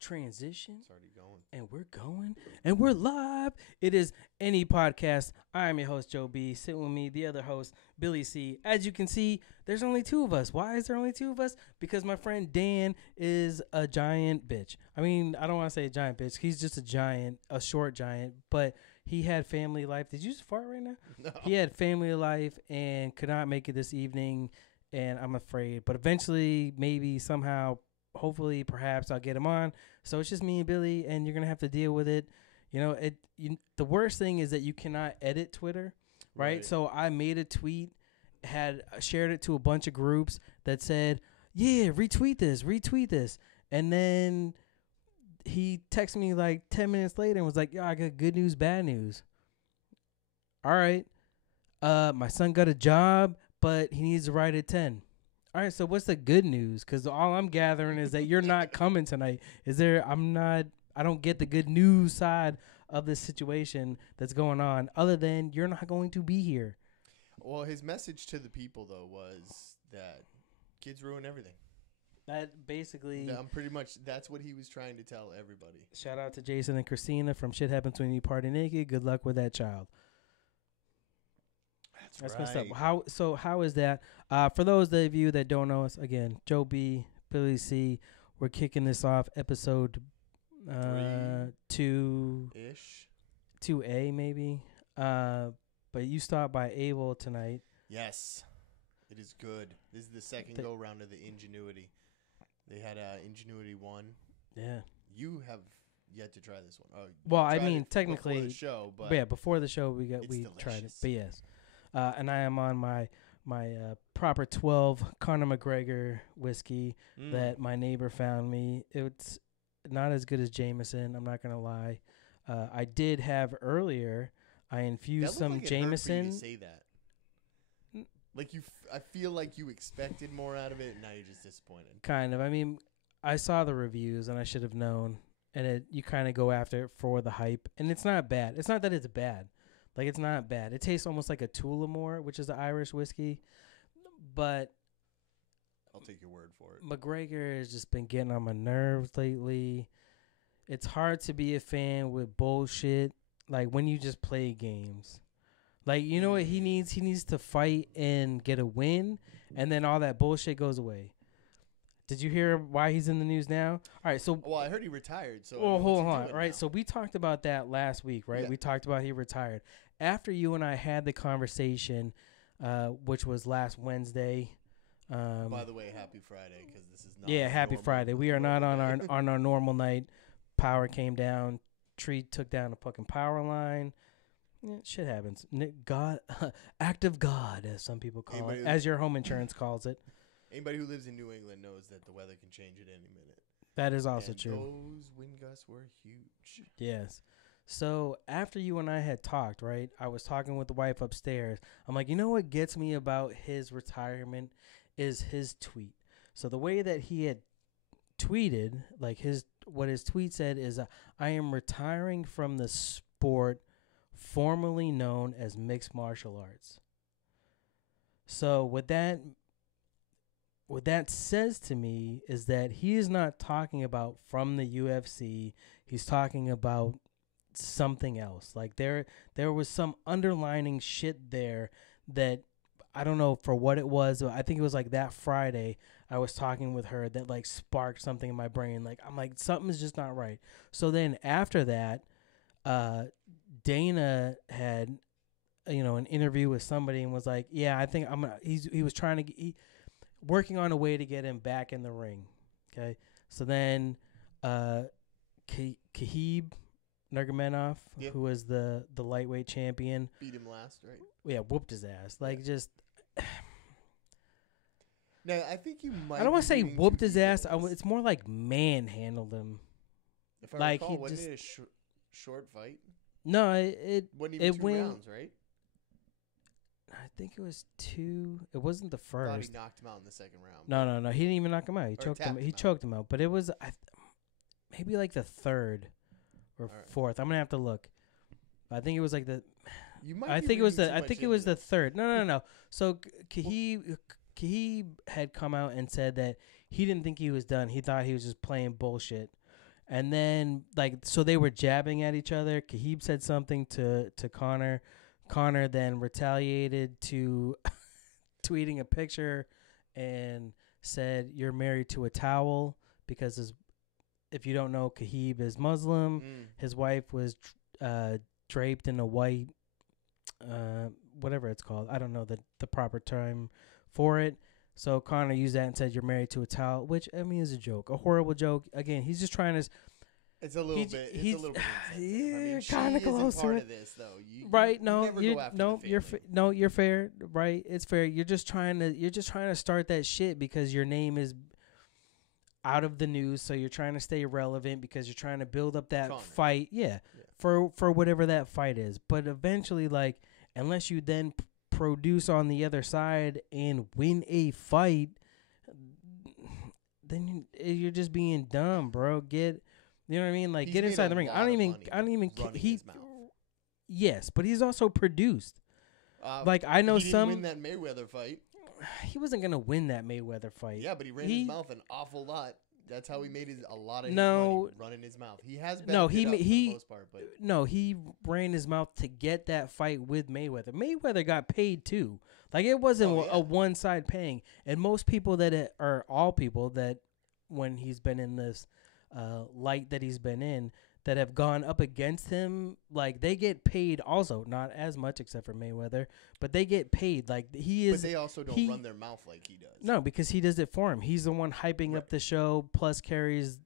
Transition. It's already going. And we're going. And we're live. It is Any Podcast. I am your host, Joe B. Sitting with me, the other host, Billy C. As you can see, there's only two of us. Why is there only two of us? Because my friend Dan is a giant bitch. I mean, I don't want to say a giant bitch. He's just a giant, a short giant. But he had family life. Did you just fart right now? No. He had family life and could not make it this evening. And I'm afraid. But eventually, maybe, somehow, hopefully, perhaps I'll get him on. So it's just me and Billy, and you're gonna have to deal with it. You know, the worst thing is that you cannot edit Twitter, right? So I made a tweet, had shared it to a bunch of groups that said, "Yeah, retweet this," and then he texted me like 10 minutes later and was like, "Yo, I got good news, bad news." All right, my son got a job, but he needs to write at 10. All right, so what's the good news? Because all I'm gathering is that you're not coming tonight. I don't get the good news side of this situation that's going on, other than you're not going to be here. Well, his message to the people, though, was that kids ruin everything. That basically, That's what he was trying to tell everybody. shout out to Jason and Christina from Shit Happens When You Party Naked. Good luck with that child. That's right. messed up. How is that? For those of you that don't know us, again, Joe B, Billy C, we're kicking this off episode 2-ish. 2A maybe. But you stopped by Able tonight. Yes, it is good. This is the second go round of the Ingenuity. They had Ingenuity 1. Yeah. You have yet to try this one. Oh, well, I mean, technically, before the show, but yeah, before the show we delicious. tried it. But yes, and I am on my proper 12 Conor McGregor whiskey that my neighbor found me. It's not as good as Jameson. I'm not gonna lie. I did have earlier. I infused some like Jameson. To say that. Like I feel like you expected more out of it, and now you're just disappointed. Kind of. I mean, I saw the reviews, and I should have known. And you kind of go after it for the hype, and it's not bad. It's not that it's bad. Like, it's not bad. It tastes almost like a Tullamore, which is the Irish whiskey. But I'll take your word for it. McGregor has just been getting on my nerves lately. It's hard to be a fan with bullshit. Like, when you just play games. Like, you know what he needs? He needs to fight and get a win, and then all that bullshit goes away. Did you hear why he's in the news now? All right, so... Well, I heard he retired, so... Well, hold on, all right? So we talked about that last week, right? Yeah. We talked about he retired. After you and I had the conversation, which was last Wednesday... By the way, happy Friday, because this is not... Yeah, happy Friday. We are not on our normal night. Power came down. Tree took down a fucking power line. Yeah, shit happens. God, act of God, as some people call it, as your home insurance calls it. Anybody who lives in New England knows that the weather can change at any minute. That is also true. Those wind gusts were huge. Yes. So after you and I had talked, right, I was talking with the wife upstairs. I'm like, you know what gets me about his retirement is his tweet. So the way that he had tweeted, like what his tweet said is, I am retiring from the sport formerly known as mixed martial arts. So what that says to me is that he is not talking about from the UFC. He's talking about something else. Like there was some underlining shit there that I don't know for what it was. I think it was like that Friday I was talking with her that like sparked something in my brain. Like I'm like, something's just not right. So then after that, Dana had, an interview with somebody and was like, yeah, I think he was trying to working on a way to get him back in the ring. Okay. So then, Khabib Nurmagomedov, who was the lightweight champion, beat him last, right? Yeah, whooped his ass. Like, just. Now, I think you might. I don't want to say whooped his ass. It's more like manhandled him. If I like recall, he wasn't just it a short fight? No, it wasn't even 2 went rounds, right? I think it was 2. It wasn't the first. I thought he knocked him out in the second round. No. He didn't even knock him out. He choked him. He choked him out. But it was maybe like the third or fourth. I'm gonna have to look. I think it was like the. I think it was the third. No. So Khabib had come out and said that he didn't think he was done. He thought he was just playing bullshit, And then, like, so they were jabbing at each other. Khabib said something to Conor. Conor then retaliated to tweeting a picture and said, "You're married to a towel," because if you don't know, Khabib is Muslim. His wife was draped in a white, whatever it's called. I don't know the proper term for it. So Conor used that and said, "You're married to a towel," which, I mean, is a joke, a horrible joke. Again, he's just trying to. It's a little bit. It's a little bit. Yeah, I mean, kind of close to part it. of this, though. Right? You No, never go after the family. You're fair. Right? It's fair. You're just trying to start that shit because your name is out of the news, so you're trying to stay relevant because you're trying to build up that Conor. fight. Yeah, for whatever that fight is. But eventually, like, unless you then produce on the other side and win a fight, then you're just being dumb, bro. You know what I mean? Like, get inside the ring. I don't even. Yes, but he's also produced. Like, I know he didn't win that Mayweather fight. He wasn't gonna win that Mayweather fight. Yeah, but he ran his mouth an awful lot. That's how he made a lot of his money, running his mouth. He has been for the most part, but no, he ran his mouth to get that fight with Mayweather. Mayweather got paid too. Like, it wasn't a one side paying. And most people or all people that, when he's been in this light that he's been in, that have gone up against him, like, they get paid also. Not as much, except for Mayweather, but they get paid. Like, he is. But they also don't run their mouth like he does. No, because he does it for him. He's the one hyping up the show, plus carries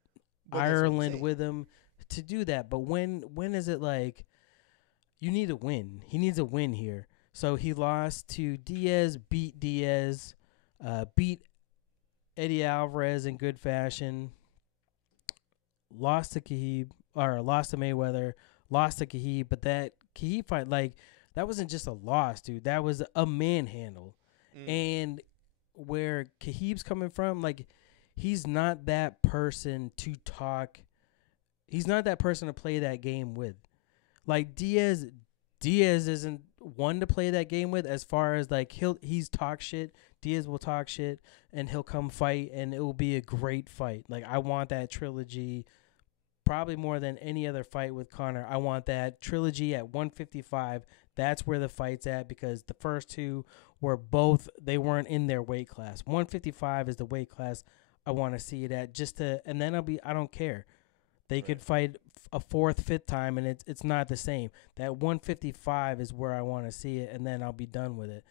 Ireland with him to do that. But when is it like, you need a win? He needs a win here. So he lost to Diaz, beat Diaz, beat Eddie Alvarez in good fashion, lost to Mayweather, lost to Khabib. But that Khabib fight, like, that wasn't just a loss, dude. That was a manhandle. And where Khabib's coming from, like, he's not that person to talk. He's not that person to play that game with. Like, Diaz isn't one to play that game with, as far as, like, he's talk shit. Diaz will talk shit, and he'll come fight, and it will be a great fight. Like, I want that trilogy probably more than any other fight with Conor. I want that trilogy at 155. That's where the fight's at, because the first two they weren't in their weight class. 155 is the weight class I want to see it at, and then I don't care. They could fight a fourth, fifth time, and it's not the same. That 155 is where I want to see it, and then I'll be done with it.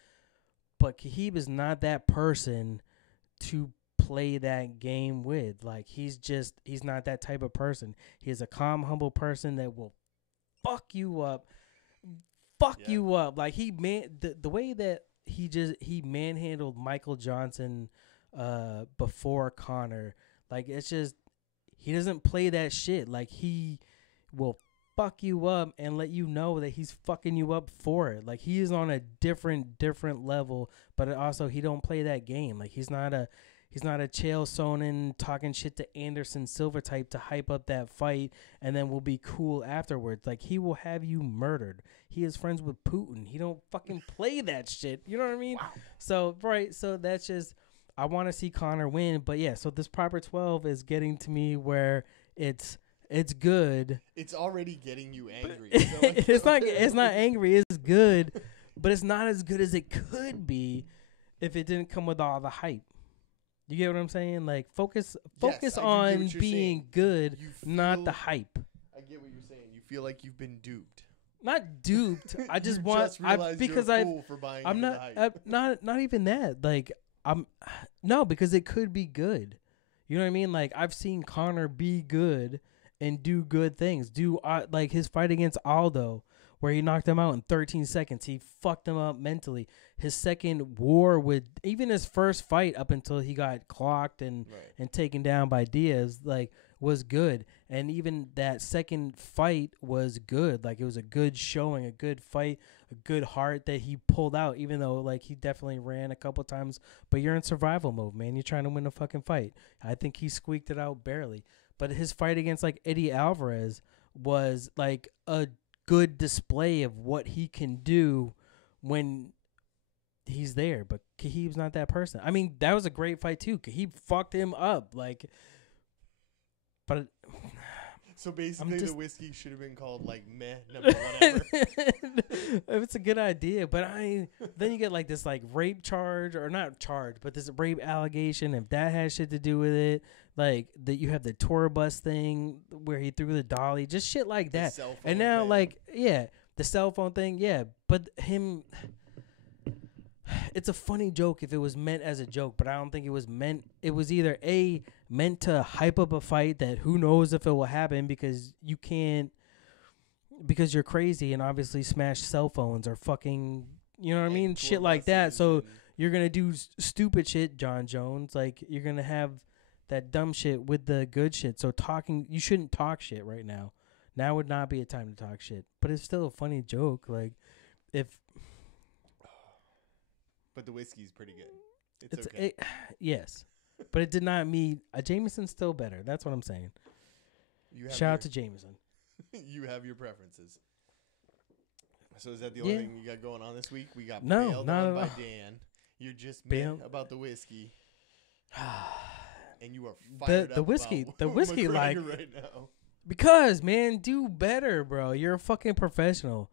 But Khabib is not that person to play that game with. Like, he's not that type of person. He's a calm, humble person that will fuck you up. You up. Like, the way that he manhandled Michael Johnson before Conor. Like, it's just, he doesn't play that shit. Like, he will fuck you up and let you know that he's fucking you up for it. Like, he is on a different level, but also he don't play that game. Like, he's not a Chael Sonnen talking shit to Anderson Silva type to hype up that fight and then will be cool afterwards. Like, he will have you murdered. He is friends with Putin. He don't fucking play that shit. You know what I mean? Wow. So that's just, I want to see Conor win. But yeah, so this proper 12 is getting to me where it's good. It's already getting you angry. It's not angry. It's good, but it's not as good as it could be if it didn't come with all the hype. You get what I'm saying? Like, focus on being good, not the hype. I get what you're saying. You feel like you've been duped. Not duped. I just want because I'm not even that. Like, because it could be good. You know what I mean? Like, I've seen Conor be good and do good things. Like his fight against Aldo, where he knocked him out in 13 seconds. He fucked him up mentally. His second war with, even his first fight up until he got clocked and taken down by Diaz, like, was good. And even that second fight was good. Like, it was a good showing, a good fight, a good heart that he pulled out, even though, like, he definitely ran a couple times. But you're in survival mode, man. You're trying to win a fucking fight. I think he squeaked it out barely. But his fight against, like, Eddie Alvarez was, like, a good display of what he can do when he's there. But Khabib's not that person. I mean, that was a great fight too. Khabib fucked him up, like, but So basically, just- the whiskey should have been called like meh number whatever. It's a good idea, but then you get like this like rape charge, or not charge, but this rape allegation. If that has shit to do with it, like that you have the tour bus thing where he threw the dolly, just shit like The that. cell phone And now thing. like the cell phone thing, but him. It's a funny joke if it was meant as a joke, but I don't think it was meant. It was either meant to hype up a fight that who knows if it will happen because you can't, because you're crazy and obviously smash cell phones or fucking, you know what I And mean? tour Shit like that. buses So and- you're going to do stupid shit, John Jones. Like you're going to have that dumb shit with the good shit. So you shouldn't talk shit right now. Now would not be a time to talk shit, but it's still a funny joke. Like if, But the whiskey's pretty good. It's okay. yes, but it did not meet. Jameson's still better. That's what I'm saying. You have Shout out to Jameson. you have your preferences. So is that the only Yeah. thing you got going on this week? We got No, bailed not on at by all. Dan. You're just Bail- mad about the whiskey, and you are fired The up whiskey- about the whiskey, McGregor like- right now. Because, man, do better, bro. You're a fucking professional.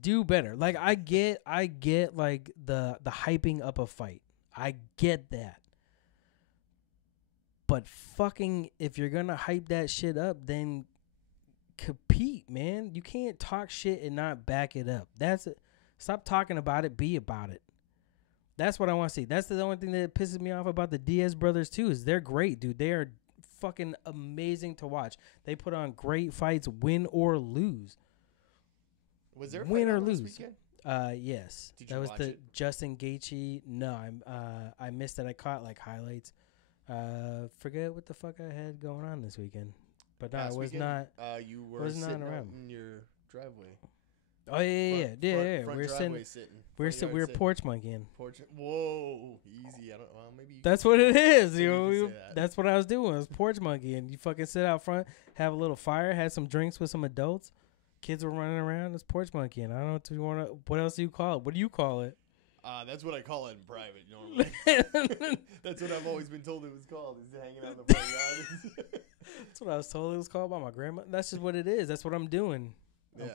Do better. Like I get like the hyping up a fight. I get that. But fucking if you're going to hype that shit up, then compete, man. You can't talk shit and not back it up. That's it. Stop talking about it, be about it. That's what I want to see. That's the only thing that pisses me off about the Diaz brothers too, is they're great, dude. They are fucking amazing to watch. They put on great fights, win or lose. Was there a Win fight or on last lose. weekend? Yes. Did That you was watch the it? Justin Gaethje. No, I missed it. I caught like highlights. Forget what the fuck I had going on this weekend. But no, Last it was weekend, not. You were was not sitting out around. in your driveway. Oh yeah. Front We're driveway sitting. sitting. We're Front yard we were sitting. porch monkeying. Porch. Whoa, easy. I don't. Well, maybe. You That's can what say it that. is, Maybe you yo. can say that. That's what I was doing. I was porch monkeying. You fucking sit out front, have a little fire, had some drinks with some adults. Kids were running around. It's porch monkeying. I don't know what you want to. What else do you call it? What do you call it? That's what I call it in private normally. That's what I've always been told it was called. Is hanging out in the front yard. That's what I was told it was called by my grandma. That's just what it is. That's what I'm doing. Yeah.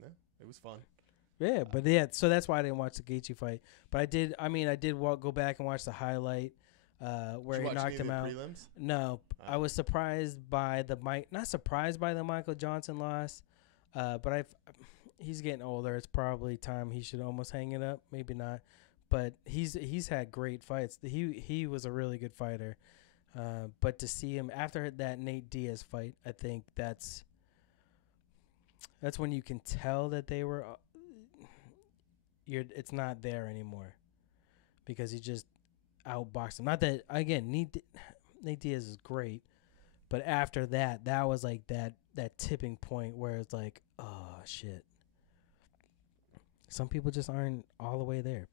No, it was fun. Yeah, but yeah, so that's why I didn't watch the Gaethje fight. But I did. I mean, I did go back and watch the highlight where Did you he watch knocked any of him the out. prelims? No, Oh. I was surprised by not surprised by the Michael Johnson loss, but he's getting older. It's probably time he should almost hang it up. Maybe not, but he's had great fights. He was a really good fighter. But to see him after that Nate Diaz fight, I think that's when you can tell that they were. It's not there anymore, because he just outboxed him. Not that again, Nate Diaz is great, but after that was like that tipping point where it's like, oh shit. Some people just aren't all the way there,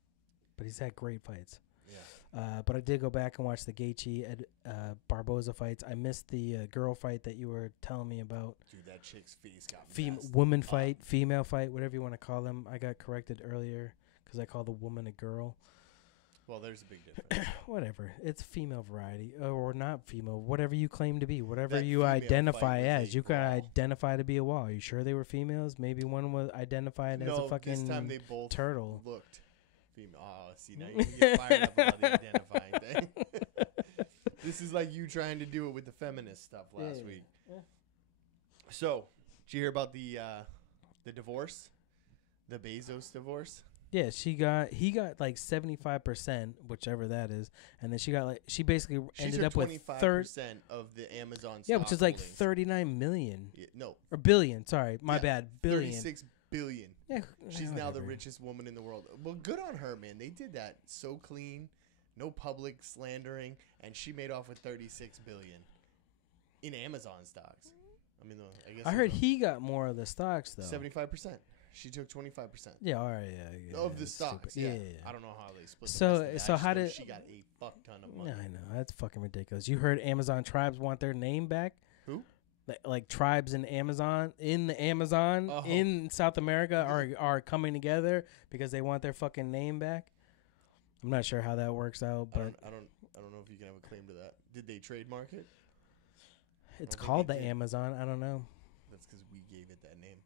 but he's had great fights. Yeah. But I did go back and watch the Gaethje Barboza fights. I missed the girl fight that you were telling me about. Dude, that chick's face got messed Woman up. fight, female fight, whatever you want to call them. I got corrected earlier because I called the woman a girl. Well, there's a big difference. Whatever. It's female variety or not female. Whatever you claim to be. Whatever That you female identify fight was as. a You can brawl. identify to be a wall. Are you sure they were females? Maybe one was identified as No, a fucking this time they both turtle. looked female. Oh, see, now you get fired up about the identifying thing. This is like you trying to do it with the feminist stuff last week. Yeah. So, did you hear about the divorce? The Bezos divorce? Yeah, he got like 75%, whichever that is, and then she basically She ended took up with 25% of the Amazon yeah, which is like holdings. 39 million Yeah, no, or billion. Sorry, my Yeah, bad, billion. 36 billion. Yeah, She's now the whatever. richest woman in the world. Well, good on her, man. They did that so clean, no public slandering, and she made off with 36 billion in Amazon stocks. I mean, I guess I heard he got more of the stocks though. 75%. She took 25% Yeah, all right, yeah. of the it's stocks. stupid. Yeah. I don't know how they split. So- the rest of it. so I just how know did- she got a fuck ton of money? Yeah, I know that's fucking ridiculous. You heard Amazon tribes want their name back? Who? Like tribes in the Amazon Oh. in South America are coming together because they want their fucking name back. I'm not sure how that works out, I but don't know if you can have a claim to that. Did they trademark it? It's think called they the did. Amazon. I don't know. That's because we gave it that name.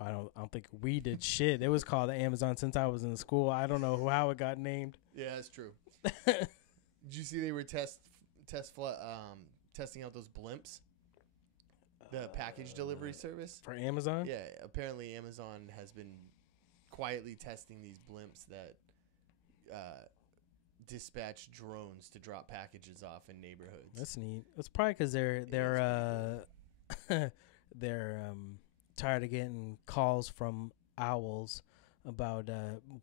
I don't think we did shit. It was called the Amazon since I was in school. I don't know how it got named. Yeah, that's true. Did you see they were testing out those blimps? The package delivery service? For Amazon? Yeah, apparently Amazon has been quietly testing these blimps that dispatch drones to drop packages off in neighborhoods. That's neat. It's probably because they're tired of getting calls from owls about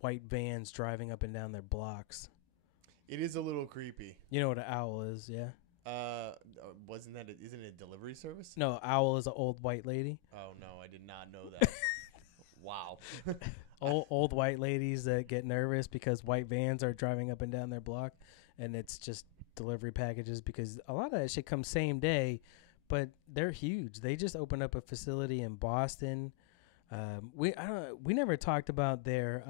white vans driving up and down their blocks. It is a little creepy. You know what an owl is, yeah? Isn't it a delivery service? No, owl is an old white lady. Oh no, I did not know that. Wow. Old white ladies that get nervous because white vans are driving up and down their block, and it's just delivery packages because a lot of that shit comes same day, but they're huge. They just opened up a facility in Boston. We never talked about their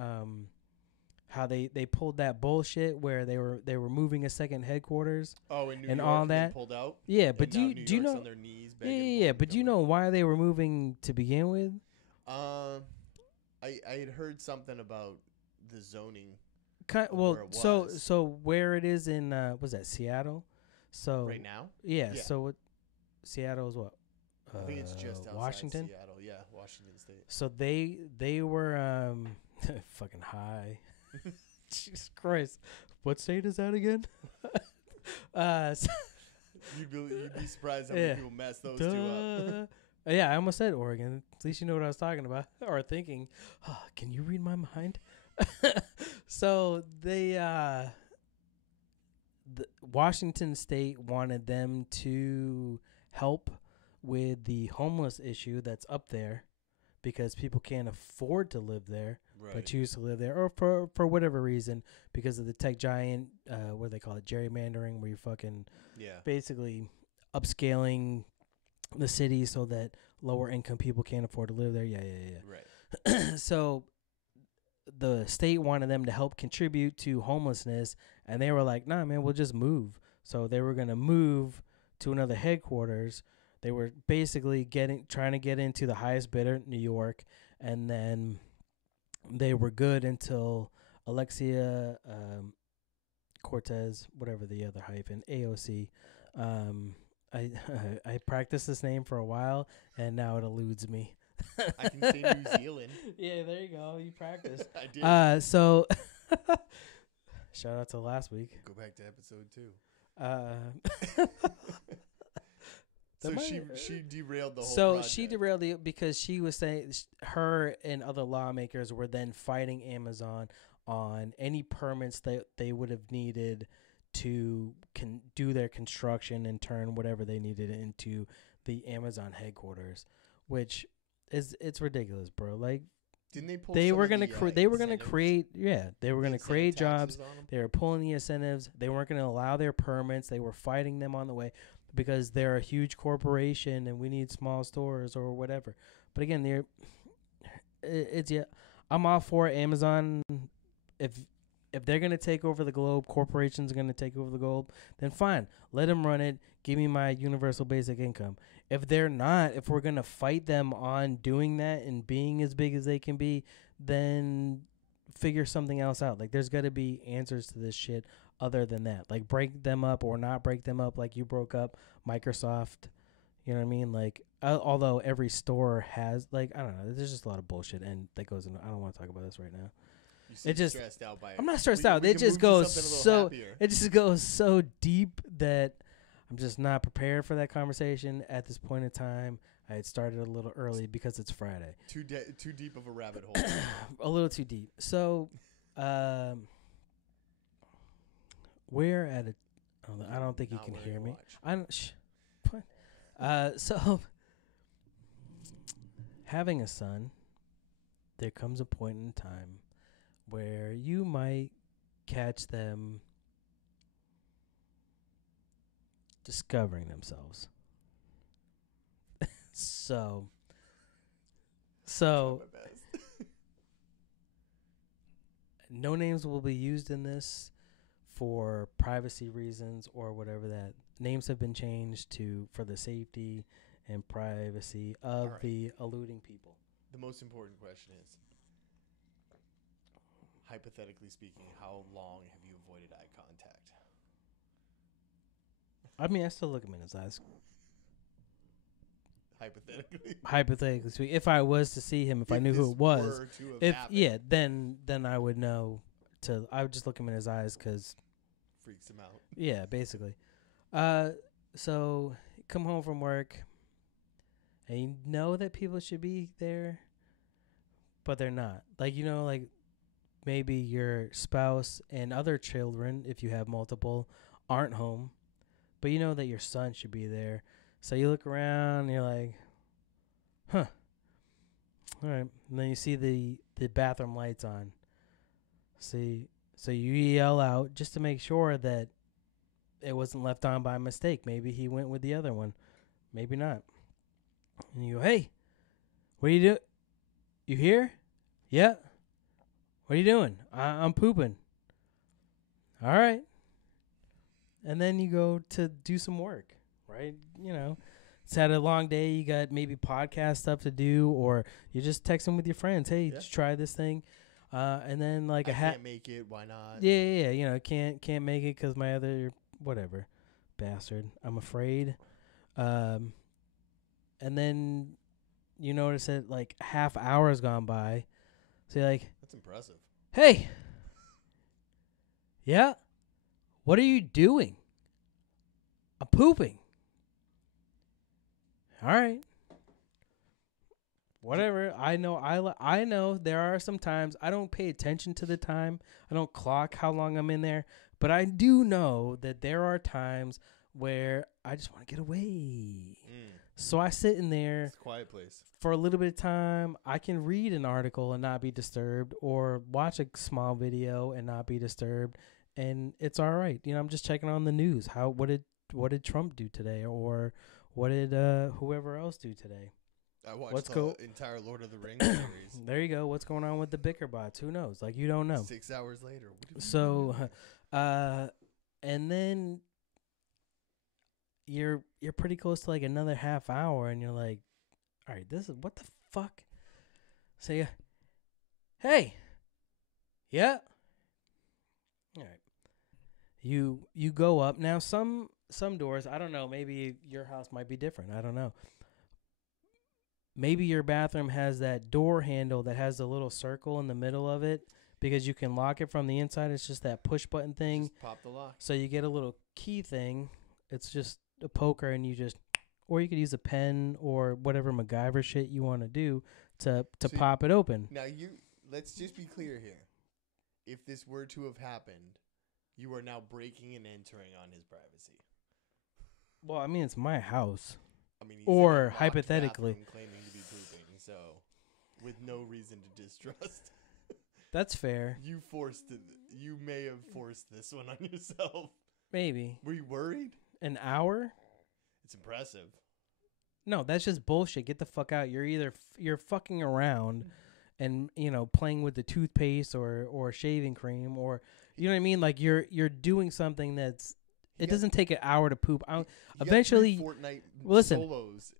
how they pulled that bullshit where they were moving a second headquarters. Oh, in New and York, all and they that. pulled out. Yeah, but And do now you New do you York's know? on their knees Yeah, begging yeah, for but do you them to know why they were moving to begin with? I had heard something about the zoning Well, where it so was. where it is in was that Seattle? So right now. yeah, Yeah. so Seattle is what? I think it's just outside Washington. Seattle. Yeah, Washington State. So they were fucking high. Jesus Christ, what state is that again? So You'd be surprised how many Yeah. people mess those two up. Yeah, I almost said Oregon. At least you know what I was talking about or thinking. Can you read my mind? So they, Washington State wanted them to help with the homeless issue that's up there because people can't afford to live there but choose to live there or for whatever reason because of the tech giant, what do they call it, gerrymandering, where you fucking Yeah. basically upscaling the city so that lower income people can't afford to live there. Yeah. Right. So the state wanted them to help contribute to homelessness, and they were like, nah, man, we'll just move. So they were going to move to another headquarters. They were basically trying to get into the highest bidder, New York, and then they were good until Alexia Cortez, whatever the other hyphen, AOC. I practiced this name for a while, and now it eludes me. I can say New Zealand. Yeah, there you go. You practiced. I did. So shout out to last week. Go back to episode 2. That So might- she derailed the whole So project. she derailed it because she was saying her and other lawmakers were then fighting Amazon on any permits that they would have needed to do their construction and turn whatever they needed into the Amazon headquarters, which it's ridiculous, bro. Like Didn't they pull they some were of gonna the, they were gonna incentives? create they were The gonna incentive create jobs. taxes on 'em? They were pulling the incentives. They weren't going to allow their permits. They were fighting them on the way because they're a huge corporation and we need small stores or whatever. But again, I'm all for Amazon. If they're going to take over the globe, corporations are going to take over the globe, then fine. Let them run it. Give me my universal basic income. If they're not, if we're going to fight them on doing that and being as big as they can be, then figure something else out. Like there's got to be answers to this shit other than that. Like break them up or not break them up like you broke up Microsoft. You know what I mean? Like although every store has like I don't know, there's just a lot of bullshit and that goes in. I don't want to talk about this right now. You seem just- stressed out by it. I'm not stressed We out. can It just move to goes something a little so happier. it just goes so deep that I'm just not prepared for that conversation at this point in time. I had started a little early because it's Friday. Too deep of a rabbit hole. A little too deep. So, we're at a. I don't think you Not can wearing hear a me. watch. I don't. What? So, having a son, there comes a point in time where you might catch them discovering themselves. So, Try my best. no names will be used in this for privacy reasons or whatever that names have been changed for the safety and privacy of Alright. the eluding people. The most important question is, hypothetically speaking, how long have you avoided eye contact? I mean, I still look him in his eyes. Hypothetically, Hypothetically speaking, if I was to see him, if I knew who this it was, were to have happened, then I would know. I would just look him in his eyes because, freaks him out. yeah, basically. So come home from work, and you know that people should be there, but they're not. Like, you know, like maybe your spouse and other children, if you have multiple, aren't home, but you know that your son should be there. So you look around and you're like, huh. All right. And then you see the bathroom lights on. See, so you yell out just to make sure that it wasn't left on by mistake. Maybe he went with the other one. Maybe not. And you go, hey, what are you doing? You here? Yeah. What are you doing? I'm pooping. All right. And then you go to do some work, right? You know, it's had a long day. You got maybe podcast stuff to do, or you're just texting with your friends. Hey, just try this thing. And then like I can't make it. Why not? Yeah. You know, can't make it because my other whatever bastard. I'm afraid. And then you notice that like half hour has gone by. So you're like, That's impressive. hey, yeah, what are you doing? I'm pooping. All right. Whatever. I know there are some times I don't pay attention to the time. I don't clock how long I'm in there. But I do know that there are times where I just want to get away. So I sit in there. It's a quiet place. For a little bit of time. I can read an article and not be disturbed, or watch a small video and not be disturbed. And it's all right. You know, I'm just checking on the news. What did Trump do today? Or what did whoever else do today? I watched the entire Lord of the Rings series. There you go. What's going on with the bicker bots? Who knows? Like, you don't know. 6 hours later. So, and then you're pretty close to like another half hour, and you're like, all right, this is what the fuck. So yeah, hey, yeah, all right. You go up now. Some doors, I don't know. Maybe your house might be different. I don't know. Maybe your bathroom has that door handle that has a little circle in the middle of it because you can lock it from the inside. It's just that push button thing. Just pop the lock. So you get a little key thing. It's just a poker, and or you could use a pen or whatever MacGyver shit you want to do to pop it open. Now let's just be clear here. If this were to have happened, you are now breaking and entering on his privacy. Well, I mean, it's my house. I mean, he's or in a locked hypothetically, bathroom claiming to be pooping, so with no reason to distrust. That's fair. You may have forced this one on yourself. Maybe. Were you worried? An hour? It's impressive. No, that's just bullshit. Get the fuck out. You're either you're fucking around and, you know, playing with the toothpaste or shaving cream, or, you know what I mean? Like you're doing something that's doesn't take an hour to poop. Eventually, Fortnite listen. solos.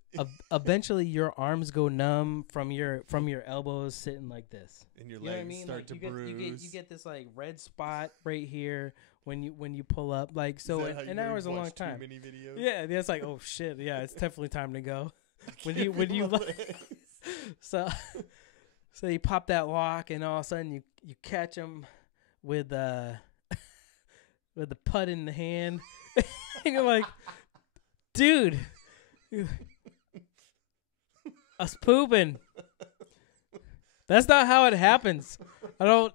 Eventually, your arms go numb from your elbows sitting like this, and your you know legs what I mean? start Like, to bruise. you get this like red spot right here when you pull up. Like, so an hour is a long time. Too many videos? Yeah, it's like, oh shit, yeah, it's definitely time to go. when you so you pop that lock, and all of a sudden you catch them with with the putt in the hand. And you're like, dude, us pooping. That's not how it happens. I'm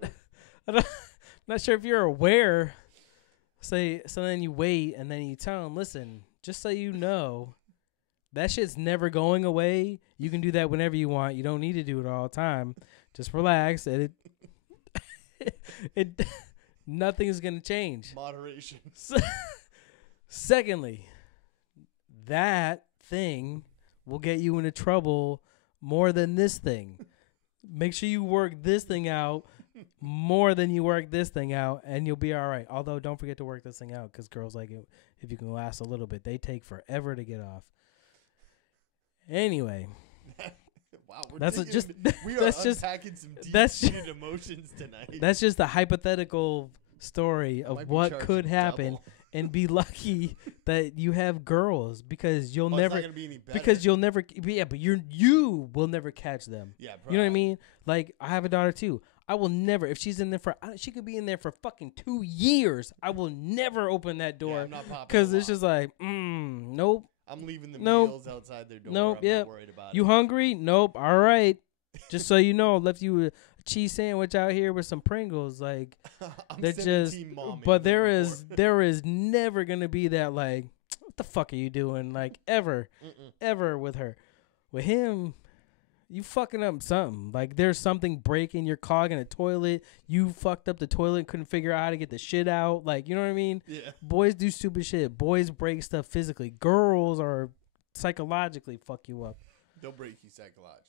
not sure if you're aware. So then you wait, and then you tell them, listen, just so you know, that shit's never going away. You can do that whenever you want. You don't need to do it all the time. Just relax. And it nothing's going to change. Moderation. Secondly, that thing will get you into trouble more than this thing. Make sure you work this thing out more than you work this thing out, and you'll be all right. Although, don't forget to work this thing out because girls like it if you can last a little bit. They take forever to get off. Anyway. Wow, we're That's digging just into- we are that's just unpacking some that's deep-seated emotions tonight. that's just a hypothetical story Might of be what charging could happen, double. and be lucky that you have girls because you'll Oh, it's never not gonna be any better. because you'll never but you will never catch them. yeah, You know what I mean? Like I have a daughter too. I will never if she's in there for she could be in there for fucking 2 years. I will never open that Yeah, door I'm not popping because the it's lock. just like nope. I'm leaving the Nope. meals outside their door. Nope, I'm yep. not worried about You it. hungry? Nope. All right. Just so you know, I left you a cheese sandwich out here with some Pringles. Like I'm they're 17 mom but in there here is before. there is never gonna be that like what the fuck are you doing like Mm-mm. ever with her. With him, you fucking up something. Like there's something breaking. You're clogging a toilet. You fucked up the toilet. Couldn't figure out how to get the shit out. Like you know what I mean. Yeah. Boys do stupid shit. Boys break stuff physically. Girls are psychologically fuck you up. They'll break you psychologically.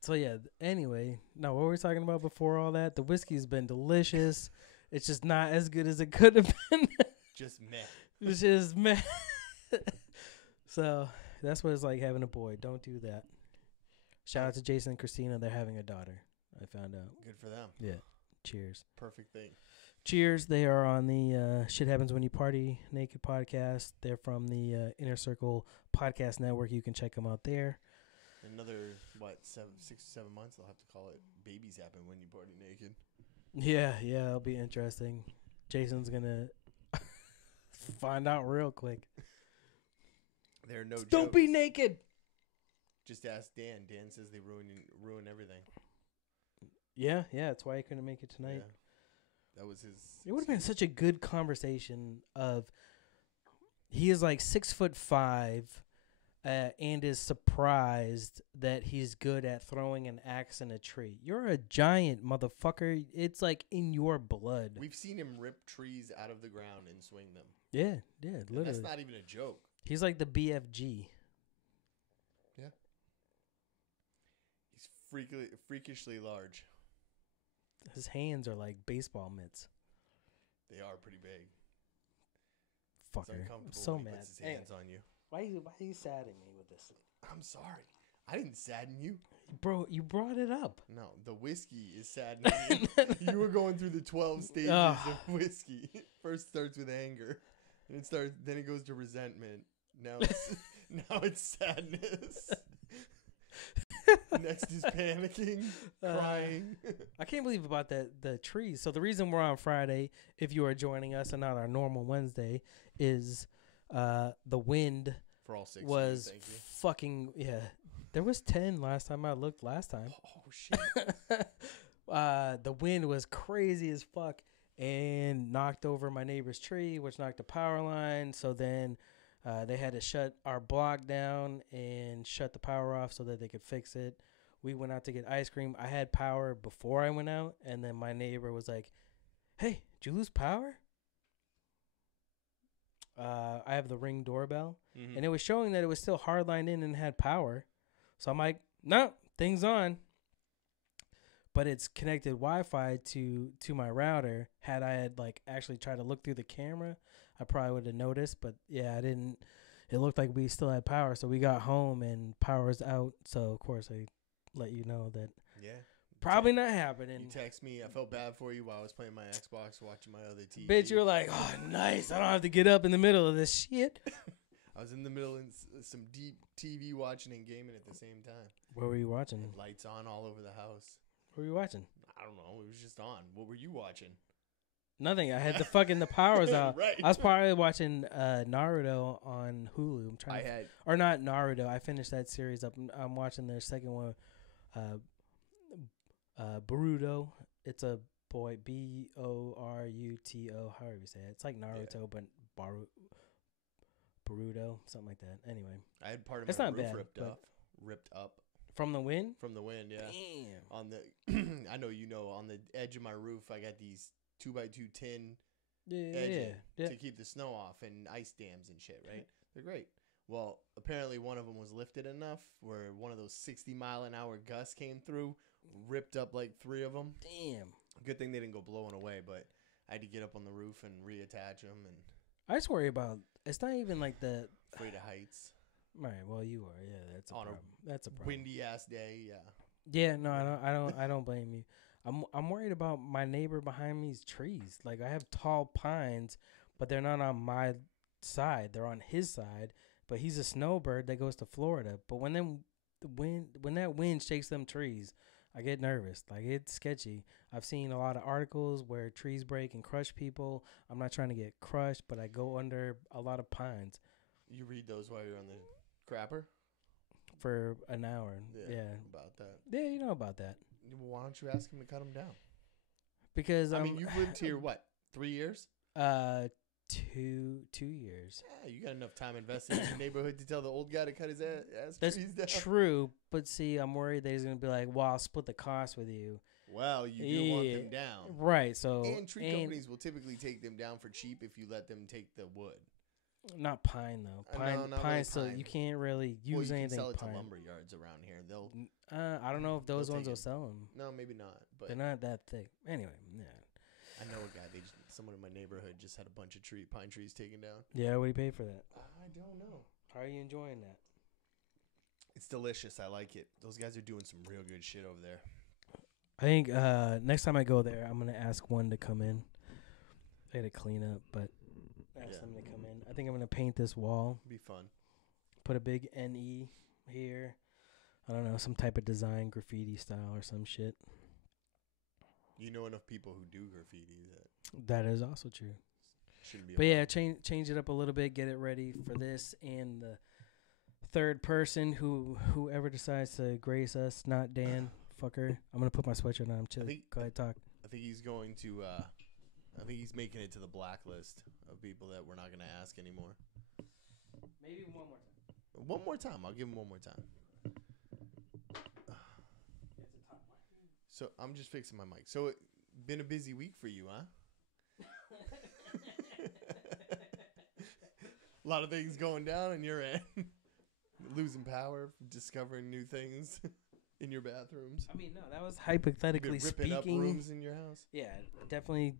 So yeah. Anyway, no, what were we talking about before all that? The whiskey's been delicious. It's just not as good as it could have been. Just meh. It's just man. So that's what it's like having a boy. Don't do that. Shout out to Jason and Christina. They're having a daughter. I found out. Good for them. Yeah. Cheers. Perfect thing. Cheers. They are on the Shit Happens When You Party Naked podcast. They're from the Inner Circle Podcast Network. You can check them out there. Another, 6 or 7 months, they'll have to call it Babies Happen When You Party Naked. Yeah, it'll be interesting. Jason's going to find out real quick. They're no Don't joke. be naked. Just ask Dan. Dan says they ruin everything. Yeah, that's why I couldn't make it tonight. Yeah. That was his. It would have been such a good conversation of he is like 6'5", and is surprised that he's good at throwing an axe in a tree. You're a giant motherfucker. It's like in your blood. We've seen him rip trees out of the ground and swing them. Yeah, And literally. that's not even a joke. He's like the BFG. He's freakishly large. His hands are like baseball mitts. They are pretty big. It's Fucker. I'm uncomfortable so when he mad. puts his hands on you. Why are you sadding me with this? I'm sorry. I didn't sadden you. Bro, you brought it up. No, the whiskey is saddening you. You were going through the 12 stages Ugh. of whiskey. First starts with anger, and then it goes to resentment. Now it's sadness. Next is panicking, crying. I can't believe about the trees. So the reason we're on Friday, if you are joining us and not our normal Wednesday, is the wind For all 6 years, was thank you. fucking There was 10 last time I looked. Last time, Oh shit! the wind was crazy as fuck and knocked over my neighbor's tree, which knocked the power line. So then they had to shut our block down and shut the power off so that they could fix it. We went out to get ice cream. I had power before I went out, and then my neighbor was like, "Hey, did you lose power?" I have the Ring doorbell, Mhm. and it was showing that it was still hardlined in and had power. So I'm like, "No, thing's on." But it's connected Wi-Fi to my router. Had I had like actually tried to look through the camera, I probably would have noticed. But yeah, I didn't. It looked like we still had power, so we got home and power was out. So of course I let you know that Yeah. probably not You happening. text me. I felt bad for you while I was playing my Xbox, watching my other TV. Bitch, you were like, "Oh, nice! I don't have to get up in the middle of this shit." I was in the middle of some deep TV watching and gaming at the same time. What were you watching? Lights on all over the house. What were you watching? I don't know. It was just on. What were you watching? Nothing. I had the powers out. Right. I was probably watching Naruto on Hulu. I'm trying I to had. or not Naruto. I finished that series up. I'm watching their second one, Boruto. It's a boy, Boruto. However you say it. It's like Naruto, but Boruto, something like that. Anyway, I had part of It's my not roof bad, ripped up from the wind. from the wind. Yeah. Damn. On the, I know you know. On the edge of my roof, I got these 2x2 tin edging Yeah. to keep the snow off and ice dams and shit. Right? They're great. Well, apparently one of them was lifted enough where one of those 60-mile-an-hour gusts came through, ripped up like 3 of them. Damn. Good thing they didn't go blowing away, but I had to get up on the roof and reattach them. And I just worry about. It's not even like the. afraid of heights. Right. Well, you are. Yeah, that's a On a problem. That's a problem. Windy ass day. Yeah. Yeah. No, I don't blame you. I'm worried about my neighbor behind me's trees. Like I have tall pines, but they're not on my side. They're on his side. But he's a snowbird that goes to Florida. But when that wind shakes them trees, I get nervous. Like it's sketchy. I've seen a lot of articles where trees break and crush people. I'm not trying to get crushed, but I go under a lot of pines You read those while you're on the crapper? for an hour. Yeah. About that. Yeah, you know about that. Why don't you ask him to cut them down? Because I mean, you've lived here, what, 3 years? 2 years. Yeah, you got enough time invested in your neighborhood to tell the old guy to cut his ass That's trees down. true, but see, I'm worried that he's gonna be like, "Well, I'll split the cost with you." Well, you do want them down. Right? So And tree companies will typically take them down for cheap if you let them take the wood. not pine though. No, Pine, not pine. really So pine. you can't really use Well, you anything can sell it pine. to lumber yards around here. They'll I don't know if those They'll ones take will it. sell them. no, maybe not. But They're not that thick. Anyway, yeah. I know a guy. Someone in my neighborhood just had a bunch of pine trees taken down. Yeah, what do you pay for that? I don't know. How are you enjoying that? It's delicious. I like it. Those guys are doing some real good shit over there. I think next time I go there, I'm gonna ask one to come in. I gotta clean up, but ask Yeah. them to come in. I think I'm gonna paint this wall. Be fun. Put a big NE here. I don't know, some type of design, graffiti style or some shit. You know enough people who do graffiti that That is also true. shouldn't be. But yeah, change it up a little bit, get it ready for this and the third person whoever decides to grace us, not Dan, fucker. I'm gonna put my sweatshirt on. I'm chilly. Go ahead, talk. I think he's going to. I think he's making it to the blacklist of people that we're not gonna ask anymore. Maybe one more time. One more time. I'll give him one more time. So I'm just fixing my mic. So it been a busy week for you, huh? A lot of things going down on your end. Losing power, discovering new things in your bathrooms. I mean, no, that was You've hypothetically been ripping speaking. up rooms in your house. Yeah, definitely.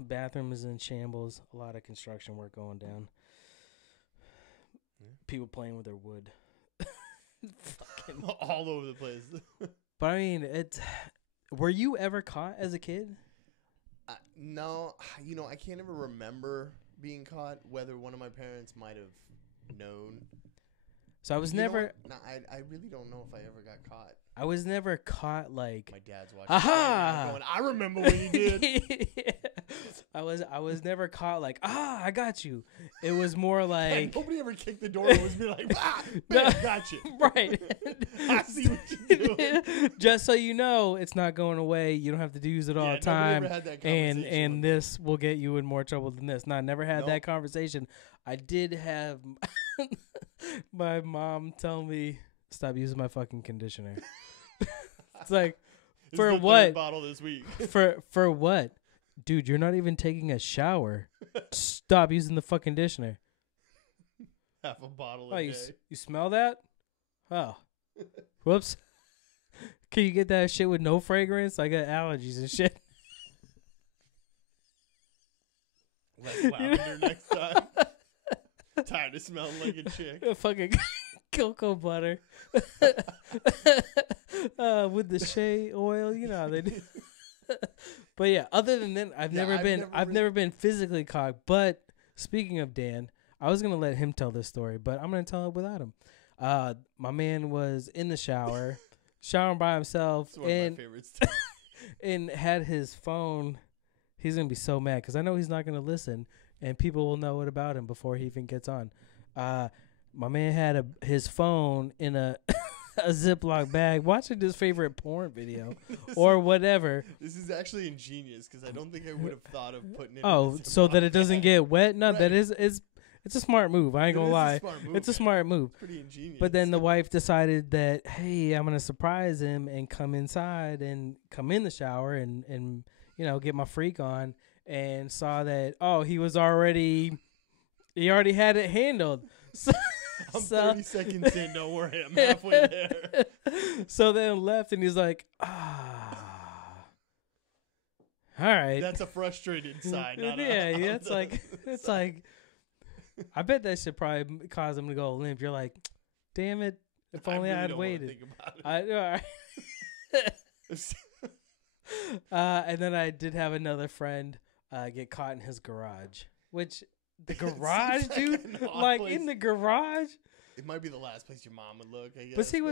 Bathroom is in shambles. A lot of construction work going down. Yeah. People playing with their wood. Fucking. All over the place. But I mean, it's. Were you ever caught as a kid? No, I can't ever remember being caught. Whether one of my parents might have known. So I was You know never. what? No, I really don't know if I ever got caught. I was never caught like. My dad's watching. Aha! Going, I remember when you did. I was never caught like I got you. It was more And like nobody ever kicked the door and was be like, No. bam, got you. right. I see what you're doing. Just so you know, it's not going away. You don't have to use it all Yeah, the time. nobody ever had that And conversation with this will get you in more trouble than this. No, I never had Nope. that conversation. I did have my mom tell me stop using my fucking conditioner. It's like This is for the third what? bottle this week. For what? Dude, you're not even taking a shower. Stop using the fucking conditioner. Half a bottle Oh, a you day. you smell that? Oh. Whoops. Can you get that shit with no fragrance? I got allergies and shit. Less lavender next time. Tired of smelling like a chick. Fucking cocoa butter. With the shea oil, you know how they do. But yeah, other than that, I've never been physically caught. But speaking of Dan, I was gonna let him tell this story, but I'm gonna tell it without him. My man was in the shower, showering by himself, It's one of and my favorites. and had his phone. He's gonna be so mad because I know he's not gonna listen, and people will know it about him before he even gets on. My man had his phone in a a Ziploc bag, watching his favorite porn video or whatever. This is actually ingenious because I don't think I would have thought of putting it. Oh, in the so that Ziploc it doesn't bag. get wet. No, Right. that is it's a smart move. I ain't It gonna is a lie. smart move, It's a man. smart move. It's pretty ingenious. But then the wife decided that, hey, I'm gonna surprise him and come inside and come in the shower and get my freak on, and saw that he already had it handled. So, I'm so 30 seconds in. Don't worry, I'm halfway there. so then left, and he's like, all right. That's a frustrated sign. Not yeah, a, it's like it's like. I bet that should probably cause him to go limp. You're like, damn it! If only I had waited. Think about it. I know. And then I did have another friend get caught in his garage, which the garage, Seems like dude, an odd like place. in the garage. It might be the last place your mom would look. I guess. But see,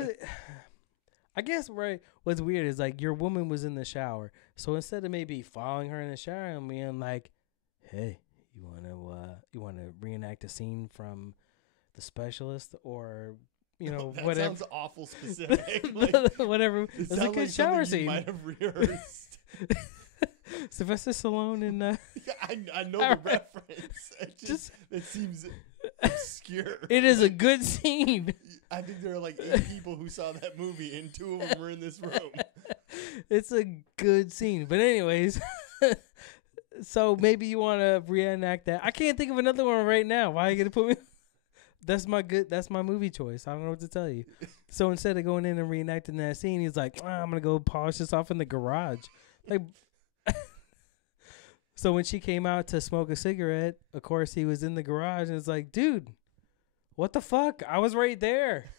I guess right. What's weird is like your woman was in the shower, so instead of maybe following her in the shower and being like, "Hey, you wanna reenact a scene from The Specialist," or that whatever. sounds awful specific. Like, Whatever. It's a good like shower something you scene. might have rehearsed. Sylvester Stallone and I know the reference. That seems obscure. it is a good scene. I think there are like 8 people who saw that movie, and 2 of them were in this room. It's a good scene. But anyways, so maybe you want to reenact that. I can't think of another one right now. Why are you gonna put me? That's my movie choice. I don't know what to tell you. So instead of going in and reenacting that scene, he's like, I'm gonna go polish this off in the garage. Like, so when she came out to smoke a cigarette, of course he was in the garage, and it's like, dude, what the fuck? I was right there.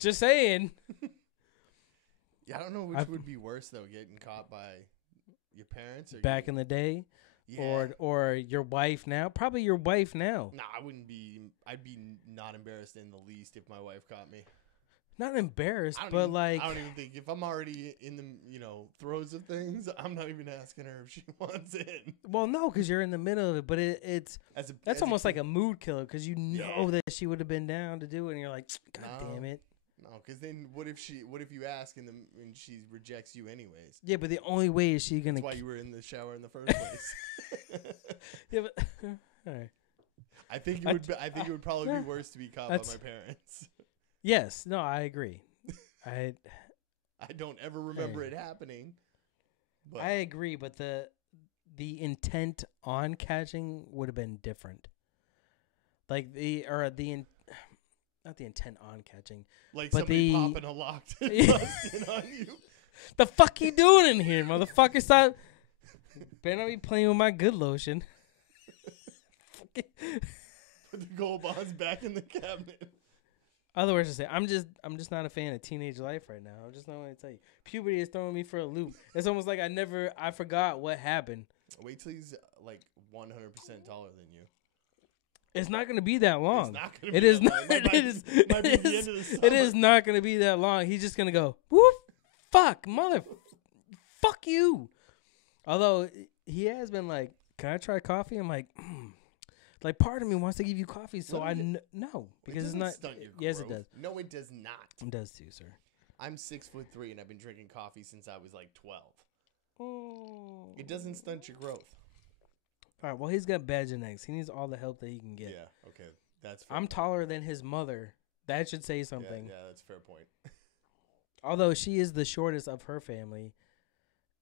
Just saying. Yeah, I don't know which would be worse though, getting caught by your parents or Back in the day. yeah. Or your wife now. Probably your wife now. Nah, I wouldn't be. I'd be not embarrassed in the least if my wife caught me. Not embarrassed, I don't but even, like I don't even think if I'm already in the throes of things, I'm not even asking her if she wants in. well, no, because you're in the middle of it. But it's that's almost like a mood killer because you know Yeah. that she would have been down to do it, and you're like, God damn it. No, because then what if you ask and she rejects you anyways? Yeah, but the only way is she gonna. That's why you were in the shower in the first place. Yeah, but all right. I think it would probably be worse to be caught by my parents. Yes, no, I agree. I don't ever remember it happening. But I agree, but the intent on catching would have been different. Like not the intent on catching. like but somebody the- popping a locked bust in on you. The fuck you doing in here, motherfucker? Stop. Better not be playing with my good lotion. Put the gold bonds back in the cabinet. Other words to say, I'm just not a fan of teenage life right now. I'm just not going to tell you. Puberty is throwing me for a loop. It's almost like I forgot what happened. Wait till he's like 100% taller than you. It's not going to be that long. It's not gonna It be is that not. long. It is. Might be It the is, end of the it summer. is not going to be that long. He's just going to go, whoop, fuck, fuck you. Although he has been like, can I try coffee? I'm like, like part of me wants to give you coffee, so no, because it's not. Stunt your Yes, it growth. does. No, it does not. It does too, sir. I'm 6'3" and I've been drinking coffee since I was like 12. It doesn't stunt your growth. All right. Well, he's got bad genetics. He needs all the help that he can get. Yeah. Okay. That's. Fair. I'm taller than his mother. That should say something. Yeah, that's a fair point. Although she is the shortest of her family,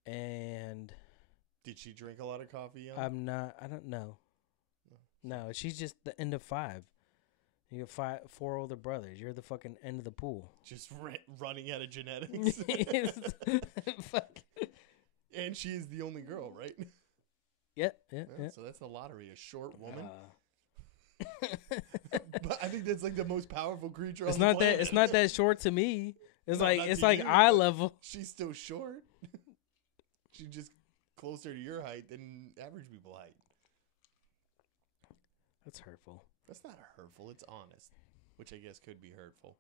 and Did she drink a lot of coffee? Young? I'm not. I don't know. No, she's just the end of 5. You have 4 older brothers. You're the fucking end of the pool. Just running out of genetics. Fuck. And she is the only girl, right? Yeah. So that's the lottery. A short woman. But I think that's like the most powerful creature It's on the not planet. that. It's not that short to me. It's No, like not it's to like you, eye but level. She's still short. She's just closer to your height than average people height. That's hurtful. That's not hurtful. It's honest, which I guess could be hurtful.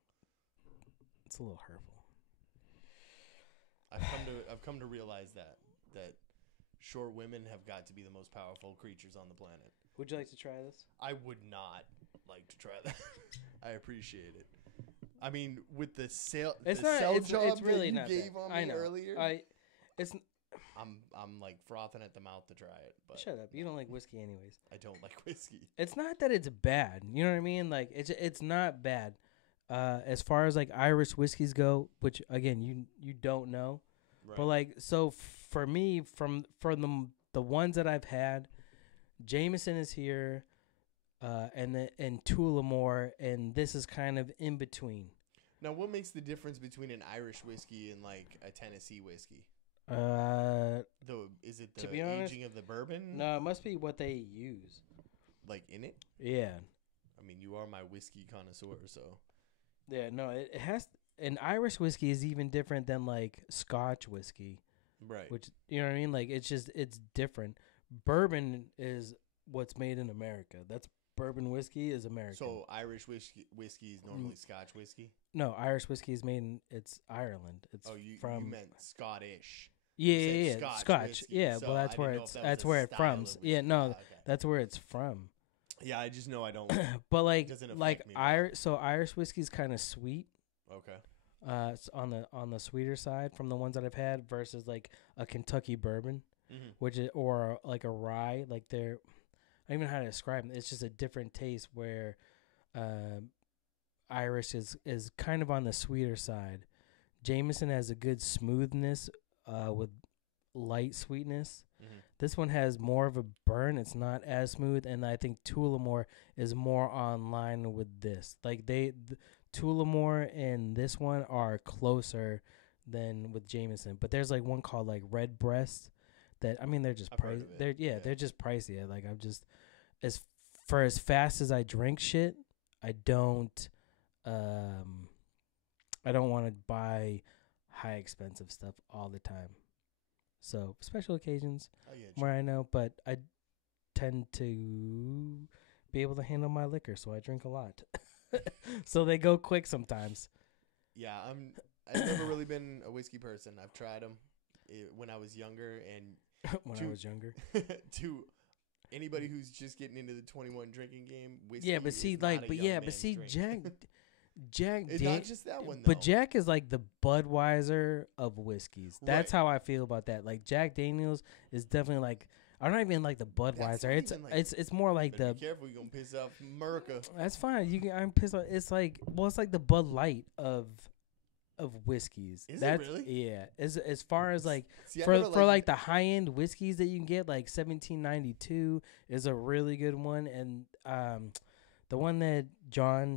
It's a little hurtful. I've come to realize that short women have got to be the most powerful creatures on the planet. Would you like to try this? I would not like to try that. I appreciate it. I mean, with the sell job It's really that not you gave that. on I me know. earlier, It's I'm like frothing at the mouth to try it, but shut up. You don't like whiskey, anyways. I don't like whiskey. It's not that it's bad. You know what I mean? Like it's not bad. As far as like Irish whiskeys go, which again you don't know, Right. but like so for me from the ones that I've had, Jameson is here, and Tullamore, and this is kind of in between. Now, what makes the difference between an Irish whiskey and like a Tennessee whiskey? Is it the To be honest, aging of the bourbon? no, it must be what they use. Like in it? Yeah. I mean, you are my whiskey connoisseur, so. Yeah, no, it has. And Irish whiskey is even different than like Scotch whiskey, Right. which you know what I mean. Like it's different. Bourbon is what's made in America. That's bourbon whiskey is American. So Irish whiskey is normally Scotch whiskey? No, Irish whiskey is made in Ireland. It's you from meant Scottish. yeah, You said yeah, yeah, Scotch Scotch. whiskey, Yeah, so well I that's didn't where know it's if that was that's a where it style from. of Yeah, whiskey. no, Okay. that's where it's from. Yeah, I just know I don't. But like Doesn't affect like me well. Irish whiskey is kind of sweet. Okay. It's on the sweeter side from the ones that I've had versus like a Kentucky bourbon, Mm-hmm. which is or like a rye. Like they're I don't even know how to describe them. It's just a different taste where Irish is kind of on the sweeter side. Jameson has a good smoothness with light sweetness. Mm-hmm. This one has more of a burn. It's not as smooth, and I think Tullamore is more on line with this. Like Tullamore and this one are closer than with Jameson. But there's like one called like Red Breast that I mean they're just I've heard pricey. of it. They're they're just pricey. Like I'm just as fast as I drink shit, I don't want to buy high expensive stuff all the time. So special occasions I get you. where I know, but I tend to be able to handle my liquor, so I drink a lot. So they go quick sometimes. Yeah, I've never really been a whiskey person. I've tried them when I was younger, and When I was younger. to anybody who's just getting into the 21 drinking game, whiskey Yeah, but see, is like, not a but young yeah, but man's see, drink. Jack, It's not just that one though. but Jack is like the Budweiser of whiskeys. That's Right. how I feel about that. Like Jack Daniels is definitely like I'm not even like the Budweiser. not It's even like- it's more like Better the. be careful, you're gonna piss off America. That's fine. You can. I'm pissed off. It's like it's like the Bud Light of whiskeys. Is it That's, really? Yeah. As far as like See, I for never like the high end whiskeys that you can get, like 1792 is a really good one, and the one that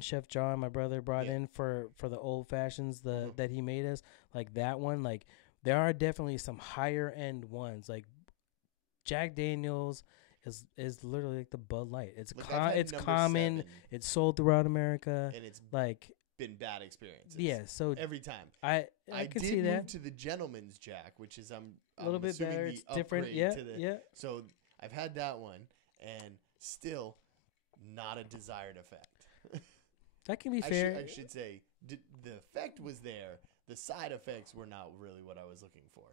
Chef John, my brother, brought Yeah. in for the old fashions Mhm. that he made us, like that one, like there are definitely some higher end ones, like Jack Daniels is literally like the Bud Light. It's Look, I've had it's number common. 7, It's sold throughout America. and it's Like been bad experiences. yeah, so every time. I I can did see move that to the gentleman's Jack, which is a little bit assuming better. the It's different. upgrade Yeah, to the, yeah. So I've had that one, and still not a desired effect. That can be I fair. should say the effect was there. The side effects were not really what I was looking for.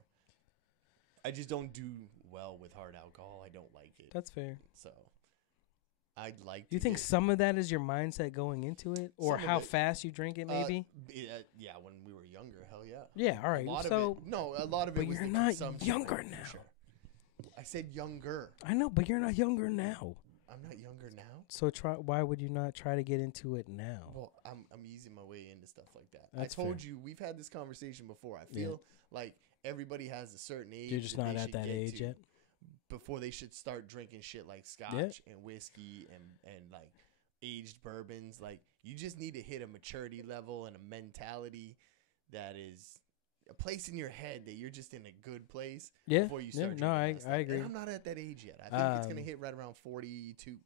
I just don't do well with hard alcohol. I don't like it. That's fair. So I'd like. You to think get, some of that is your mindset going into it, or Some of how it. fast you drink it, maybe? Yeah, when we were younger, hell yeah. Yeah. All right. A lot So of it. No, a lot of but it was you're the not consumption younger rate, for now. sure. I said younger. I know, but you're not younger now. I'm not younger now. So try. Why would you not try to get into it now? Well, I'm easing my way into stuff like that. That's I told fair. you we've had this conversation before. I Yeah. feel like everybody has a certain age. You're just that not they at should that get age to yet. before they should start drinking shit like scotch and whiskey and like aged bourbons. Like you just need to hit a maturity level and a mentality that is a place in your head that you're just in a good place Yeah. before you Yeah. start. No, drinking I that stuff. agree. And I'm not at that age yet. I think it's gonna Um, hit right around 42,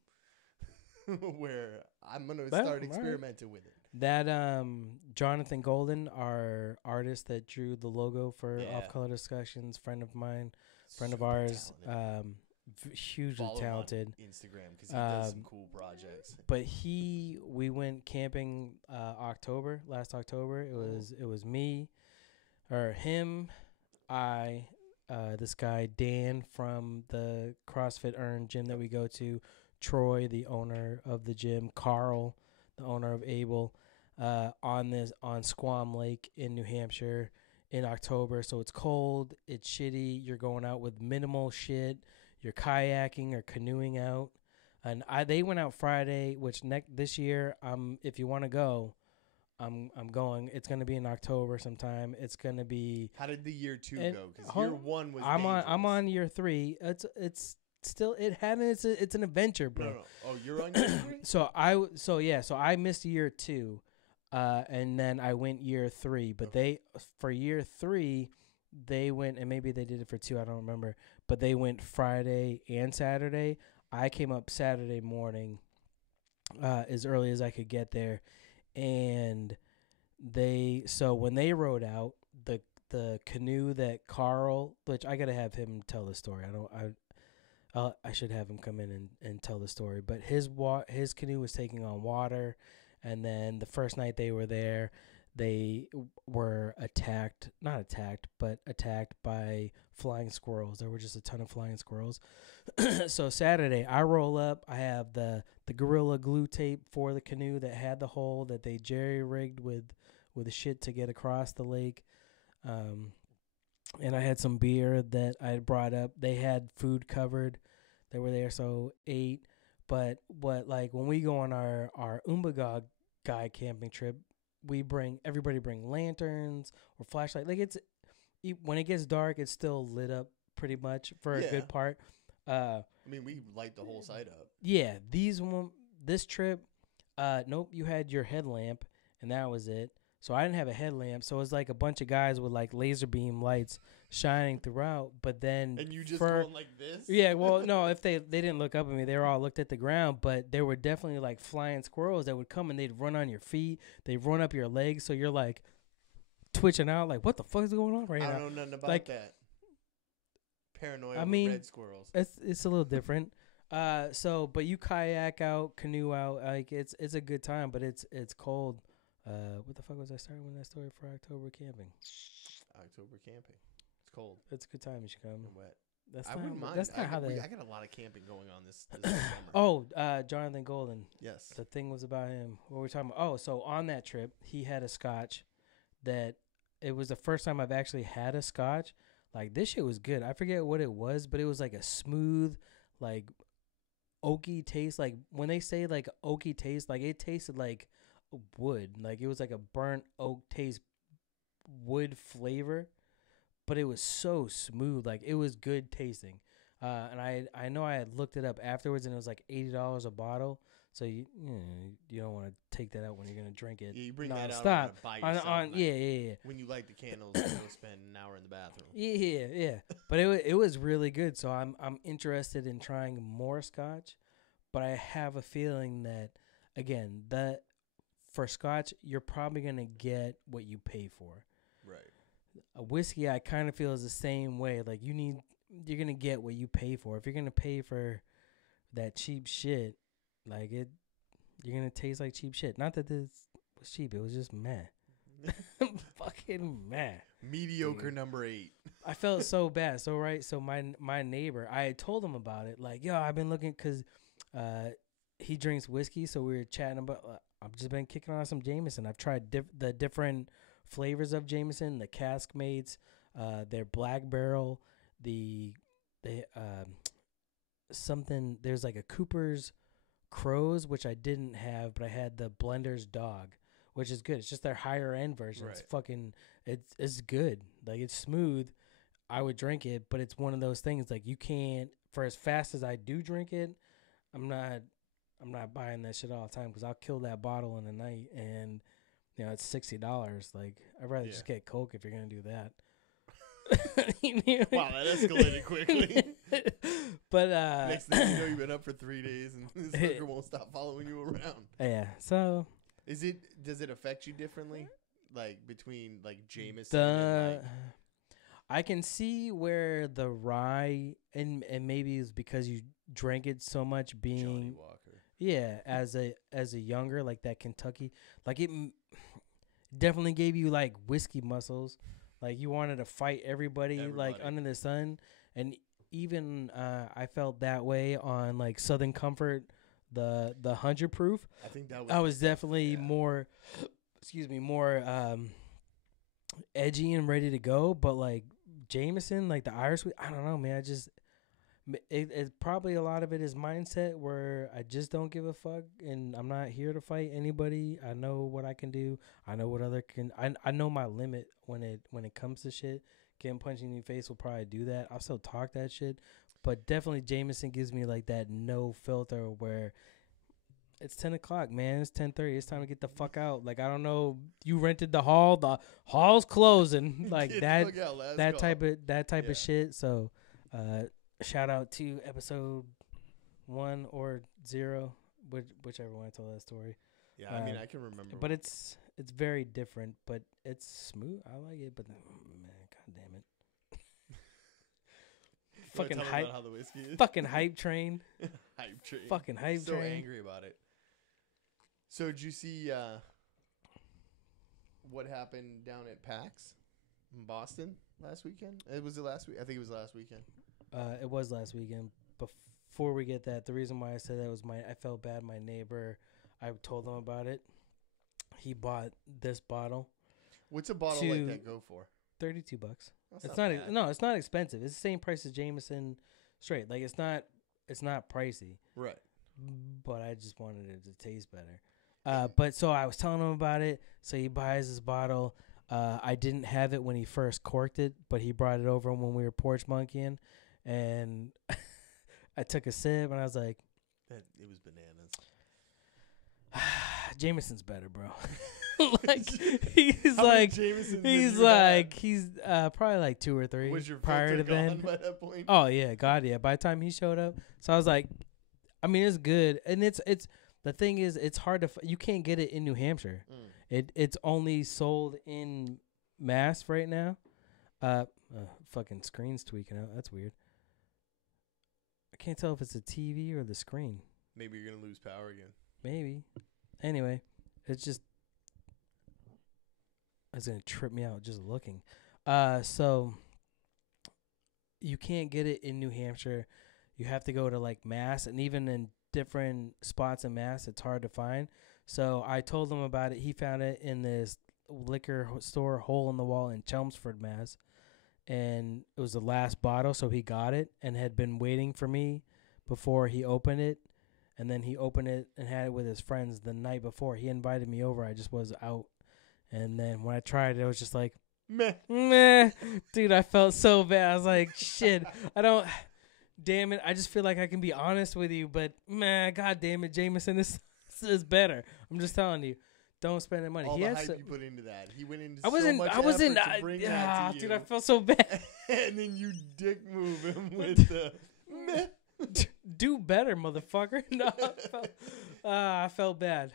where I'm gonna Well, start all right. experimenting with it. That Jonathan Golden, our artist that drew the logo for Yeah. Off Color Discussions, friend of mine, friend of Super ours, talented. hugely Follow him on talented. Instagram because he does some Um, cool projects. But we went camping last October. It was me, or him, I, this guy Dan from the CrossFit Earn gym that we go to, Troy, the owner of the gym, Carl, the owner of Able, on Squam Lake in New Hampshire in October. So it's cold, it's shitty. You're going out with minimal shit. You're kayaking or canoeing out. And they went out Friday, which this year, if you want to go, I'm going. It's gonna be in October sometime. It's gonna be. How did the year 2 and go? Because hold- year 1 was. I'm dangerous. on year 3. It's still it's an adventure, bro. No. Oh, you're on year 3. So I missed year 2, and then I went year 3. But for year 3, they went, and maybe they did it for 2. I don't remember, but they went Friday and Saturday. I came up Saturday morning, as early as I could get there, and so when they rode out the canoe that Carl, which I gotta have him tell the story. I should have him come in and tell the story. But his canoe was taking on water, and then the first night they were there, they were attacked by flying squirrels. There were just a ton of flying squirrels. So Saturday, I roll up. I have the Gorilla Glue tape for the canoe that had the hole that they jerry rigged with shit to get across the lake. And I had some beer that I had brought up. They had food covered. They were there, so ate. But when we go on our Umbagog guy camping trip, everybody bring lanterns or flashlight. Like when it gets dark, it's still lit up pretty much for a good part. I mean, we light the whole site up. Yeah, this trip, nope, you had your headlamp, and that was it. So I didn't have a headlamp, so it was like a bunch of guys with like laser beam lights shining throughout. But then and you just going like this? Yeah, well, no, if they didn't look up at me, they were all looked at the ground. But there were definitely like flying squirrels that would come and they'd run on your feet, they'd run up your legs, so you're like twitching out, like what the fuck is going on right now? I don't know nothing about that. Paranoia. I mean, red squirrels. It's a little different. But you kayak out, canoe out, like it's a good time, but it's cold. What the fuck was I starting with that story for October camping? October camping. It's cold. It's a good time. You should come. And wet. That's I not, wouldn't mind. That's not how they. I got a lot of camping going on this summer. Oh, Jonathan Golden. Yes. The thing was about him. What were we talking about? Oh, so on that trip, he had a scotch that it was the first time I've actually had a scotch. Like, this shit was good. I forget what it was, but it was like a smooth, like, oaky taste. Like, when they say, like, oaky taste, like, it tasted like wood. Like, it was like a burnt oak taste, wood flavor. But it was so smooth. Like, it was good tasting. And I know I had looked it up afterwards, and it was like $80 a bottle. So you don't want to take that out when you're gonna drink it. Yeah, you bring non-stop. that out by yourself. Yeah. When you light the candles, you go spend an hour in the bathroom. Yeah. But it was really good. So I'm interested in trying more scotch, but I have a feeling that again for scotch you're probably gonna get what you pay for. Right. A whiskey I kind of feel is the same way. Like you're gonna get what you pay for. If you're gonna pay for that cheap shit. Like you're gonna taste like cheap shit. Not that this was cheap; it was just meh, fucking meh. Mediocre number 8. I felt so bad. So my neighbor, I had told him about it. Like, yo, I've been looking because he drinks whiskey, so we were chatting about. I've just been kicking on some Jameson. I've tried the different flavors of Jameson, the cask mates, their black barrel, something. There's like a Cooper's Crows, which I didn't have, but I had the Blender's Dog, which is good. It's just their higher end version. Right. It's fucking, it's good. Like, it's smooth. I would drink it, but it's one of those things like you can't. For as fast as I do drink it, I'm not buying that shit all the time because I'll kill that bottle in a night, and it's $60. Like, I'd rather just get Coke if you're gonna do that. Wow, that escalated quickly. But next thing you know, you've been up for 3 days and this hooker won't stop following you around. Yeah. So does it affect you differently, like between like Jameson and like I can see where the rye and maybe it's because you drank it so much being Johnny Walker. Yeah, as a younger, like that Kentucky, like it definitely gave you like whiskey muscles. Like you wanted to fight everybody like under the sun. And even I felt that way on like Southern Comfort, the 100 proof. I think that was I was definitely more edgy and ready to go. But like Jameson, like the Irish, I don't know, man. It's probably a lot of it is mindset where I just don't give a fuck and I'm not here to fight anybody. I know what I can do. I know what other can. I know my limit when it comes to shit. Getting punched in your face will probably do that. I'll still talk that shit, but definitely Jameson gives me like that no filter where It's 10 o'clock, man. It's 10:30. It's time to get the fuck out. Like, I don't know. You rented the hall. The hall's closing. Like Get the that. fuck out, last That call. type Yeah. of shit. So, shout out to episode 1 or 0, whichever one I told that story. Yeah, I mean, I can remember. But it's very different. But it's smooth. I like it. But man, god damn it. You wanna Fucking tell me hype. about how the whiskey is? Fucking hype train. Hype train. Fucking hype so train. angry about it. So did you see what happened down at PAX in Boston last weekend? Was it last week? I think it was last weekend. It was last weekend. Before we get that, the reason why I said that was I felt bad. My neighbor, I told him about it. He bought this bottle, What's a bottle like that go for? $32. That's It's not not. bad. No, it's not expensive. It's the same price as Jameson straight. Like it's not pricey. Right. But I just wanted it to taste better. But so I was telling him about it. So he buys this bottle. I didn't have it when he first corked it, but he brought it over when we were porch monkeying, and I took a sip and I was like, It was bananas. Jameson's better, bro. Like he's How many like Jamesons he's did you like he's probably like 2 or 3 have? Was your prior filter to then. gone by that point? Oh yeah, God yeah. By the time he showed up, so I was like, I mean, it's good, and it's the thing is, it's hard to you can't get it in New Hampshire. It's only sold in Mass right now. Fucking screen's tweaking out. That's weird. I can't tell if it's the TV or the screen. Maybe you're gonna lose power again. Maybe. Anyway, it's just it's gonna trip me out just looking. So you can't get it in New Hampshire. You have to go to like Mass, and even in different spots in Mass, it's hard to find. So I told him about it. He found it in this liquor store hole in the wall in Chelmsford, Mass. And it was the last bottle, so he got it and had been waiting for me before he opened it. And then he opened it and had it with his friends the night before. He invited me over. I just was out. And then when I tried it, I was just like, meh. Dude, I felt so bad. I was like, shit, damn it. I just feel like I can be honest with you, but man, god damn it, Jameson is better. I'm just telling you. Don't spend that money. All he the has hype to, you put into that. He went into I wasn't. so much I wasn't. effort to bring that to dude, you. I felt so bad. And then you dick move him with the meh. Do better, motherfucker. No, I felt bad.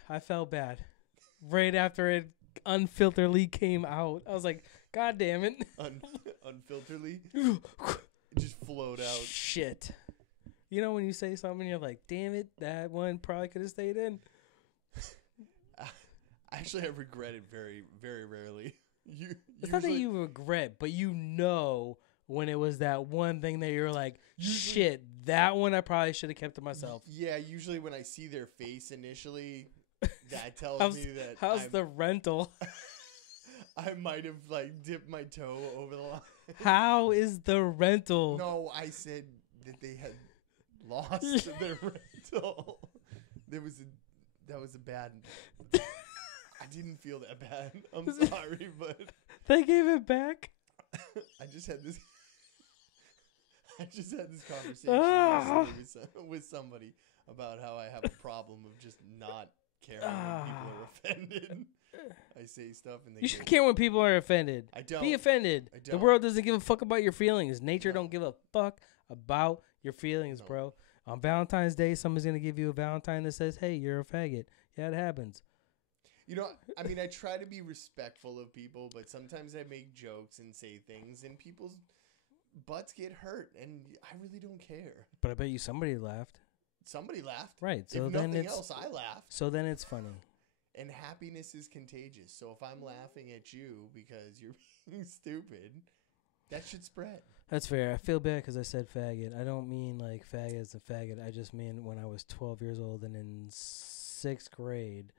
Right after it unfilteredly came out, I was like, God damn it. Unfilteredly. It just flowed out. Shit. You know when you say something, you're like, damn it, that one probably could have stayed in. Actually, I regret it very, very rarely. It's not that you regret, but you know when it was that one thing that you're like, shit, that one I probably should have kept to myself. Yeah, usually when I see their face initially, that tells me that how's the rental? I might have like dipped my toe over the line. How is the rental? No, I said that they had lost their rental. That was a bad. I didn't feel that bad. I'm sorry, but they gave it back. I just had this conversation recently with somebody about how I have a problem of just not caring when people are offended. I say stuff and they. You should care when people are offended. I don't. Be offended. I don't. The world doesn't give a fuck about your feelings. Nature No. don't give a fuck about your feelings, No. bro. On Valentine's Day, someone's gonna give you a Valentine that says, "Hey, you're a faggot." Yeah, it happens. You know, I mean, I try to be respectful of people, but sometimes I make jokes and say things, and people's butts get hurt, and I really don't care. But I bet you somebody laughed. Somebody laughed. Right. So If then nothing it's else, I laughed. so then it's funny. And happiness is contagious. So if I'm laughing at you because you're being stupid, that should spread. That's fair. I feel bad because I said faggot. I don't mean like faggot as a faggot. I just mean when I was 12 years old and in 6th grade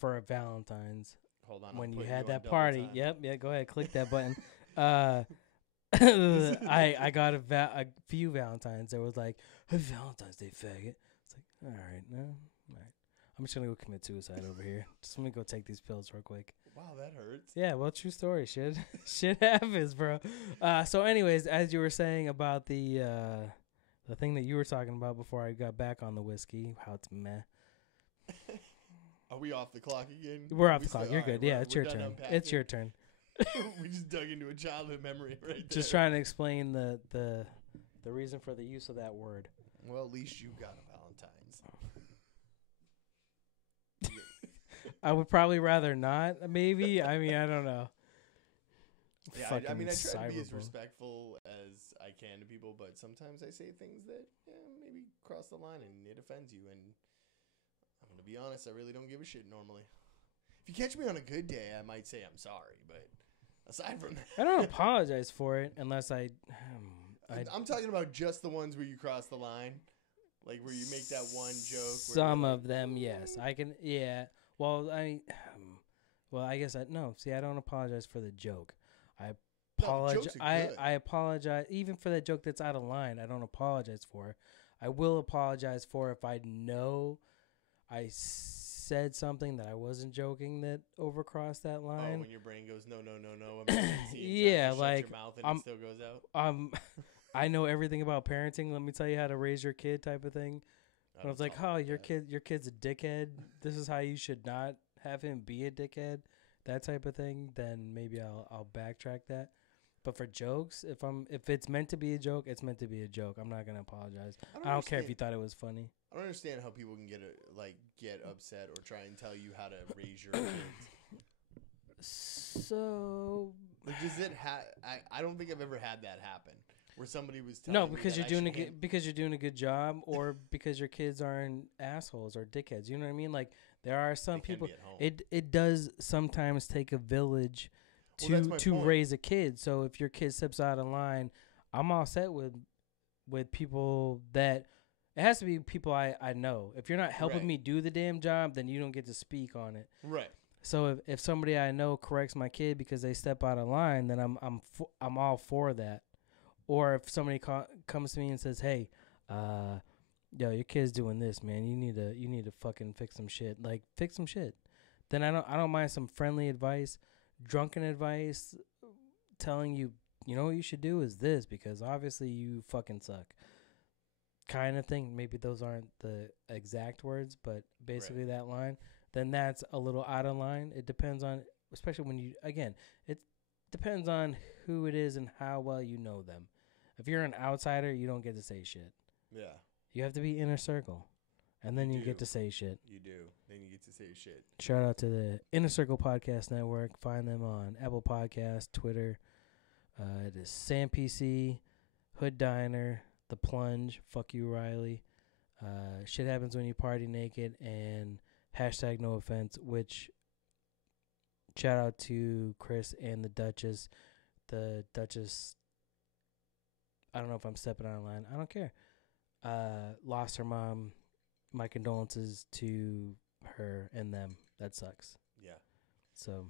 for a Valentine's. Hold on. When I'm you putting had on that double party. time. Yep. Yeah. Go ahead. Click that button. I got a few Valentines that was like, hey, Valentine's Day faggot. It's like, all right. No. All right. I'm just going to go commit suicide over here. Just let me go take these pills real quick. Wow, that hurts. Yeah, well, true story. Shit happens, bro. So, anyways, as you were saying about the thing that you were talking about before I got back on the whiskey, how it's meh. Are we off the clock again? We're off the clock. You're good. Yeah, it's your turn. It's your turn. We just dug into a childhood memory right there. Just trying to explain the reason for the use of that word. Well, at least you got a Valentine's. I would probably rather not. Maybe. I mean, I don't know. Yeah, I mean, I try to be as respectful as I can to people, but sometimes I say things that maybe cross the line and it offends you. And I'm going to be honest, I really don't give a shit normally. If you catch me on a good day, I might say I'm sorry, but aside from that, I don't apologize for it unless I'm talking about just the ones where you cross the line, like where you make that one joke. Some of them, yes, I can. Yeah. Well, I guess no. See, I don't apologize for the joke. I apologize. I apologize even for that joke that's out of line. I don't apologize for. I will apologize for if I know I said something that I wasn't joking that overcrossed that line. Oh, when your brain goes no. Yeah, like your mouth and it still goes out. I know everything about parenting. Let me tell you how to raise your kid, type of thing. But I was like, oh, your kid's a dickhead. This is how you should not have him be a dickhead. That type of thing, then maybe I'll backtrack that. But for jokes, if it's meant to be a joke, it's meant to be a joke. I'm not gonna apologize. I don't care if you thought it was funny. I don't understand how people can get upset or try and tell you how to raise your kids. So, like, does it I don't think I've ever had that happen where somebody was telling me because you're doing a good job, or because your kids aren't assholes or dickheads. You know what I mean? Like, there are some people. It does sometimes take a village to raise a kid. So if your kid steps out of line, I'm all set with people that it has to be people I know. If you're not helping me do the damn job, then you don't get to speak on it. Right. So if somebody I know corrects my kid because they step out of line, then I'm all for that. Or if somebody comes to me and says, "Hey, yo, your kid's doing this, man. You need to fucking fix some shit." Like, fix some shit. Then I don't mind some friendly advice, drunken advice, telling you, you know what you should do is this because obviously you fucking suck. Kind of thing. Maybe those aren't the exact words, but basically that line. Then that's a little out of line. It depends on, especially when it depends on who it is and how well you know them. If you're an outsider, you don't get to say shit. Yeah. You have to be inner circle, and then you get to say shit. You do. Then you get to say shit. Shout out to the Inner Circle Podcast Network. Find them on Apple Podcasts, Twitter. It is Sam PC, Hood Diner, The Plunge, Fuck You Riley, Shit Happens When You Party Naked, and hashtag No Offense, which shout out to Chris and the Duchess. The Duchess, I don't know if I'm stepping out of line. I don't care. Lost her mom. My condolences to her and them. That sucks. Yeah. So,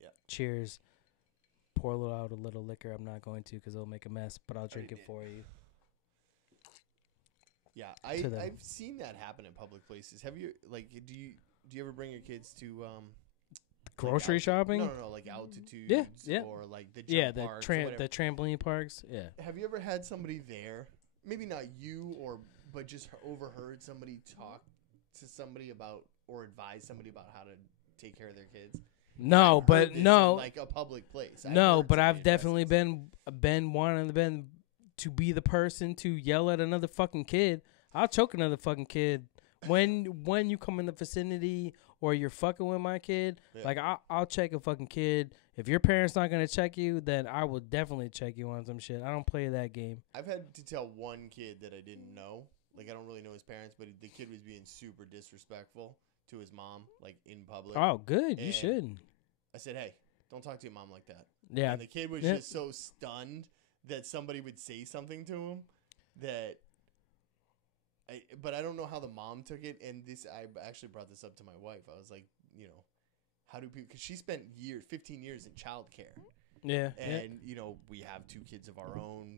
yeah. Cheers. Pour out a little liquor. I'm not going to because it'll make a mess, but I'll drink it for you. Yeah, I've seen that happen in public places. Have you do you ever bring your kids to grocery shopping? No, like Altitudes or like the jump parks the trampoline parks. Yeah. Have you ever had somebody there? Maybe not you, but just overheard somebody talk to somebody about or advise somebody about how to take care of their kids? No, but no, like a public place. No, but I've definitely been to be the person to yell at another fucking kid. I'll choke another fucking kid when you come in the vicinity or you're fucking with my kid. Yeah. Like I'll check a fucking kid. If your parents not gonna check you, then I will definitely check you on some shit. I don't play that game. I've had to tell one kid that I didn't know. Like, I don't really know his parents, but the kid was being super disrespectful to his mom, like, in public. Oh, good. You should. I said, hey, don't talk to your mom like that. Yeah. And the kid was just so stunned that somebody would say something to him that... But I don't know how the mom took it, and I actually brought this up to my wife. I was like, how do people... Because she spent 15 years in childcare. Yeah. And, we have 2 kids of our own.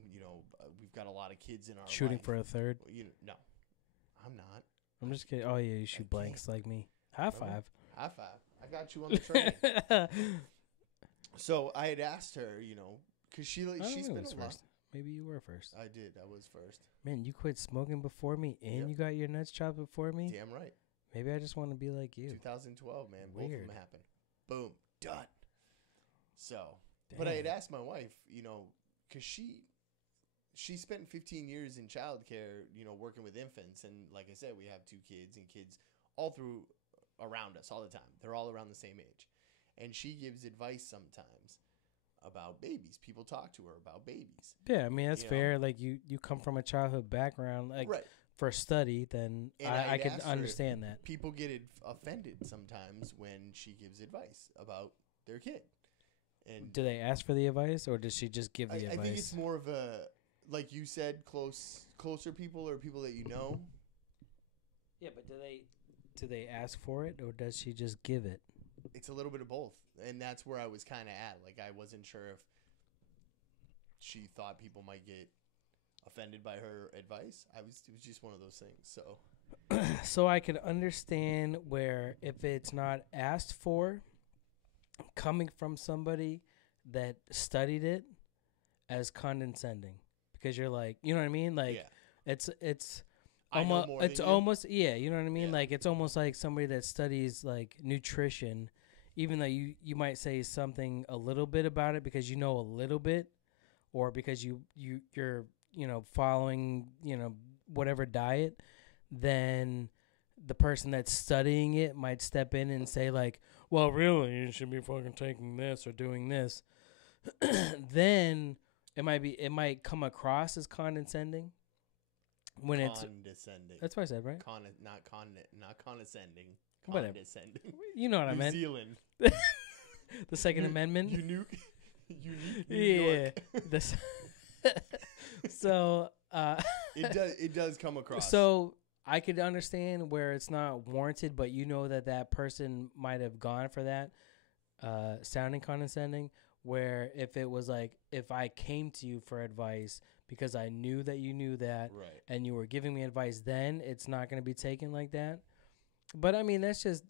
We've got a lot of kids in our Shooting life. for a third? No. I'm not. I'm just kidding. Oh, yeah, you shoot blanks like me. High five. High five. I got you on the train. So I had asked her, because she spent a lot. Maybe you were first. I did. I was first. Man, you quit smoking before me, and you got your nuts chopped before me? Damn right. Maybe I just want to be like you. 2012, man. Both of Weird. them happened. Boom. Done. So, but I had asked my wife, because she spent 15 years in childcare, working with infants. And like I said, we have 2 kids and kids all through around us all the time. They're all around the same age. And she gives advice sometimes about babies. People talk to her about babies. Yeah, I mean, that's fair. Like, you come from a childhood background, like, right. For study, then I can understand that. People get offended sometimes when she gives advice about their kid. And do they ask for the advice, or does she just give the advice? I think it's more of a, like you said, closer people or people that you know. Yeah, but do they ask for it, or does she just give it? It's a little bit of both, and that's where I was kind of at. Like, I wasn't sure if she thought people might get offended by her advice. It was just one of those things. So I can understand where if it's not asked for, coming from somebody that studied it, as condescending, because you're like, you know what I mean? Like, it's almost you know what I mean? Yeah. Like, it's almost like somebody that studies like nutrition, even though you might say something a little bit about it because you know a little bit, or because you're following, whatever diet, then the person that's studying it might step in and say like, well, really, you should be fucking taking this or doing this. Then it might come across as condescending when condescending. That's what I said, right? Not condescending. Whatever. Condescending. You know what I meant. New Zealand. The Second Amendment. Unique. New York. So it does come across. So I could understand where it's not warranted, but that person might have gone for that, sounding condescending. Where if it was like, if I came to you for advice because I knew that you knew that, right, and you were giving me advice, then it's not going to be taken like that. But I mean, that's just.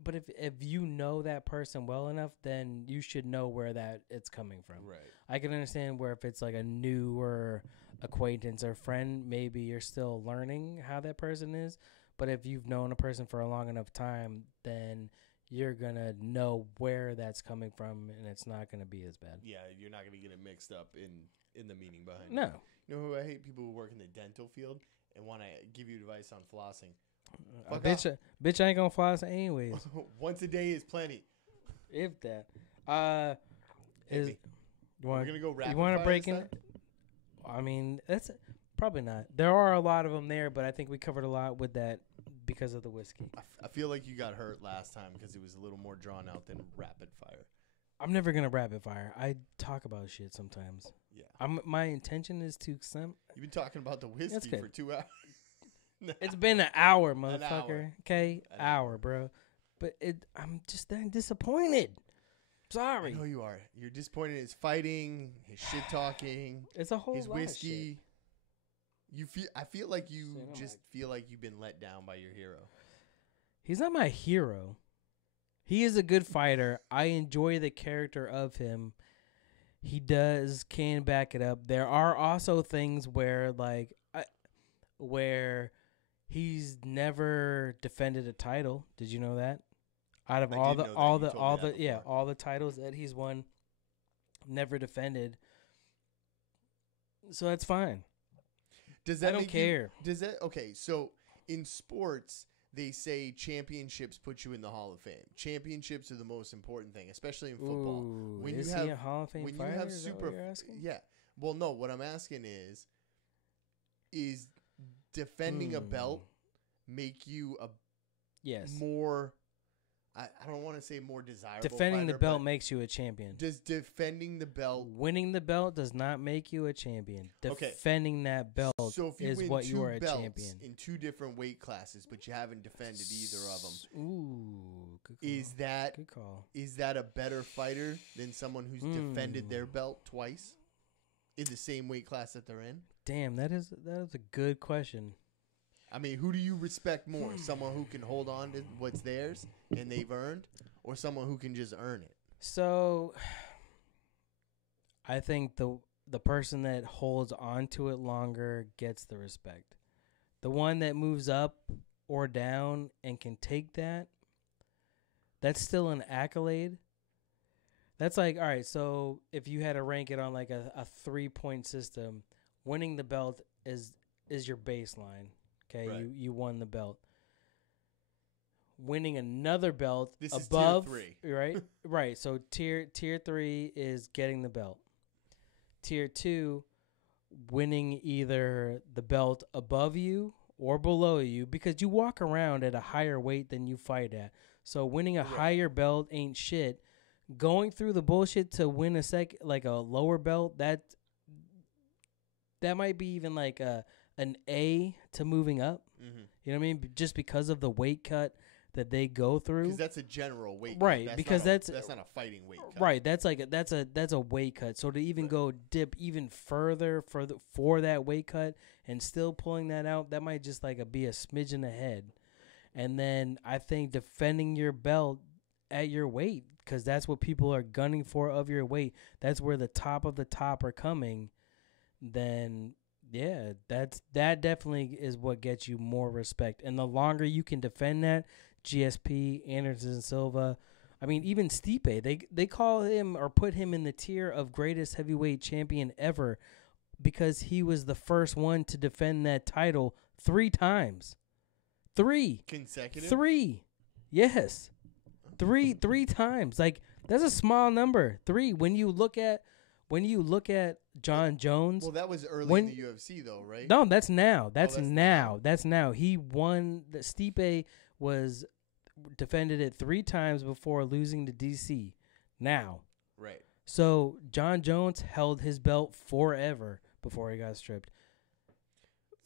But if you know that person well enough, then you should know where that it's coming from. Right. I can understand where if it's like a newer acquaintance or friend, maybe you're still learning how that person is. But if you've known a person for a long enough time, then you're going to know where that's coming from, and it's not going to be as bad. Yeah, you're not going to get it mixed up in the meaning behind it. No. You know who I hate? People who work in the dental field and want to give you advice on flossing. Bitch, I ain't gonna floss anyways. Once a day is plenty. If that. We're gonna go rapid. You want to break in? I mean, that's probably not. There are a lot of them there, but I think we covered a lot with that because of the whiskey. I feel like you got hurt last time because it was a little more drawn out than rapid fire. I'm never gonna rapid fire. I talk about shit sometimes. Yeah. My intention is to. You've been talking about the whiskey for 2 hours. It's been an hour, motherfucker. Okay, hour, bro. But I'm just that disappointed. Sorry. I know you are. You're disappointed in his fighting, his shit talking. It's a whole his lot whiskey. Of shit. I feel like you feel like you've been let down by your hero. He's not my hero. He is a good fighter. I enjoy the character of him. He can back it up. There are also things where where he's never defended a title. Did you know that? Out of all the titles that he's won, never defended. So that's fine. I don't care. Okay, so in sports, they say championships put you in the Hall of Fame. Championships are the most important thing, especially in football. Ooh, is he a Hall of Fame fighter? You have super, you're asking? Yeah. Well, no. What I'm asking is defending a belt make you a more? I don't want to say more desirable. Defending fighter, the belt makes you a champion. Does defending the belt, winning the belt, does not make you a champion? Defending that belt is what you are a champion in 2 different weight classes, but you haven't defended either of them. Ooh, good call. Good call. Is that a better fighter than someone who's defended their belt twice in the same weight class that they're in? Damn, that is a good question. I mean, who do you respect more? Someone who can hold on to what's theirs and they've earned, or someone who can just earn it? So, I think the person that holds on to it longer gets the respect. The one that moves up or down and can take that, that's still an accolade. That's like, all right, so if you had to rank it on like a 3-point system, winning the belt is your baseline. Okay, Right. you won the belt. Winning another belt This above, is tier 3. right? Right. So tier 3 is getting the belt. Tier 2, winning either the belt above you or below you, because you walk around at a higher weight than you fight at. So winning a Right. higher belt ain't shit. Going through the bullshit to win a lower belt, that might be even like an A to moving up. Mm-hmm. You know what I mean? Just because of the weight cut that they go through. Because that's a general weight Right, cut. because that's not a fighting weight cut. Right, that's a weight cut. So to even Right. go dip even further for that weight cut and still pulling that out, that might just like be a smidgen ahead. And then I think defending your belt at your weight, because that's what people are gunning for of your weight. That's where the top of the top are coming. Then yeah, that definitely is what gets you more respect. And the longer you can defend that, GSP, Anderson Silva, I mean even Stipe, they call him or put him in the tier of greatest heavyweight champion ever because he was the first one to defend that title 3 times. 3 Consecutive? 3. Yes. 3 times. Like that's a small number. 3 when you look at John Jones. Well, that was early in the UFC though, right? No, that's now. That's that's now. That's now. He won. The Stipe was defended it 3 times before losing to DC. Now. Right. So John Jones held his belt forever before he got stripped.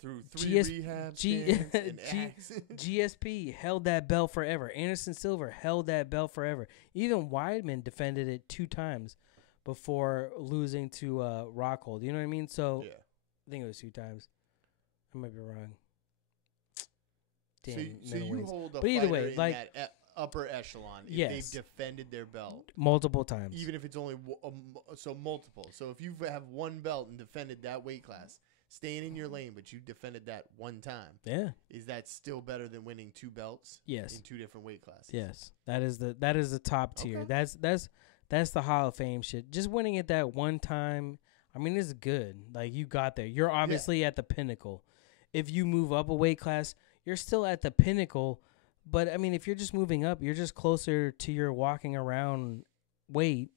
Through 3 rehab scans and acts. GSP held that belt forever. Anderson Silva held that belt forever. Even Weidman defended it 2 times before losing to Rockhold. You know what I mean? So Yeah. I think it was 2 times. I might be wrong. Damn, So you middleweights. hold a But either fighter way, in like that upper echelon if Yes. they've defended their belt. multiple times. Even if it's only so multiple. So if you have one belt and defended that weight class, staying in your lane, but you defended that 1 time, Yeah. is that still better than winning 2 belts Yes. in 2 different weight classes? Yes. That is the top tier. Okay. That's the Hall of Fame shit. Just winning it that 1 time, I mean, it's good. Like you got there. You're obviously at the pinnacle. If you move up a weight class, you're still at the pinnacle. But I mean, if you're just moving up, you're just closer to your walking around weight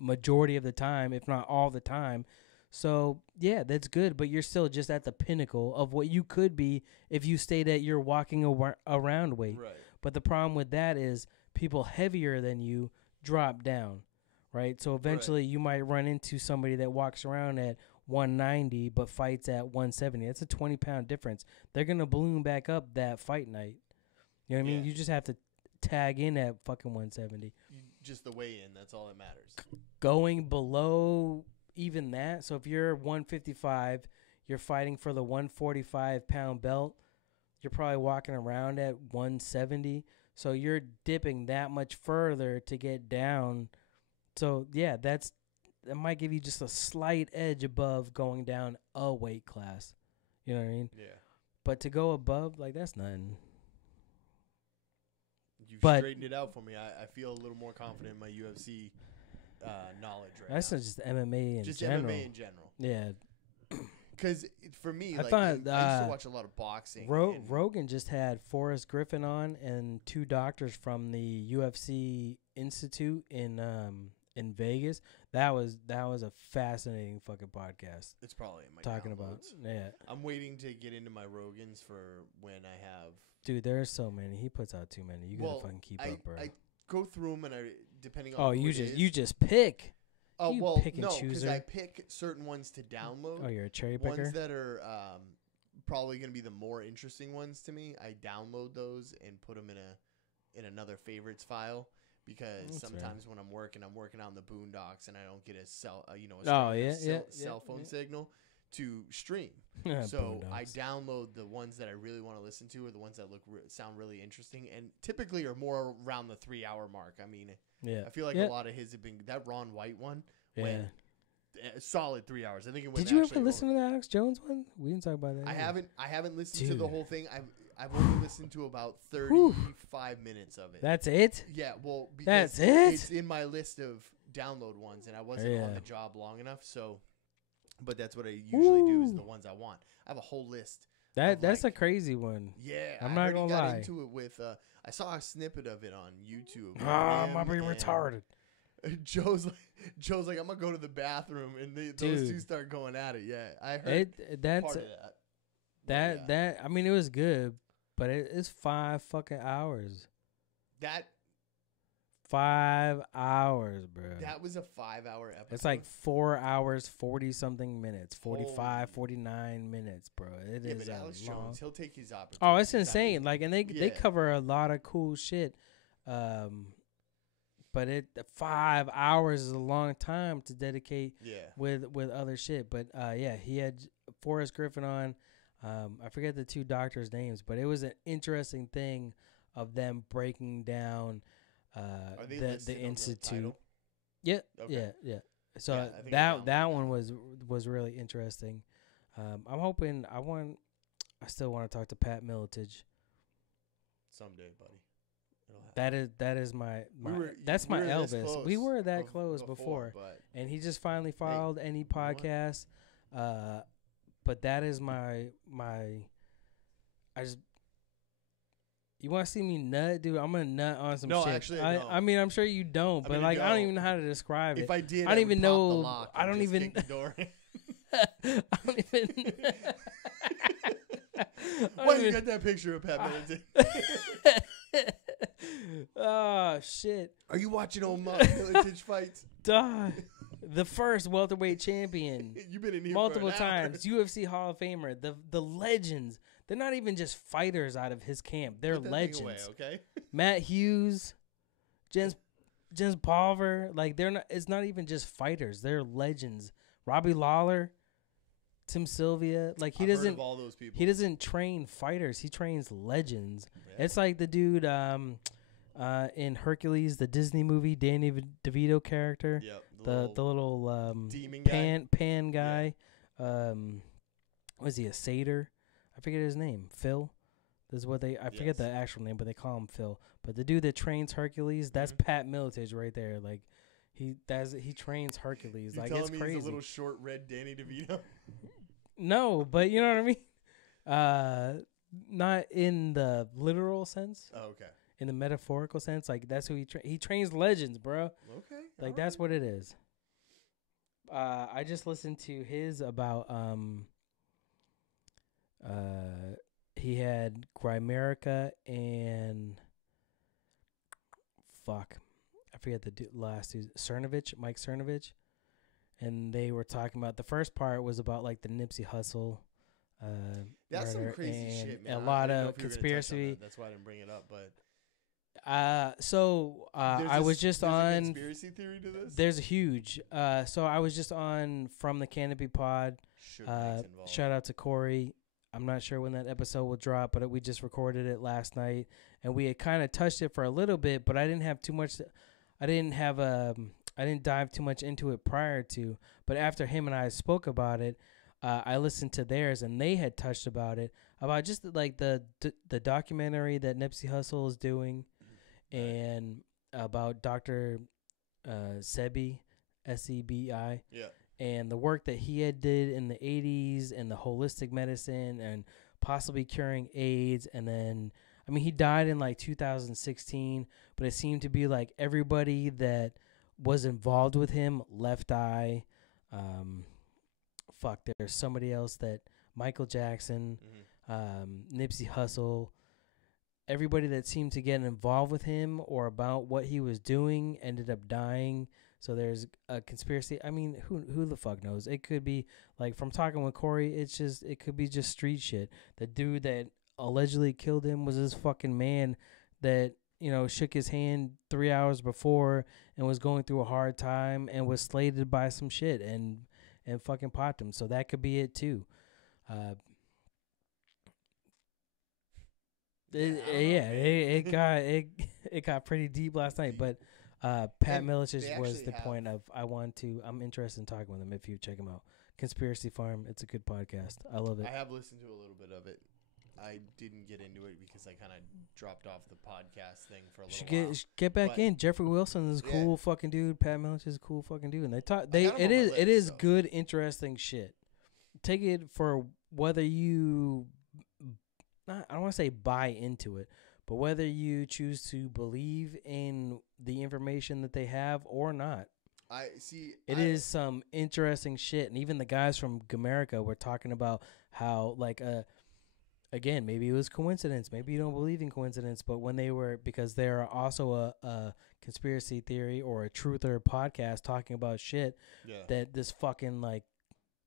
majority of the time, if not all the time. So, yeah, that's good, but you're still just at the pinnacle of what you could be if you stayed at your walking around weight. Right. But the problem with that is people heavier than you drop down, right? So eventually you might run into somebody that walks around at 190 but fights at 170. That's a 20-pound difference. They're going to balloon back up that fight night. You know what I mean? Yeah. You just have to tag in at fucking 170. Just the weigh in, that's all that matters. Going below even that, so if you're 155, you're fighting for the 145-pound belt, you're probably walking around at 170. So you're dipping that much further to get down. So, yeah, that might give you just a slight edge above going down a weight class. You know what I mean? Yeah. But to go above, like, that's nothing. You But- straightened it out for me. I feel a little more confident in my UFC knowledge right That's now. not just MMA in Just general. MMA in general. Yeah. Because for me, I like, thought, I used to watch a lot of boxing. and- Rogan just had Forrest Griffin on and 2 doctors from the UFC Institute in Vegas. That was a fascinating fucking podcast. It's probably in my Talking downloads. about, yeah, I'm waiting to get into my Rogans for when I have. dude, there's so many. He puts out too many. You Well, gotta fucking keep I, up, bro. I go through them and depending on. Oh, who you it just pick. Oh you well, pick and no, because chooser. I pick certain ones to download. Oh, you're a cherry picker. Ones that are probably going to be the more interesting ones to me. I download those and put them in another favorites file because That's fair. sometimes when I'm working out in the boondocks and I don't get a cell cell phone signal to stream. So I Boondocks. download the ones that I really want to listen to or the ones that sound really interesting and typically are more around the 3-hour mark. I mean, Yeah, I feel like Yeah. a lot of his have been that Ron White one. yeah. Went a solid 3 hours. I think it went. Did you actually ever listen to the Alex Jones one? We didn't talk about that. I either. haven't. I haven't listened to the Dude. whole thing. I've only listened to about 35 minutes of it. That's it? Yeah, well, because That's it? it's in my list of download ones, and I wasn't on the job long enough, so. But that's what I usually do is the ones I want. I have a whole list. That's a crazy one. Yeah, I'm not gonna lie. I got into it with. I saw a snippet of it on YouTube. I'm being retarded. Joe's like, I'm gonna go to the bathroom, and those two start going at it. Yeah, I heard part of that. That I mean, it was good, but it's 5 fucking hours. 5 hours, bro. That was a 5-hour episode. It's like 4 hours, 40 something minutes, 45, 49 minutes, bro. It is but Alex long. Jones, he'll take his opportunity. Oh, it's insane. Like, and they cover a lot of cool shit. But 5 hours is a long time to dedicate with other shit. But he had Forrest Griffin on. I forget the two doctors' names, but it was an interesting thing of them breaking down the institute. Yeah, okay. yeah. So that one was really interesting. I'm hoping I still want to talk to Pat Miletich someday, buddy. That is my that's my Elvis. We were that close before, and he just finally filed any podcast. But that is my. You want to see me nut, dude? I'm gonna nut on some shit. No, actually, no. I mean, I'm sure you don't, but like, I don't even know how to describe it. If I did, I don't even know. I don't even. I don't even. Why you got that picture of Pat Miletich? Oh shit! Are you watching old Miletich fights? Duh. The first welterweight champion. You've been in here multiple times. UFC Hall of Famer. The legends. They're not even just fighters out of his camp. They're legends. Away, okay? Matt Hughes, Jens Pulver. Like they're not. It's not even just fighters. They're legends. Robbie Lawler, Tim Sylvia. Like I've heard of all those people. He doesn't train fighters. He trains legends. Yeah. It's like the dude in Hercules, the Disney movie, Danny DeVito character. Yep. The little demon pan guy. Yeah. Was he a satyr? I forget his name. Phil. This is what I forget the actual name, but they call him Phil. But the dude that trains Hercules, that's Pat Miletich right there. Like he trains Hercules. You're like telling it's me crazy. He's a little short red Danny DeVito. No, but you know what I mean. Not in the literal sense. Oh, okay. In the metaphorical sense, like that's who he trains legends, bro. Okay. Like that's what it is. I just listened to his about he had Grimerica and I forget the last two, Mike Cernovich, and they were talking about the first part was about like the Nipsey Hussle. That's some crazy shit, man. A lot of conspiracy. That. That's why I didn't bring it up, but. I was just on a conspiracy theory to this. There's a huge. So I was just on From the Canopy Pod. Shout out to Corey. I'm not sure when that episode will drop, but we just recorded it last night, and we had kind of touched it for a little bit, but I didn't have too much. I didn't dive too much into it prior to. But after him and I spoke about it, I listened to theirs, and they had touched about just like the documentary that Nipsey Hussle is doing. And about Dr. Sebi, SEBI, and the work that he had did in the 80s and the holistic medicine and possibly curing AIDS. And then, I mean, he died in like 2016, but it seemed to be like everybody that was involved with him, Left Eye, there's somebody else that, Michael Jackson, Nipsey Hussle, everybody that seemed to get involved with him or about what he was doing ended up dying. So there's a conspiracy. I mean, who the fuck knows? It could be like from talking with Corey. It could be just street shit. The dude that allegedly killed him was this fucking man that shook his hand 3 hours before and was going through a hard time and was slated by some shit and fucking popped him. So that could be it too. It got pretty deep last night, but Pat Miletich was the point of I'm interested in talking with him if you check him out. Conspiracy Farm, it's a good podcast. I love it. I have listened to a little bit of it. I didn't get into it because I kind of dropped off the podcast thing for a little Should while. get back But- in. Jeffrey Wilson is a Yeah. cool fucking dude. Pat Miletich is a cool fucking dude. And they talk. I got him on my It is list, so. good, interesting shit. Take it for whether you, I don't want to say buy into it, but whether you choose to believe in the information that they have or not. I see. It is some interesting shit. And even the guys from Gamerica were talking about how, like, again, maybe it was coincidence. Maybe you don't believe in coincidence, but when they were, because they're also a conspiracy theory or a truther podcast talking about shit, that this fucking, like,